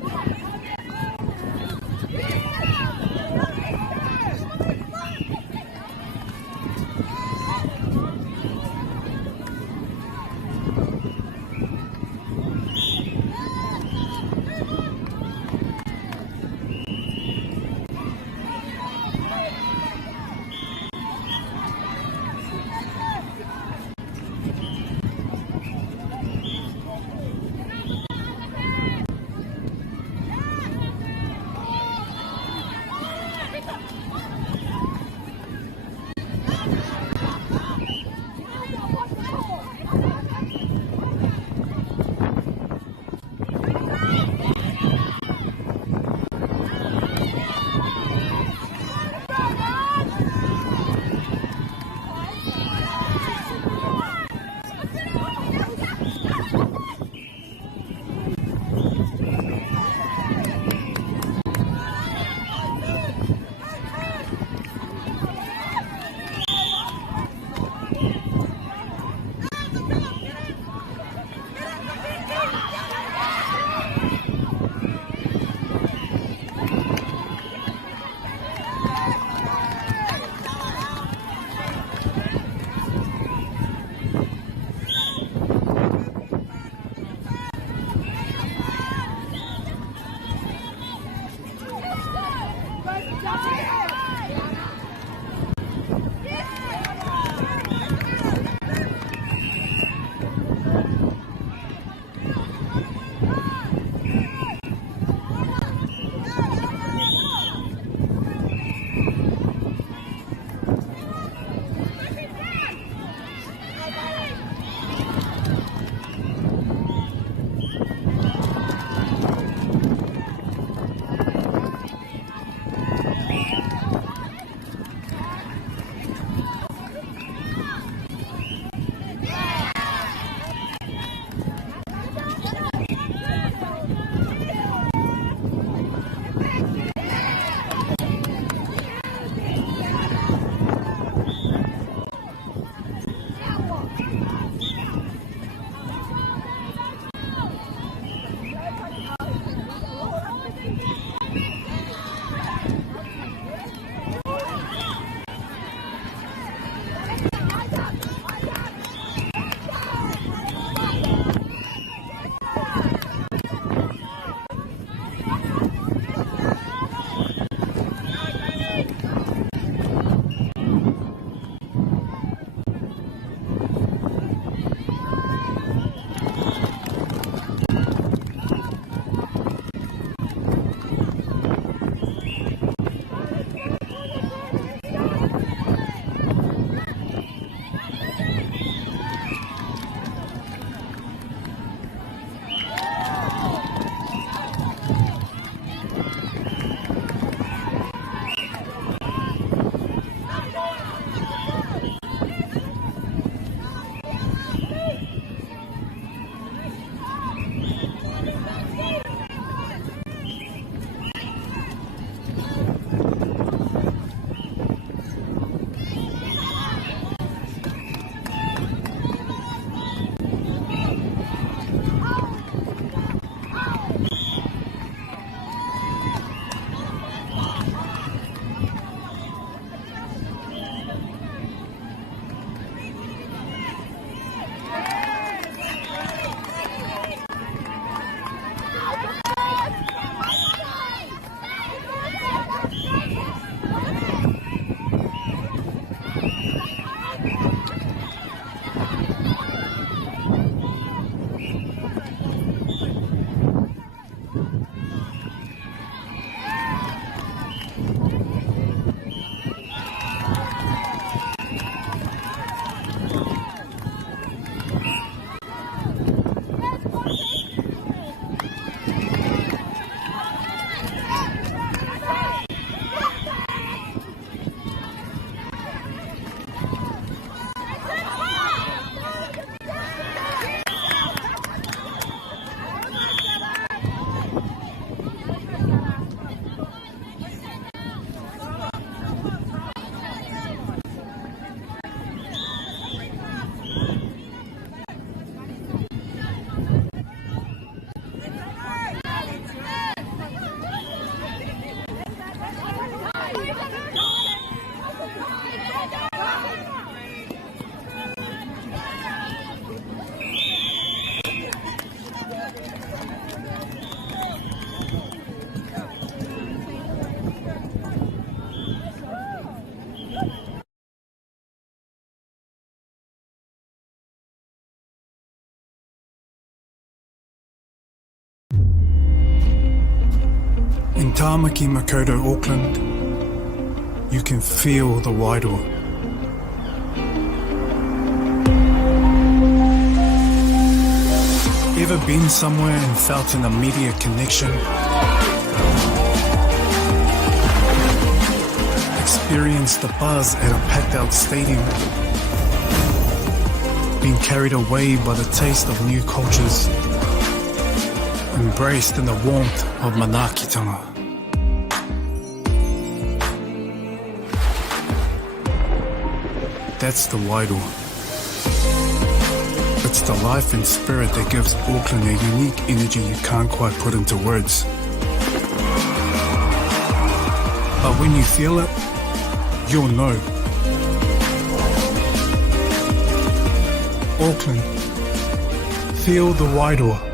Yeah! Tamaki Makaurau, Auckland, you can feel the Wairoa. Ever been somewhere and felt an immediate connection? Experienced the buzz at a packed out stadium? Been carried away by the taste of new cultures? Embraced in the warmth of Manaakitanga? That's the Wairoa. It's the life and spirit that gives Auckland a unique energy you can't quite put into words. But when you feel it, you'll know. Auckland, feel the Wairoa.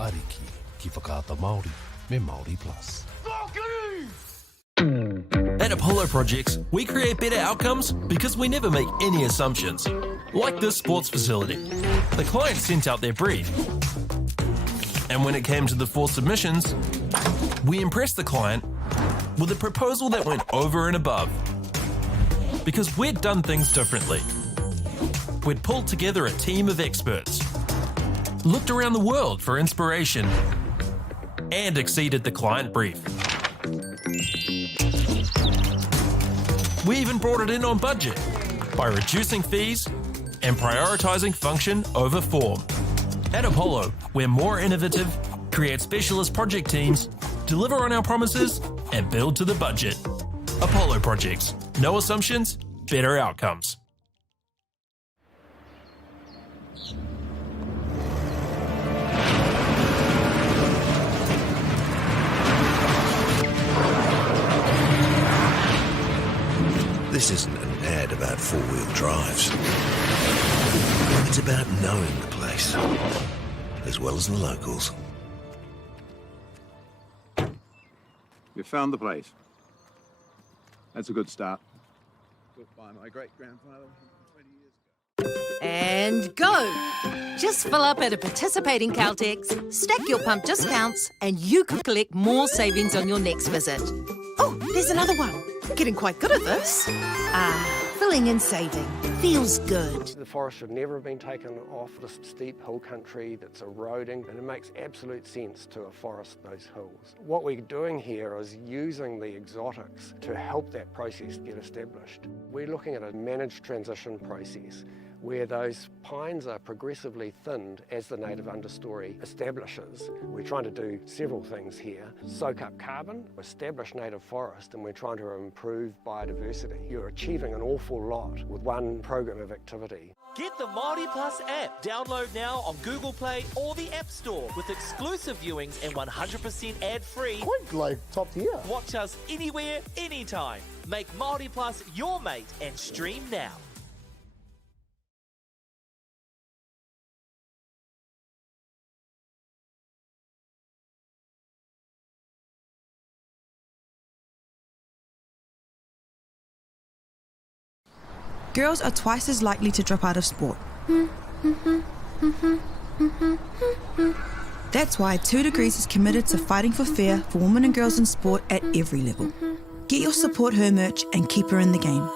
Ariki, ki whakaata Māori, me Māori Plus. At Apollo Projects, we create better outcomes because we never make any assumptions. Like this sports facility. The client sent out their brief. And when it came to the 4 submissions, we impressed the client with a proposal that went over and above. Because we'd done things differently. We'd pulled together a team of experts, looked around the world for inspiration, and exceeded the client brief. We even brought it in on budget by reducing fees and prioritising function over form. At Apollo, we're more innovative, create specialist project teams, deliver on our promises, and build to the budget. Apollo Projects. No assumptions, better outcomes. This isn't an ad about four-wheel drives. It's about knowing the place, as well as the locals. You found the place. That's a good start. Built by my great-grandfather 20 years ago. And go! Just fill up at a participating Caltex, stack your pump discounts, and you could collect more savings on your next visit. Oh, there's another one. Getting quite good at this. Filling and saving. Feels good. The forest should never have been taken off this steep hill country that's eroding, and it makes absolute sense to afforest those hills. What we're doing here is using the exotics to help that process get established. We're looking at a managed transition process where those pines are progressively thinned as the native understory establishes. We're trying to do several things here. Soak up carbon, establish native forest, and we're trying to improve biodiversity. You're achieving an awful lot with one program of activity. Get the Māori Plus app. Download now on Google Play or the App Store with exclusive viewings and 100% ad-free. Quite like top tier. Watch us anywhere, anytime. Make Māori Plus your mate and stream now. Girls are twice as likely to drop out of sport. That's why 2 Degrees is committed to fighting for fair for women and girls in sport at every level. Get your Support Her merch and keep her in the game.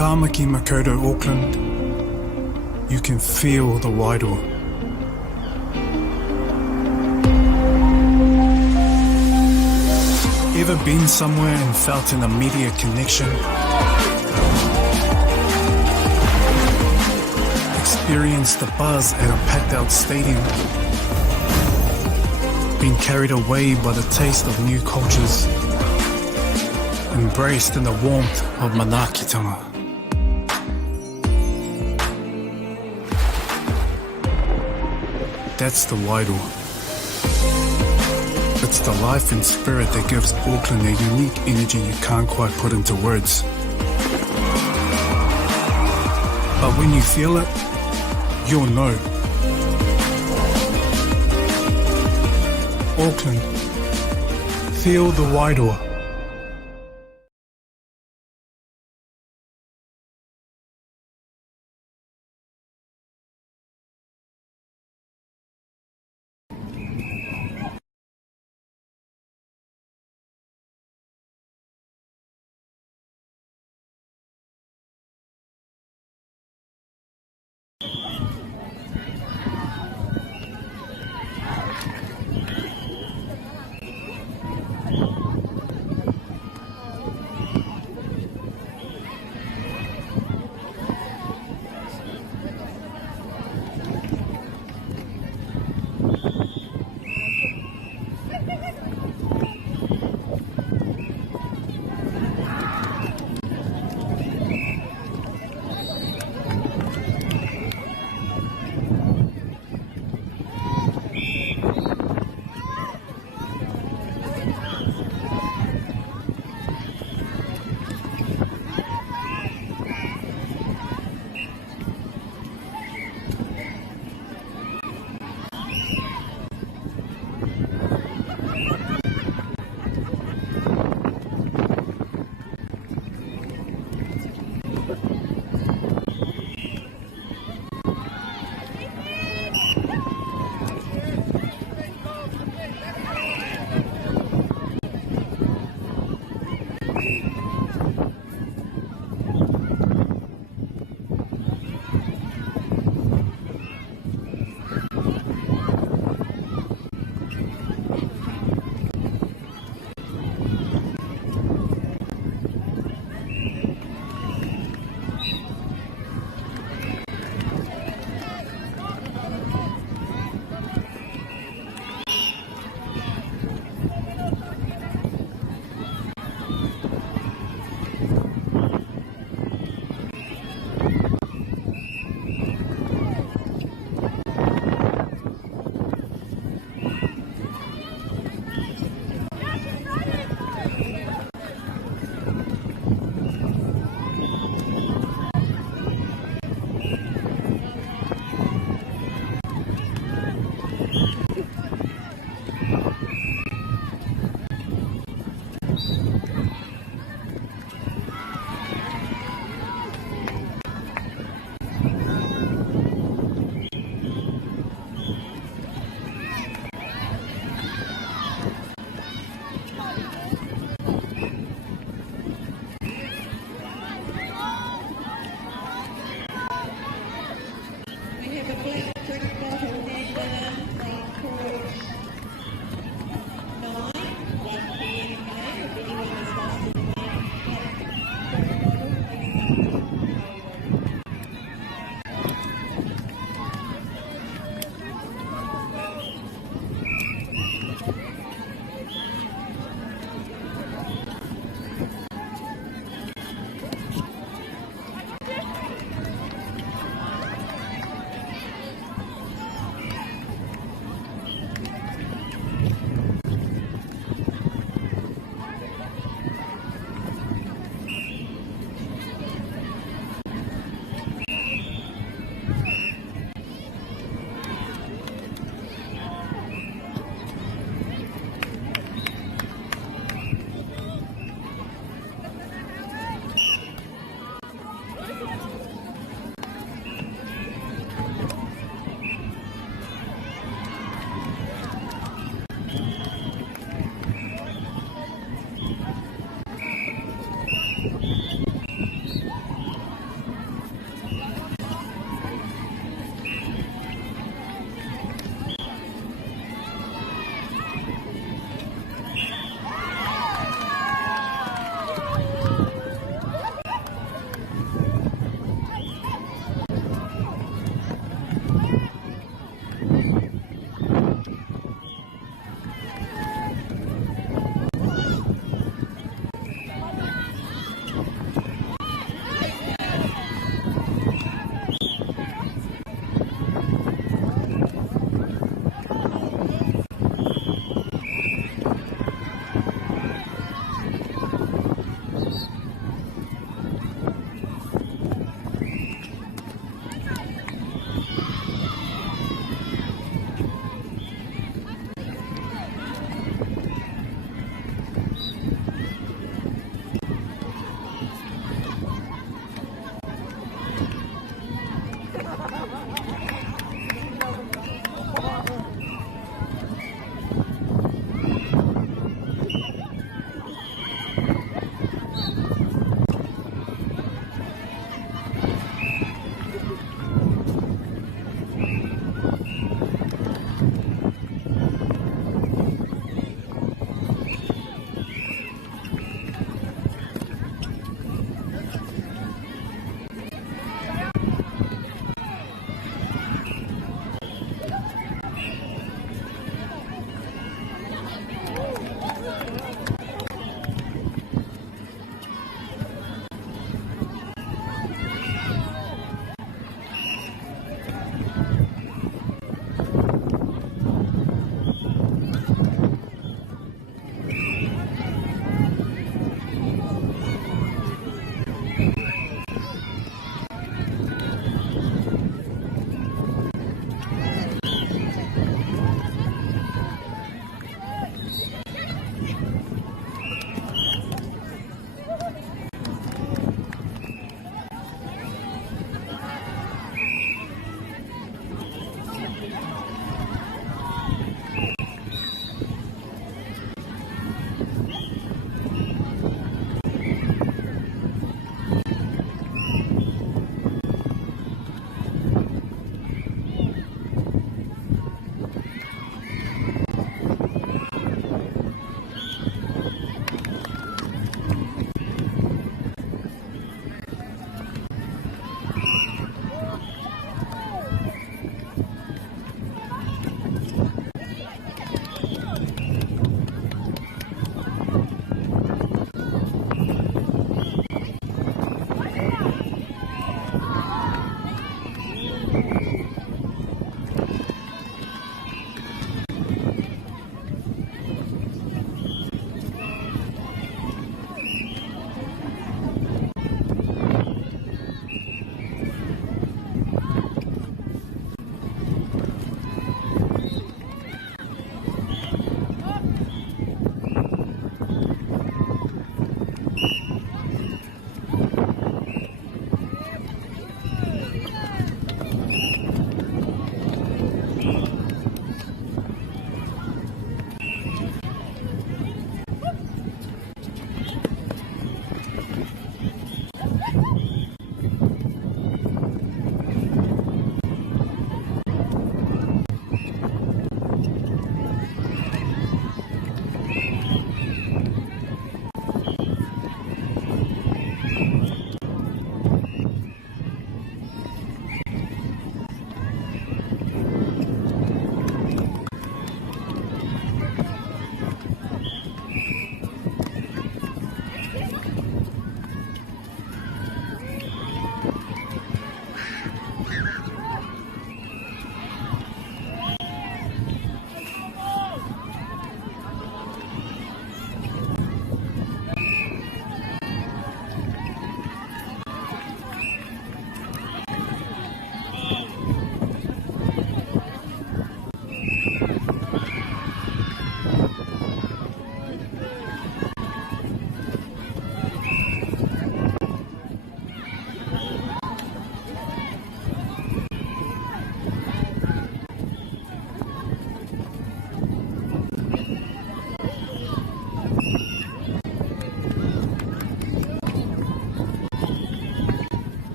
Tamaki Makaurau, Auckland, you can feel the Wairoa. Ever been somewhere and felt an immediate connection? Experienced the buzz at a packed out stadium? Been carried away by the taste of new cultures? Embraced in the warmth of Manaakitanga? That's the Wairoa. It's the life and spirit that gives Auckland a unique energy you can't quite put into words. But when you feel it, you'll know. Auckland, feel the Wairoa.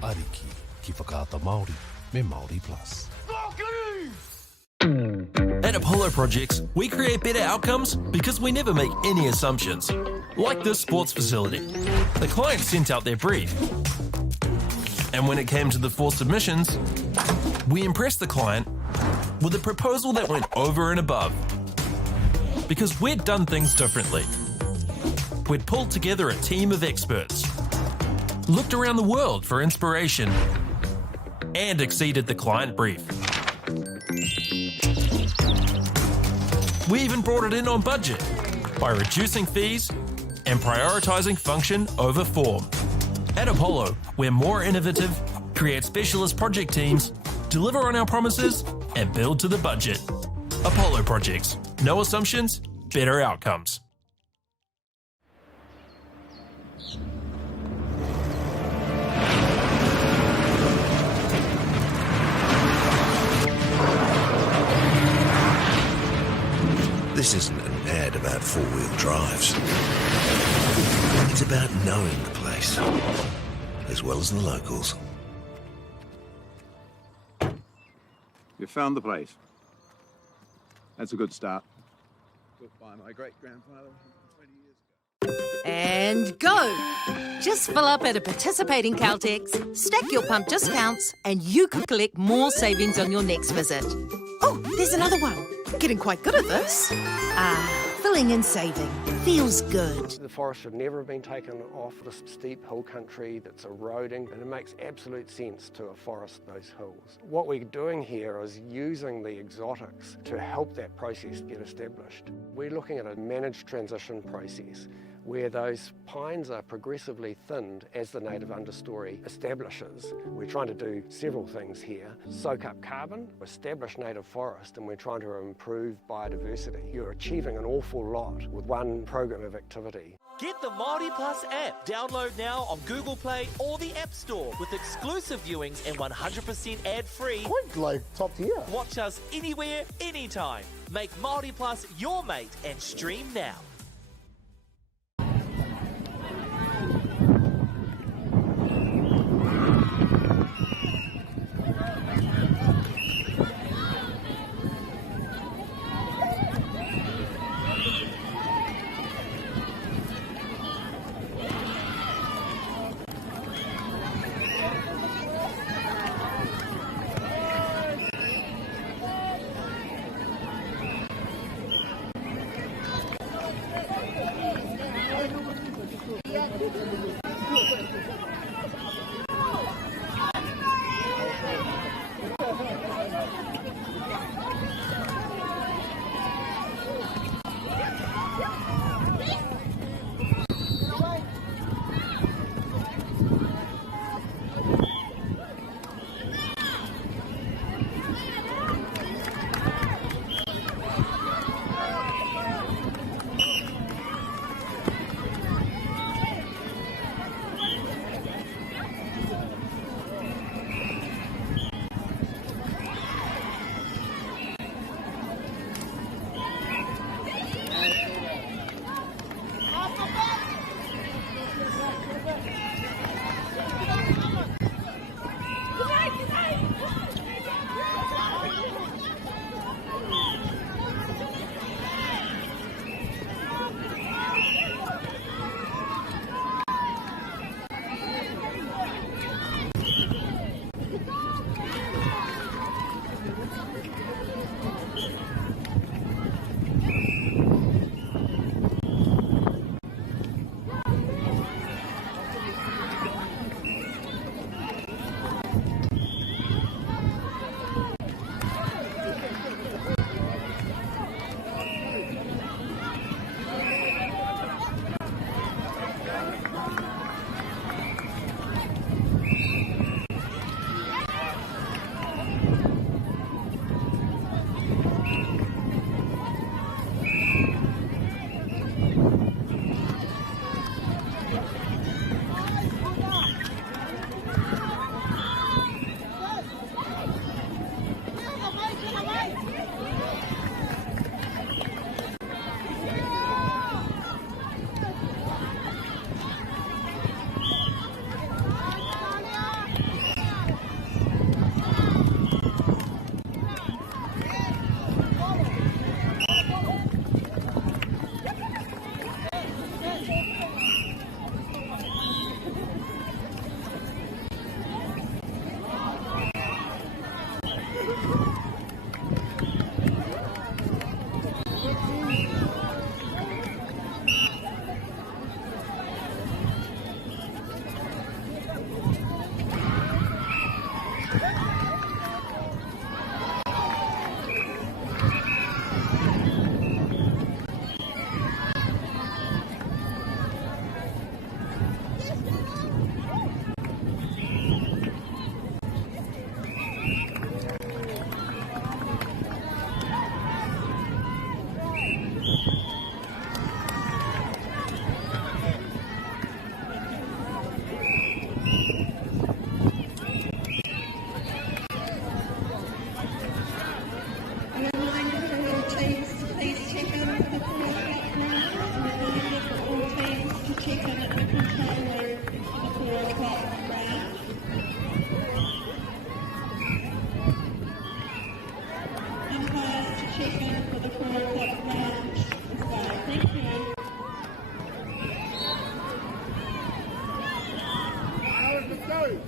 Ariki, ki whakaata Māori, me Māori Plus. At Apollo Projects, we create better outcomes because we never make any assumptions. Like this sports facility. The client sent out their brief. And when it came to the 4 submissions, we impressed the client with a proposal that went over and above. Because we'd done things differently. We'd pulled together a team of experts, looked around the world for inspiration, and exceeded the client brief. We even brought it in on budget by reducing fees and prioritizing function over form. At Apollo, we're more innovative, create specialist project teams, deliver on our promises, and build to the budget. Apollo Projects. No assumptions, better outcomes. This isn't an ad about four-wheel drives. It's about knowing the place, as well as the locals. You found the place. That's a good start. Built by my great-grandfather 20 years ago. And go! Just fill up at a participating Caltex, stack your pump discounts, and you could collect more savings on your next visit. Oh, there's another one. Getting quite good at this. Filling and saving. Feels good. The forest should never have been taken off this steep hill country that's eroding, and it makes absolute sense to afforest those hills. What we're doing here is using the exotics to help that process get established. We're looking at a managed transition process where those pines are progressively thinned as the native understory establishes. We're trying to do several things here. Soak up carbon, establish native forest, and we're trying to improve biodiversity. You're achieving an awful lot with one program of activity. Get the Māori Plus app. Download now on Google Play or the App Store with exclusive viewings and 100% ad-free. Quite like top tier. Watch us anywhere, anytime. Make Māori Plus your mate and stream now. check-in for the 4 o'clock lounge. So, thank you. Let's go.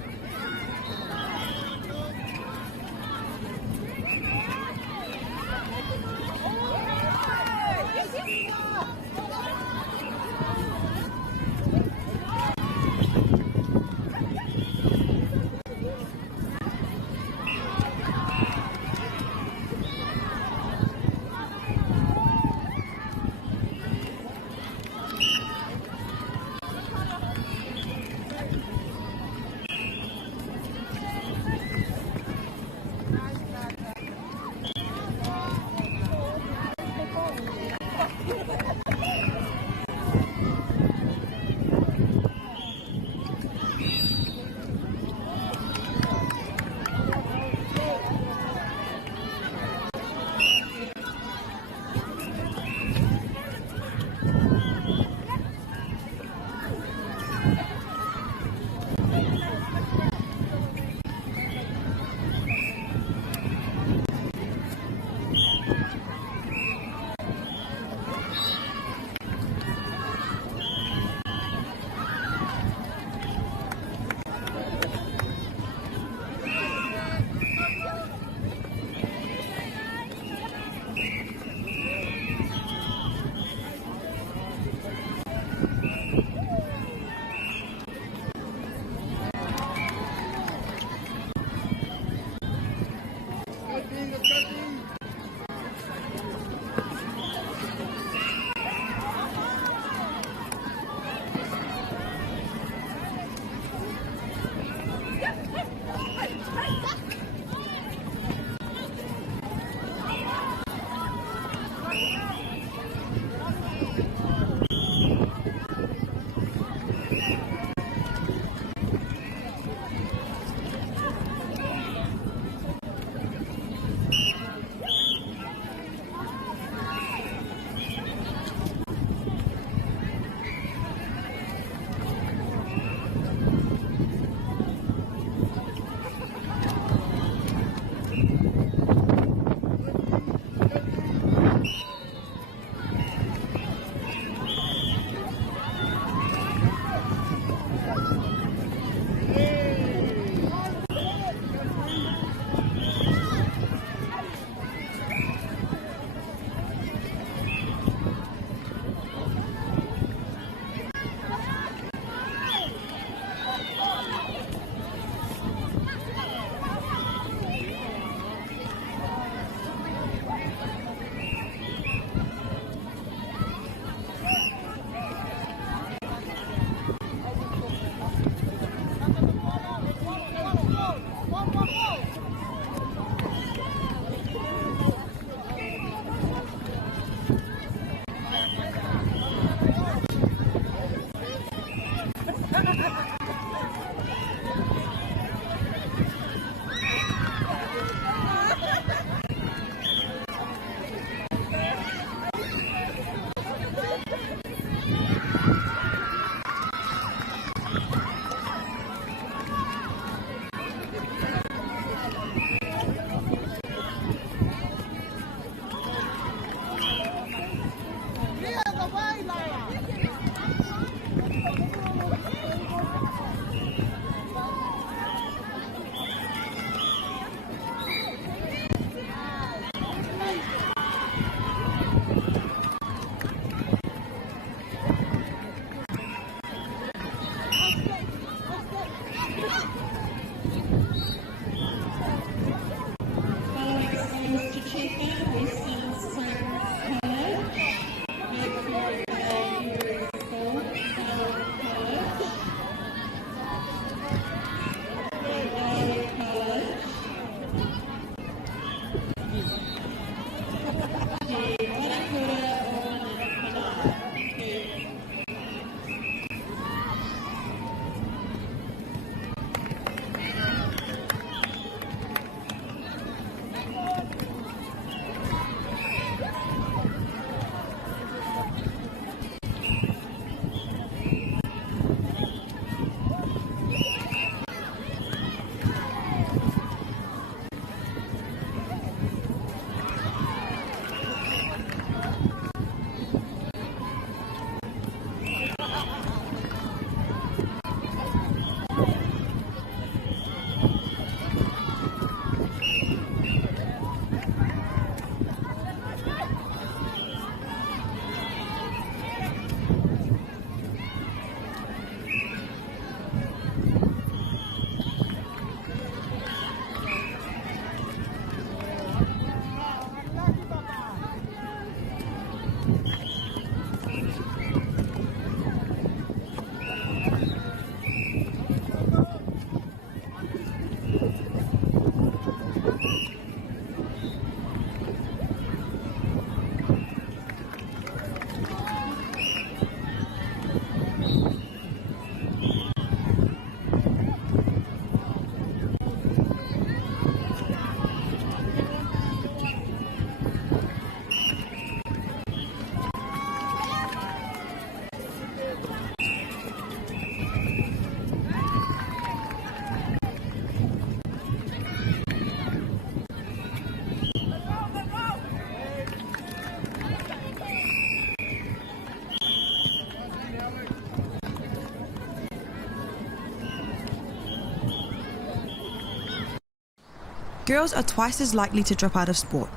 girls are twice as likely to drop out of sport.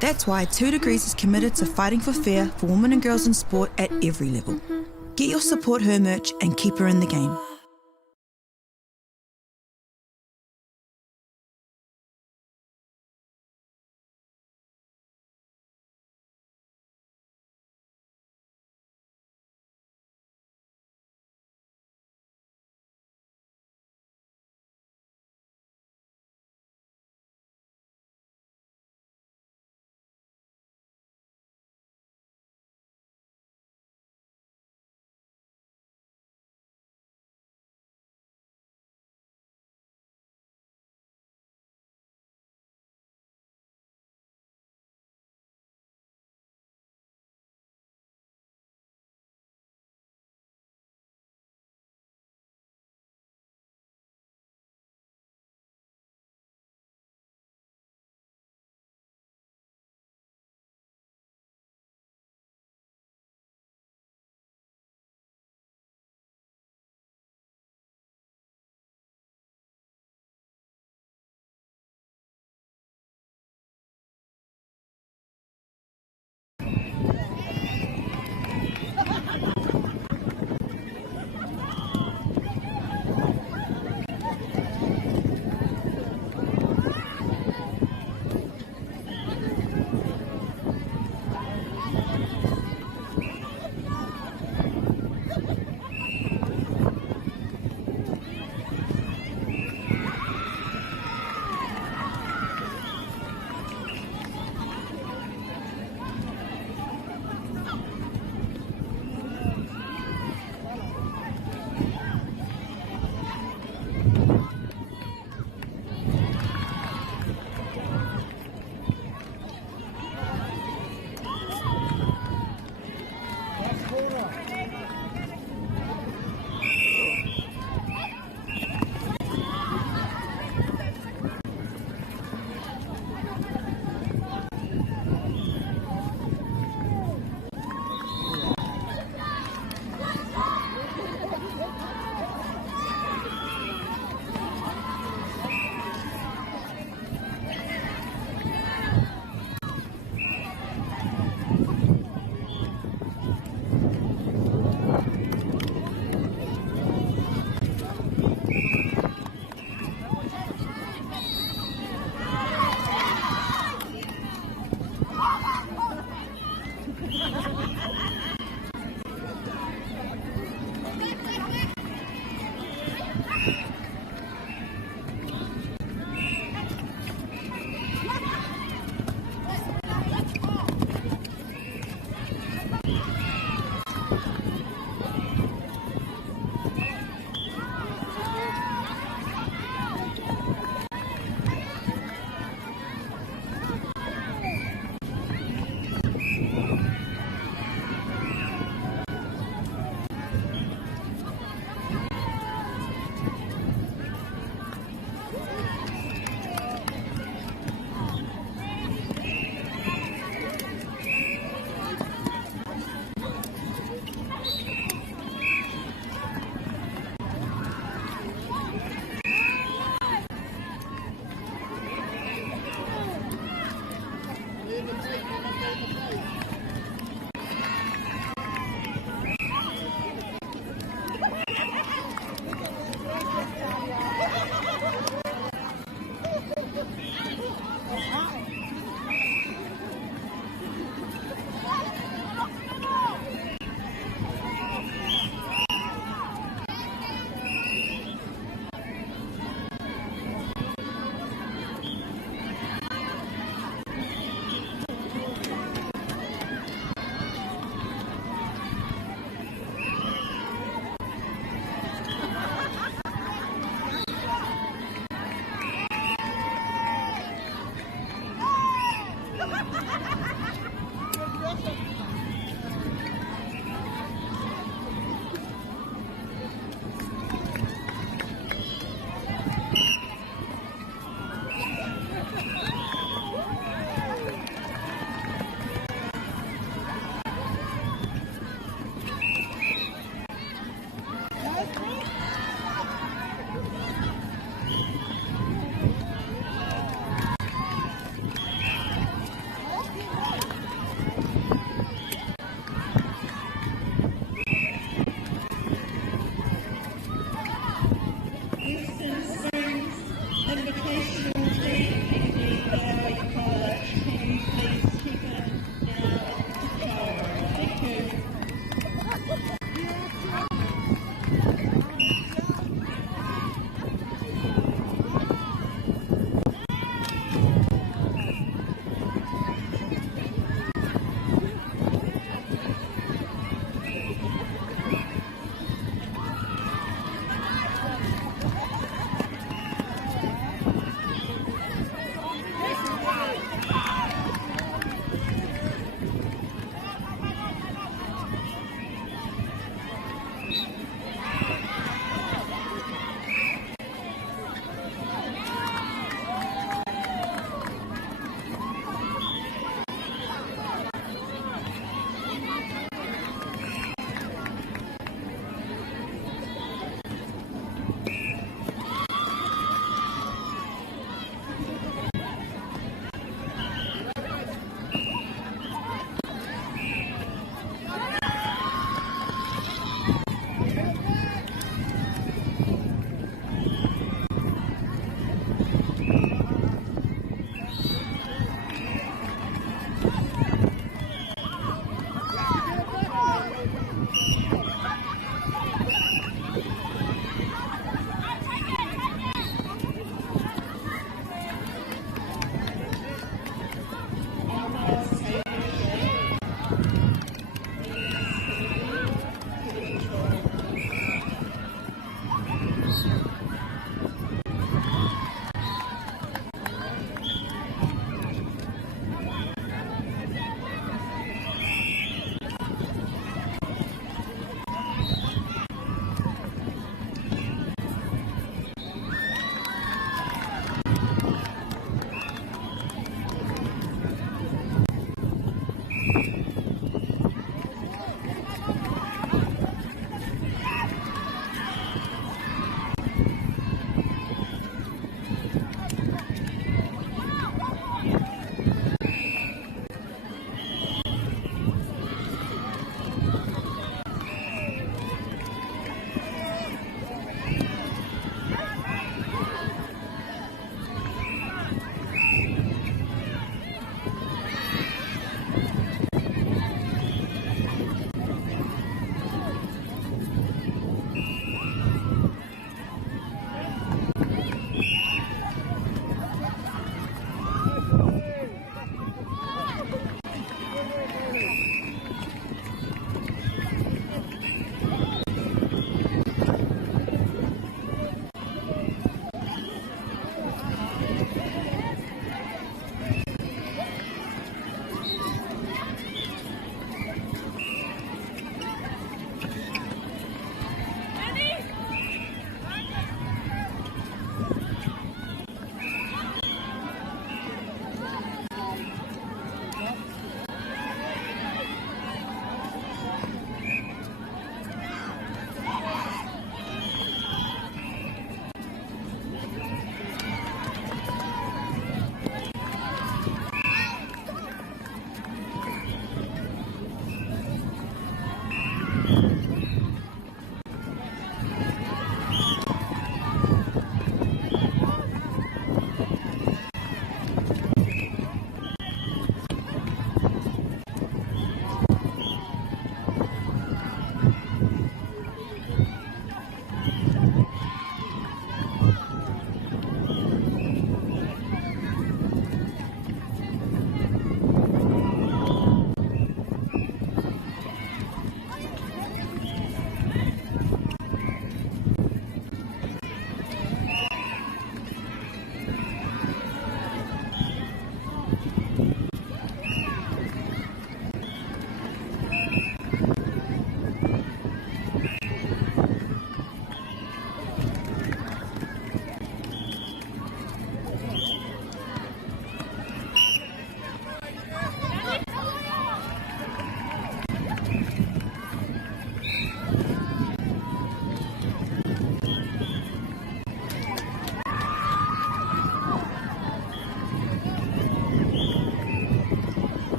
That's why 2 Degrees is committed to fighting for fair for women and girls in sport at every level. Get your Support Her merch and keep her in the game. small seat and the railway pilot, can you please keep it now under control? Thank you.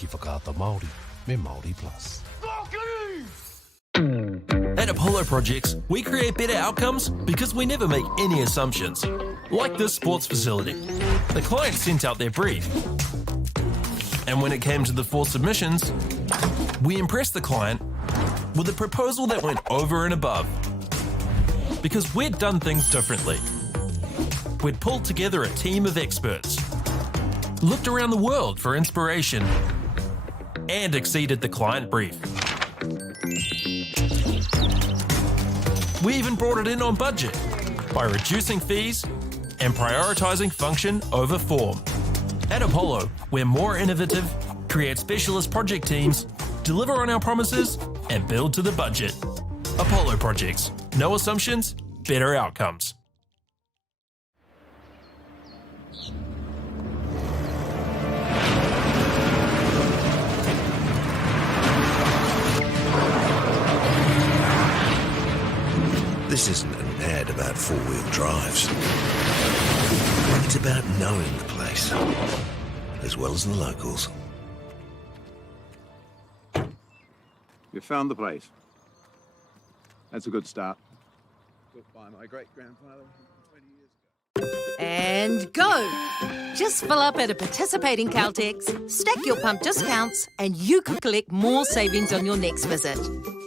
ki whakaata Māori me Māori Plus. At Apollo Projects, we create better outcomes because we never make any assumptions. Like this sports facility. The client sent out their brief. And when it came to the 4 submissions, we impressed the client with a proposal that went over and above. Because we'd done things differently. We'd pulled together a team of experts, looked around the world for inspiration, and exceeded the client brief. We even brought it in on budget by reducing fees and prioritising function over form. At Apollo, we're more innovative, create specialist project teams, deliver on our promises, and build to the budget. Apollo Projects. No assumptions, better outcomes. This isn't an ad about four-wheel drives. It's about knowing the place, as well as the locals. You found the place. That's a good start. Built by my great-grandfather 20 years ago. And go! Just fill up at a participating Caltex, stack your pump discounts, and you could collect more savings on your next visit.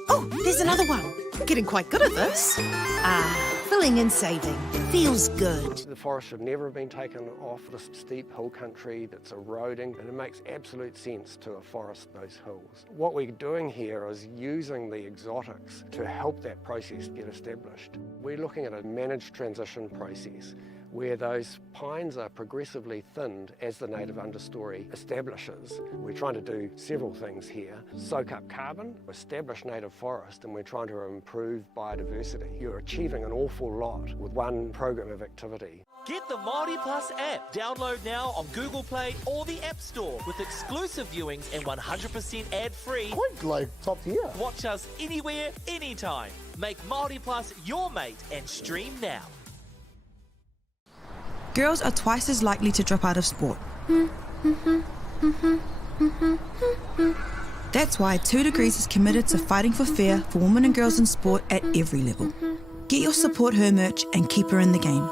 Oh, there's another one. Getting quite good at this. Filling and saving. Feels good. The forest should never have been taken off this steep hill country that's eroding, and it makes absolute sense to afforest those hills. What we're doing here is using the exotics to help that process get established. We're looking at a managed transition process where those pines are progressively thinned as the native understory establishes. We're trying to do several things here. Soak up carbon, establish native forest, and we're trying to improve biodiversity. You're achieving an awful lot with one program of activity. Get the Māori Plus app. Download now on Google Play or the App Store with exclusive viewings and 100% ad-free. Quite like top tier. Watch us anywhere, anytime. Make Māori Plus your mate and stream now. Girls are twice as likely to drop out of sport. That's why 2 Degrees is committed to fighting for fair for women and girls in sport at every level. Get your Support Her merch and keep her in the game.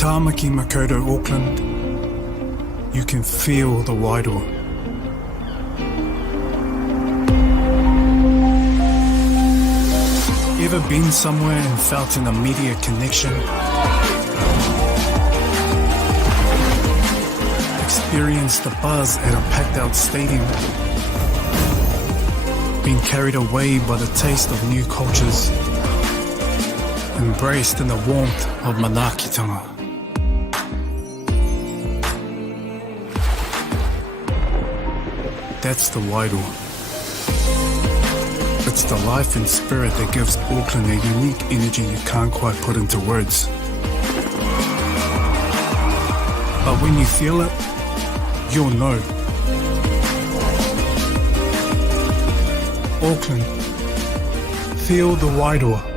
Tamaki Makaurau, Auckland, you can feel the Wairoa. Ever been somewhere and felt an immediate connection? Experienced the buzz at a packed out stadium? Been carried away by the taste of new cultures? Embraced in the warmth of Manakitanga? That's the Wairoa. It's the life and spirit that gives Auckland a unique energy you can't quite put into words. But when you feel it, you'll know. Auckland, feel the Wairoa.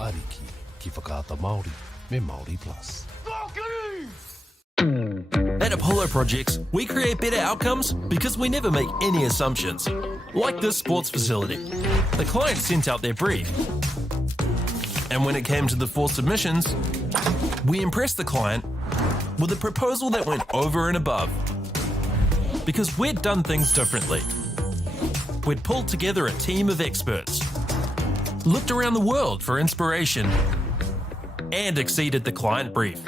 Ariki, ki whakaata Māori, me Māori Plus. At Apollo Projects, we create better outcomes because we never make any assumptions. Like this sports facility. The client sent out their brief. And when it came to the 4 submissions, we impressed the client with a proposal that went over and above. Because we'd done things differently. We'd pulled together a team of experts, looked around the world for inspiration, and exceeded the client brief.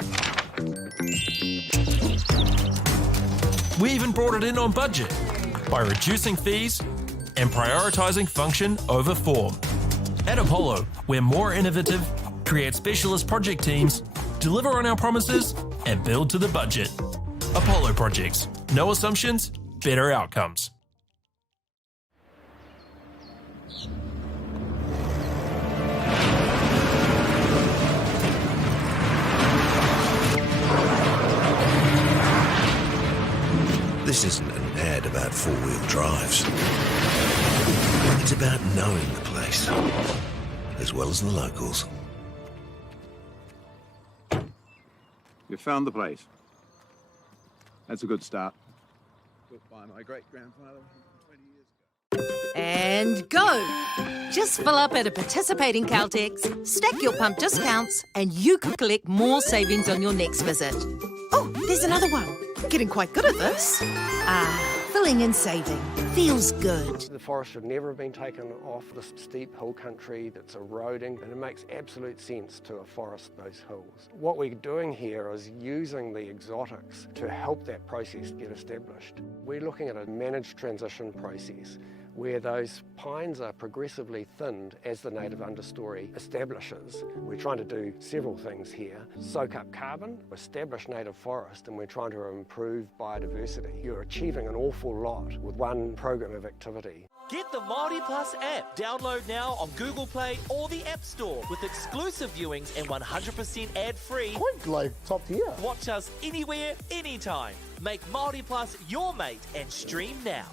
We even brought it in on budget by reducing fees and prioritising function over form. At Apollo, we're more innovative, create specialist project teams, deliver on our promises, and build to the budget. Apollo Projects. No assumptions, better outcomes. This isn't an ad about four-wheel drives. It's about knowing the place, as well as the locals. You found the place. That's a good start. Built by my great-grandfather 20 years ago. And go! Just fill up at a participating Caltex, stack your pump discounts, and you could collect more savings on your next visit. Oh, there's another one. Getting quite good at this. Filling and saving. Feels good. The forest should never have been taken off this steep hill country that's eroding, and it makes absolute sense to afforest those hills. What we're doing here is using the exotics to help that process get established. We're looking at a managed transition process where those pines are progressively thinned as the native understory establishes. We're trying to do several things here. Soak up carbon, establish native forest, and we're trying to improve biodiversity. You're achieving an awful lot with one program of activity. Get the Māori Plus app. Download now on Google Play or the App Store with exclusive viewings and 100% ad-free. Quite like top tier. Watch us anywhere, anytime. Make Māori Plus your mate and stream now.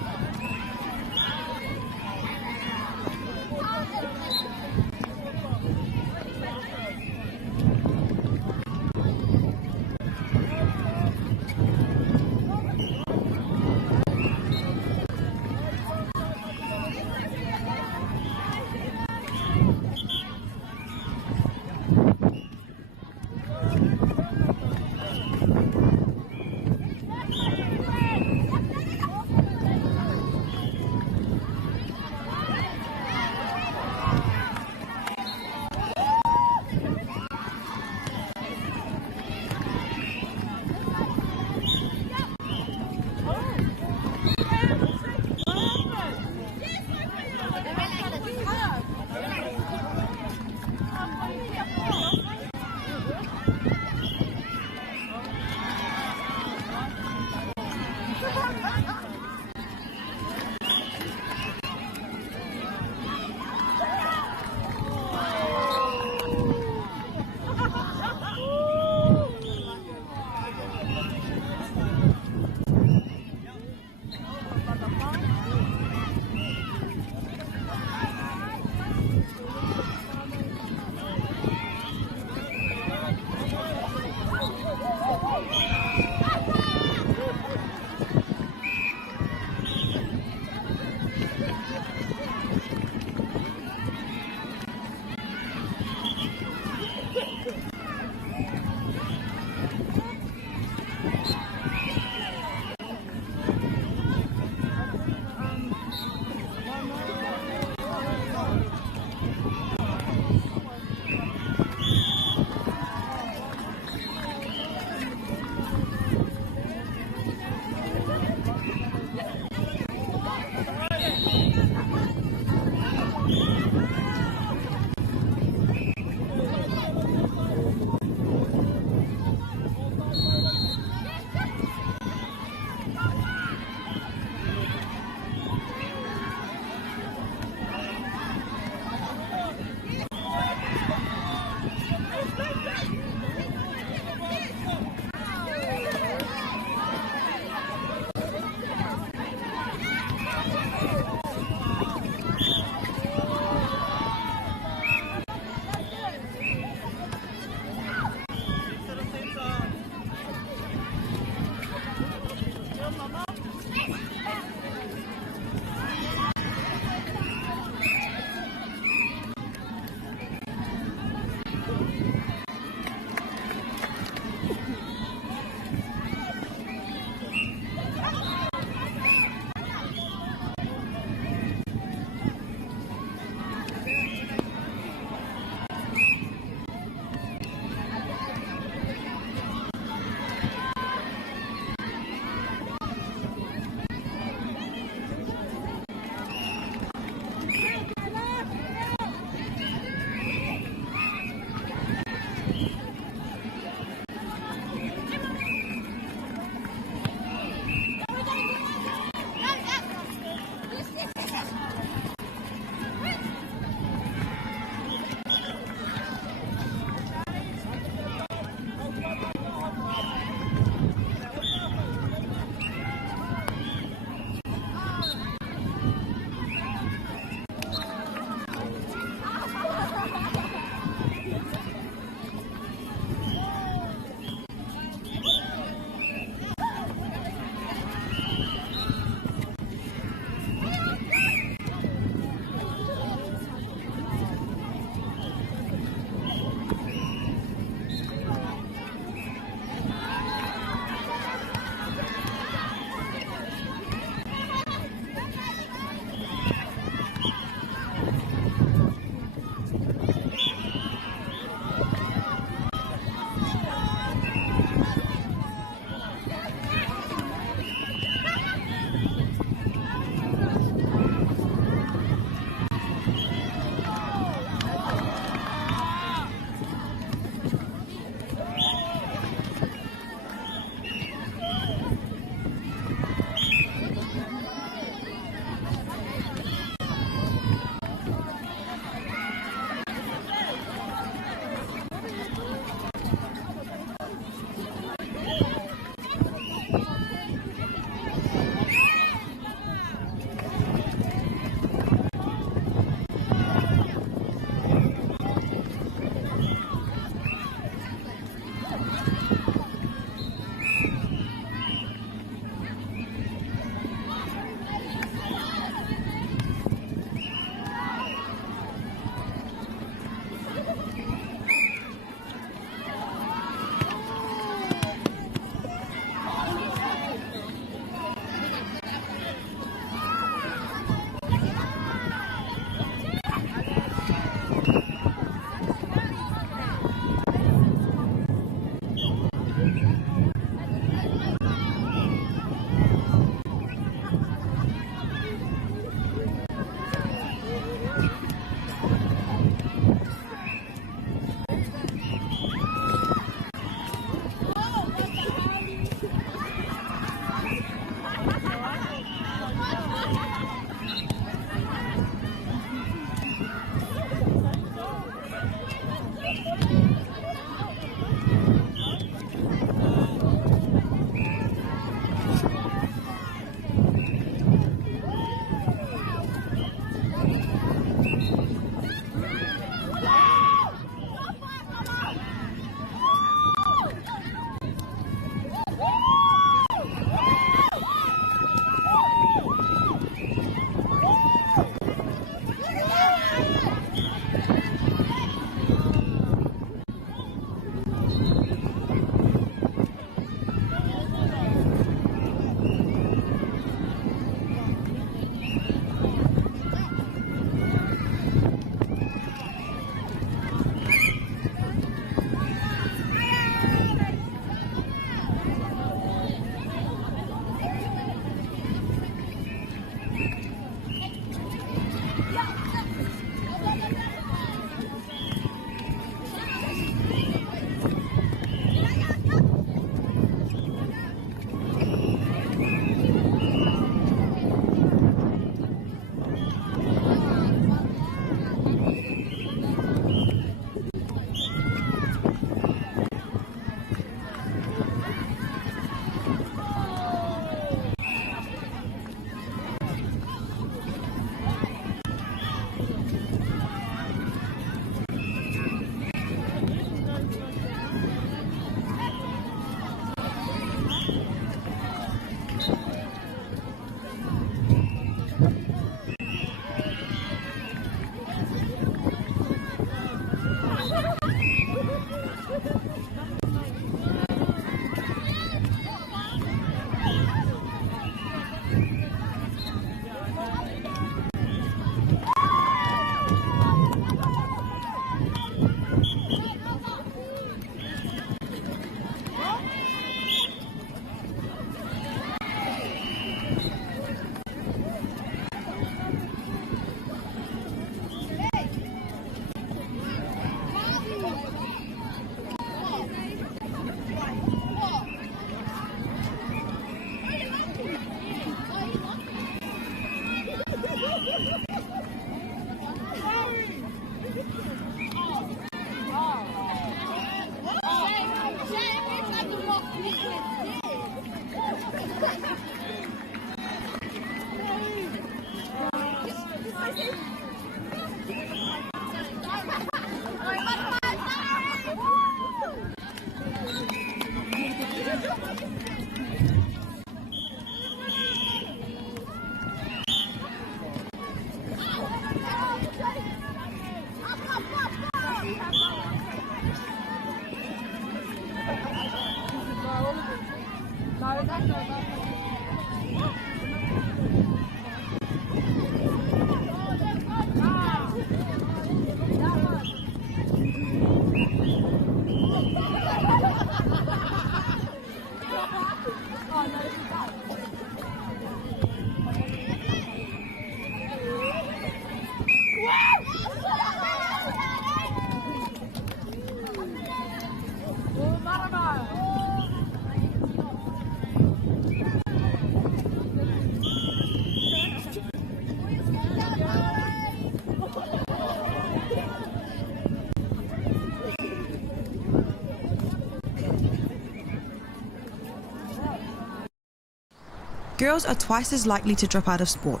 Girls are twice as likely to drop out of sport.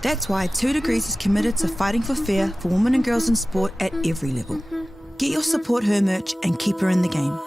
That's why 2 Degrees is committed to fighting for fair for women and girls in sport at every level. Get your Support Her merch and keep her in the game.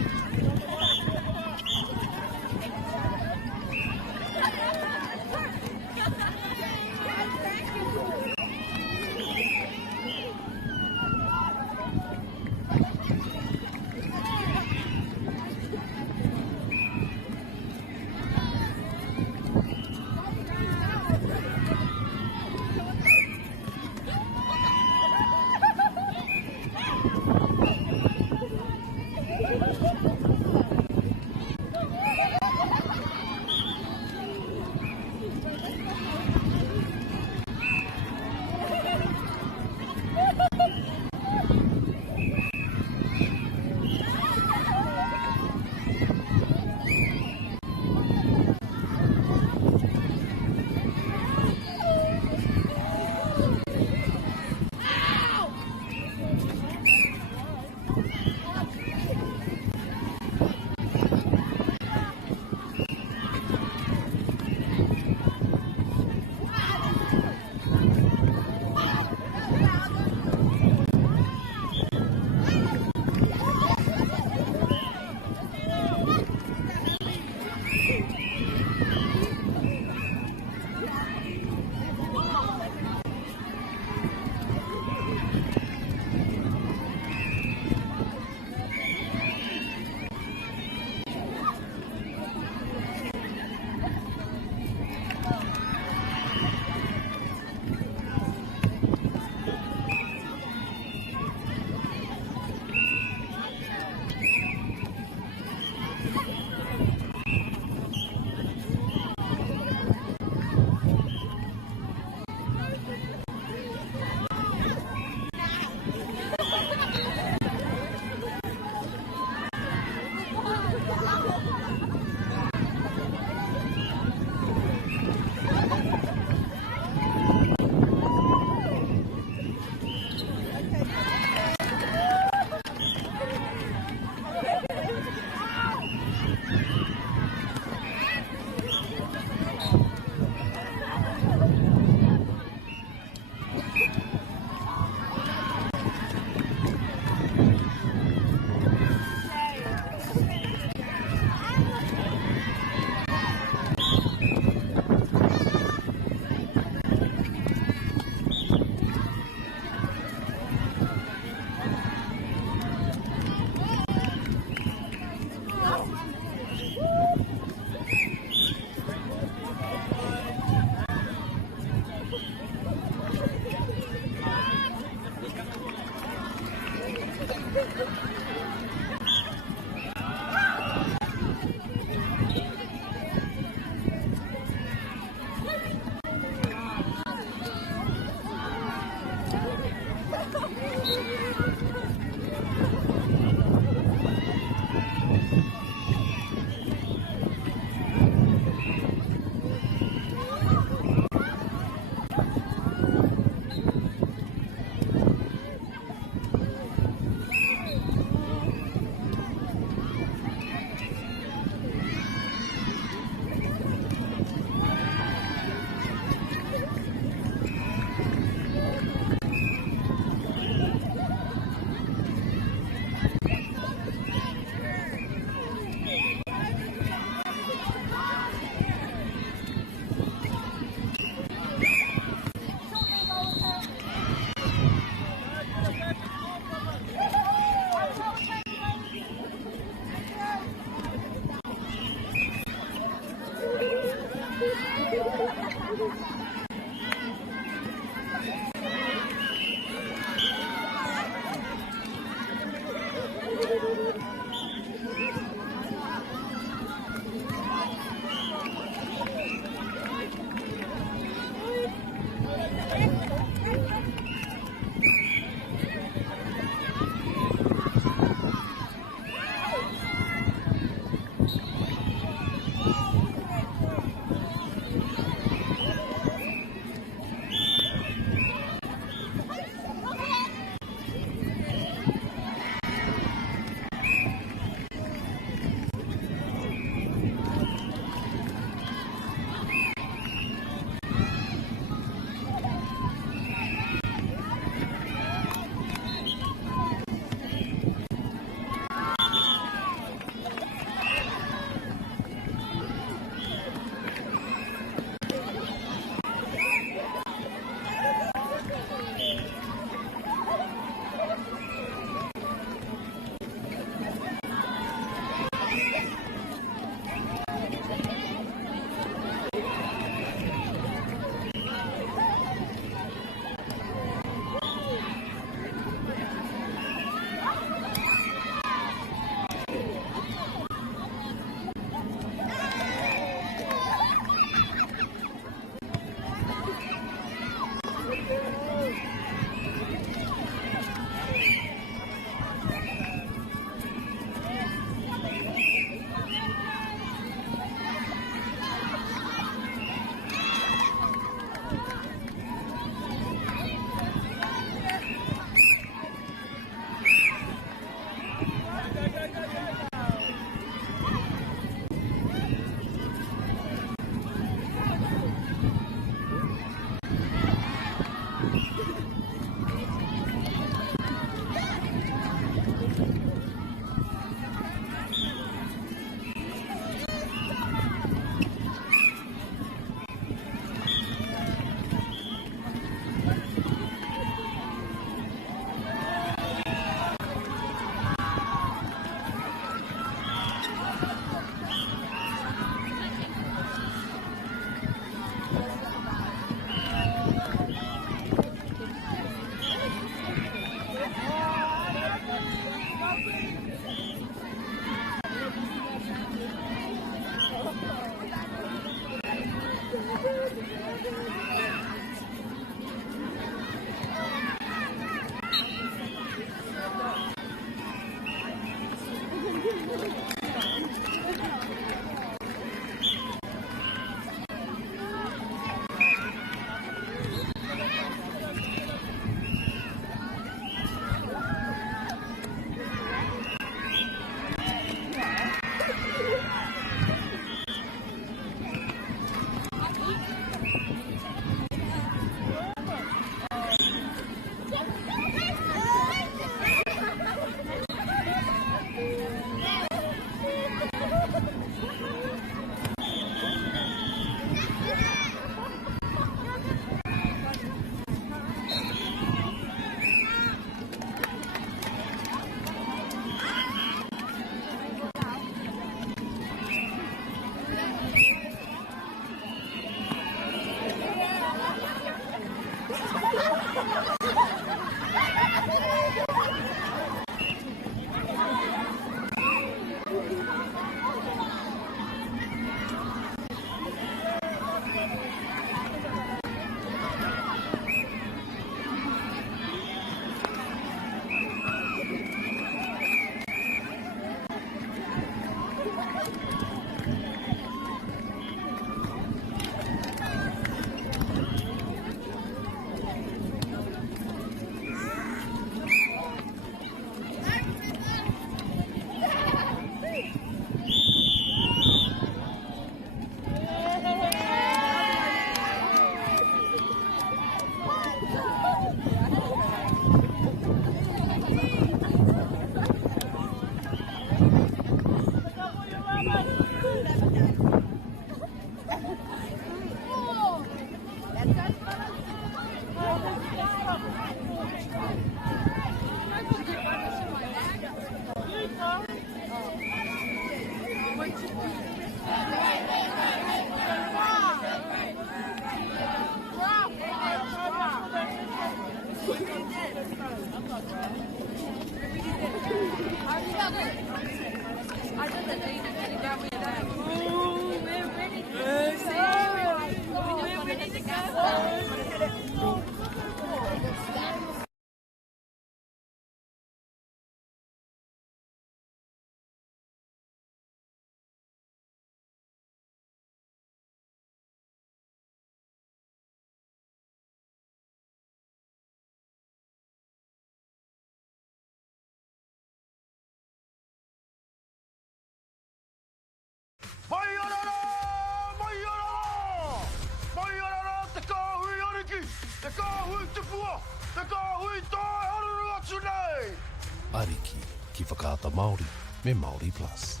Ariki, ki whakaata Māori, me Māori Plus.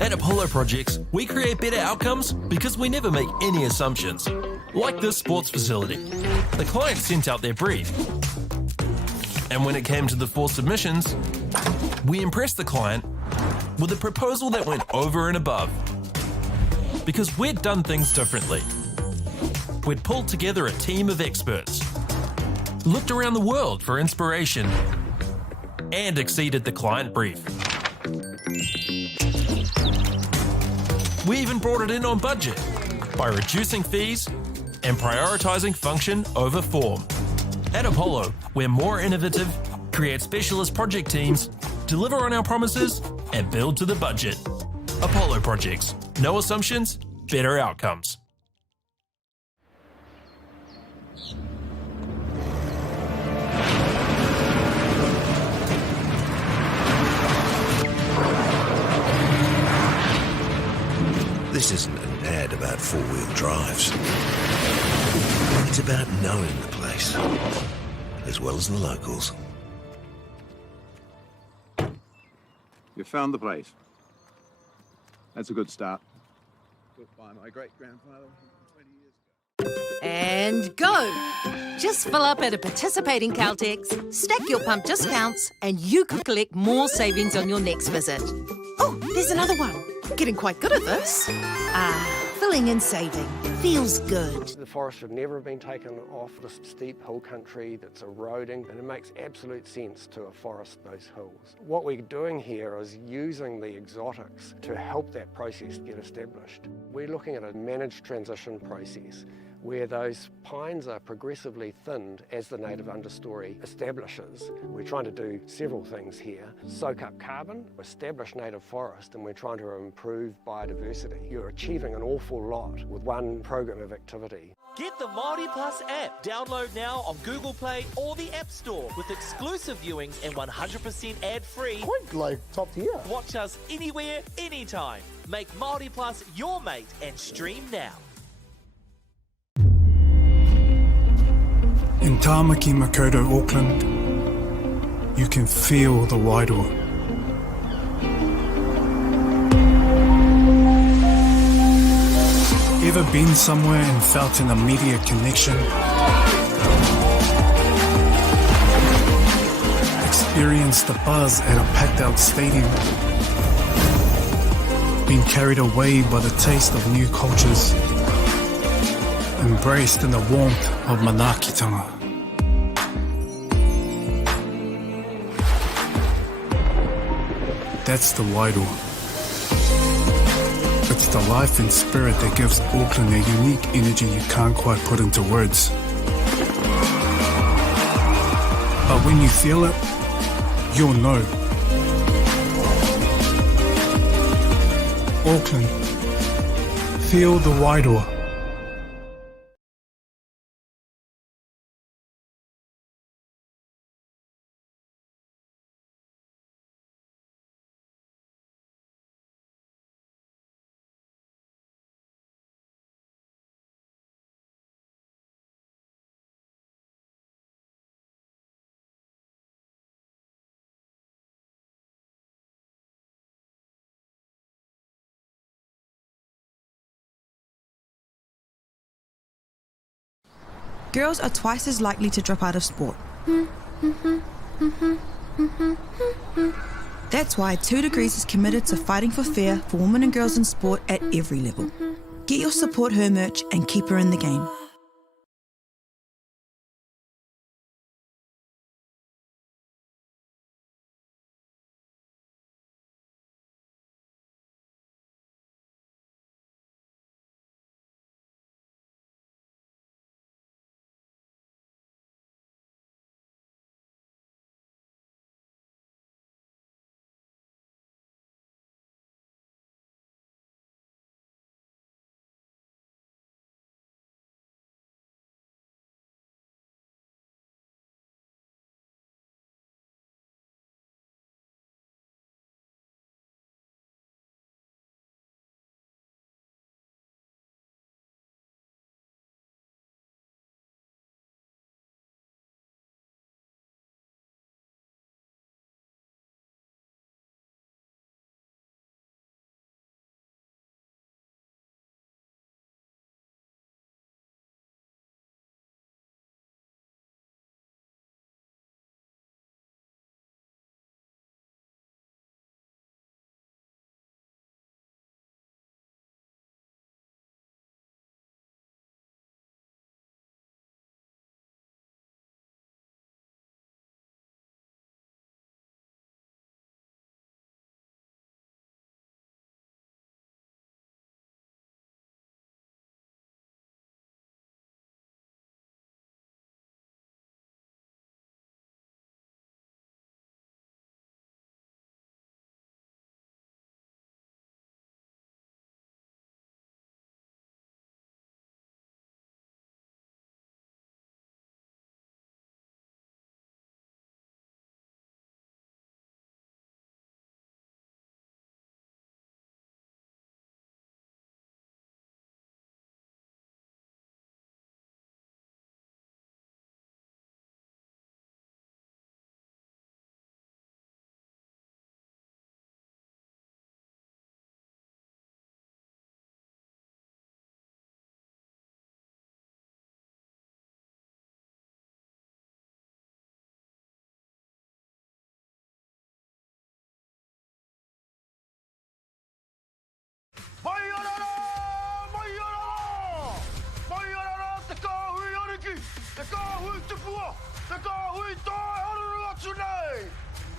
At Apollo Projects, we create better outcomes because we never make any assumptions. Like this sports facility. The client sent out their brief. And when it came to the 4 submissions, we impressed the client with a proposal that went over and above. Because we'd done things differently. We'd pulled together a team of experts, looked around the world for inspiration, and exceeded the client brief. We even brought it in on budget by reducing fees and prioritising function over form. At Apollo, we're more innovative, create specialist project teams, deliver on our promises, and build to the budget. Apollo Projects. No assumptions, better outcomes. This isn't an ad about four-wheel drives. It's about knowing the place, as well as the locals. You found the place. That's a good start. Built by my great-grandfather 20 years ago. And go! Just fill up at a participating Caltex, stack your pump discounts, and you could collect more savings on your next visit. Oh, there's another one. Getting quite good at this. Filling and saving. Feels good. The forest should never have been taken off this steep hill country that's eroding, and it makes absolute sense to afforest those hills. What we're doing here is using the exotics to help that process get established. We're looking at a managed transition process where those pines are progressively thinned as the native understory establishes. We're trying to do several things here. Soak up carbon, establish native forest, and we're trying to improve biodiversity. You're achieving an awful lot with one program of activity. Get the Māori Plus app. Download now on Google Play or the App Store with exclusive viewings and 100% ad-free. Quite like top tier. Watch us anywhere, anytime. Make Māori Plus your mate and stream now. In Tāmaki Makaurau, Auckland, you can feel the Wairoa. Ever been somewhere and felt an immediate connection? Experienced the buzz at a packed-out stadium? Been carried away by the taste of new cultures? Embraced in the warmth of Manaakitanga? That's the Wairoa. It's the life and spirit that gives Auckland a unique energy you can't quite put into words. But when you feel it, you'll know. Auckland, feel the Wairoa. Girls are twice as likely to drop out of sport. That's why 2 Degrees is committed to fighting for fair for women and girls in sport at every level. Get your Support Her merch and keep her in the game.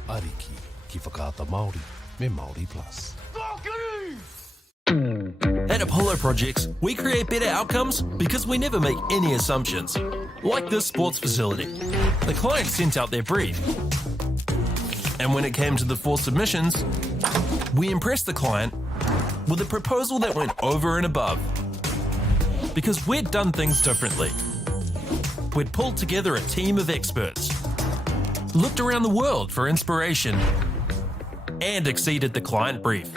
Ariki, ki whakaata Māori, me Māori Plus. At Apollo Projects, we create better outcomes because we never make any assumptions. Like this sports facility. The client sent out their brief. And when it came to the 4 submissions, we impressed the client with a proposal that went over and above. Because we'd done things differently. We'd pulled together a team of experts, looked around the world for inspiration, and exceeded the client brief.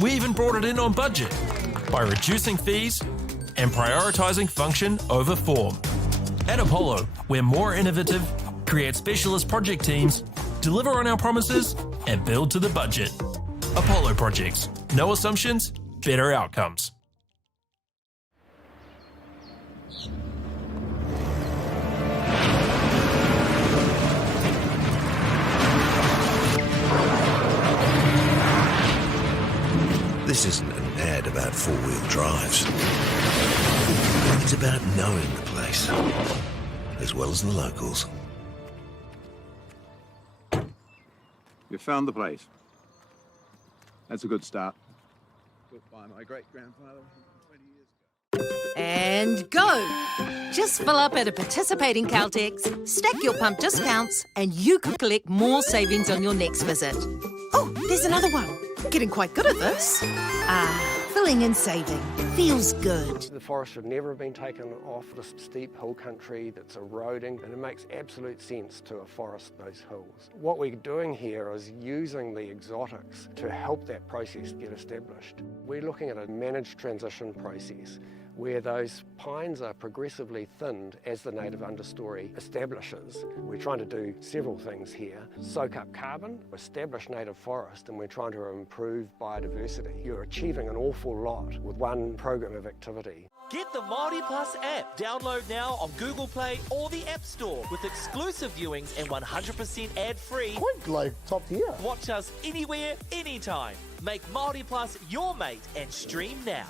We even brought it in on budget by reducing fees and prioritising function over form. At Apollo, we're more innovative, create specialist project teams, deliver on our promises, and build to the budget. Apollo Projects. No assumptions, better outcomes. This isn't an ad about four-wheel drives. It's about knowing the place, as well as the locals. You found the place. That's a good start. Built by my great-grandfather 20 years ago. And go! Just fill up at a participating Caltex, stack your pump discounts, and you could collect more savings on your next visit. Oh, there's another one. Getting quite good at this. Filling and saving. Feels good. The forest should never have been taken off this steep hill country that's eroding, and it makes absolute sense to afforest those hills. What we're doing here is using the exotics to help that process get established. We're looking at a managed transition process where those pines are progressively thinned as the native understory establishes. We're trying to do several things here. Soak up carbon, establish native forest, and we're trying to improve biodiversity. You're achieving an awful lot with one program of activity. Get the Māori Plus app. Download now on Google Play or the App Store with exclusive viewings and 100% ad-free. Quite like top tier. Watch us anywhere, anytime. Make Māori Plus your mate and stream now.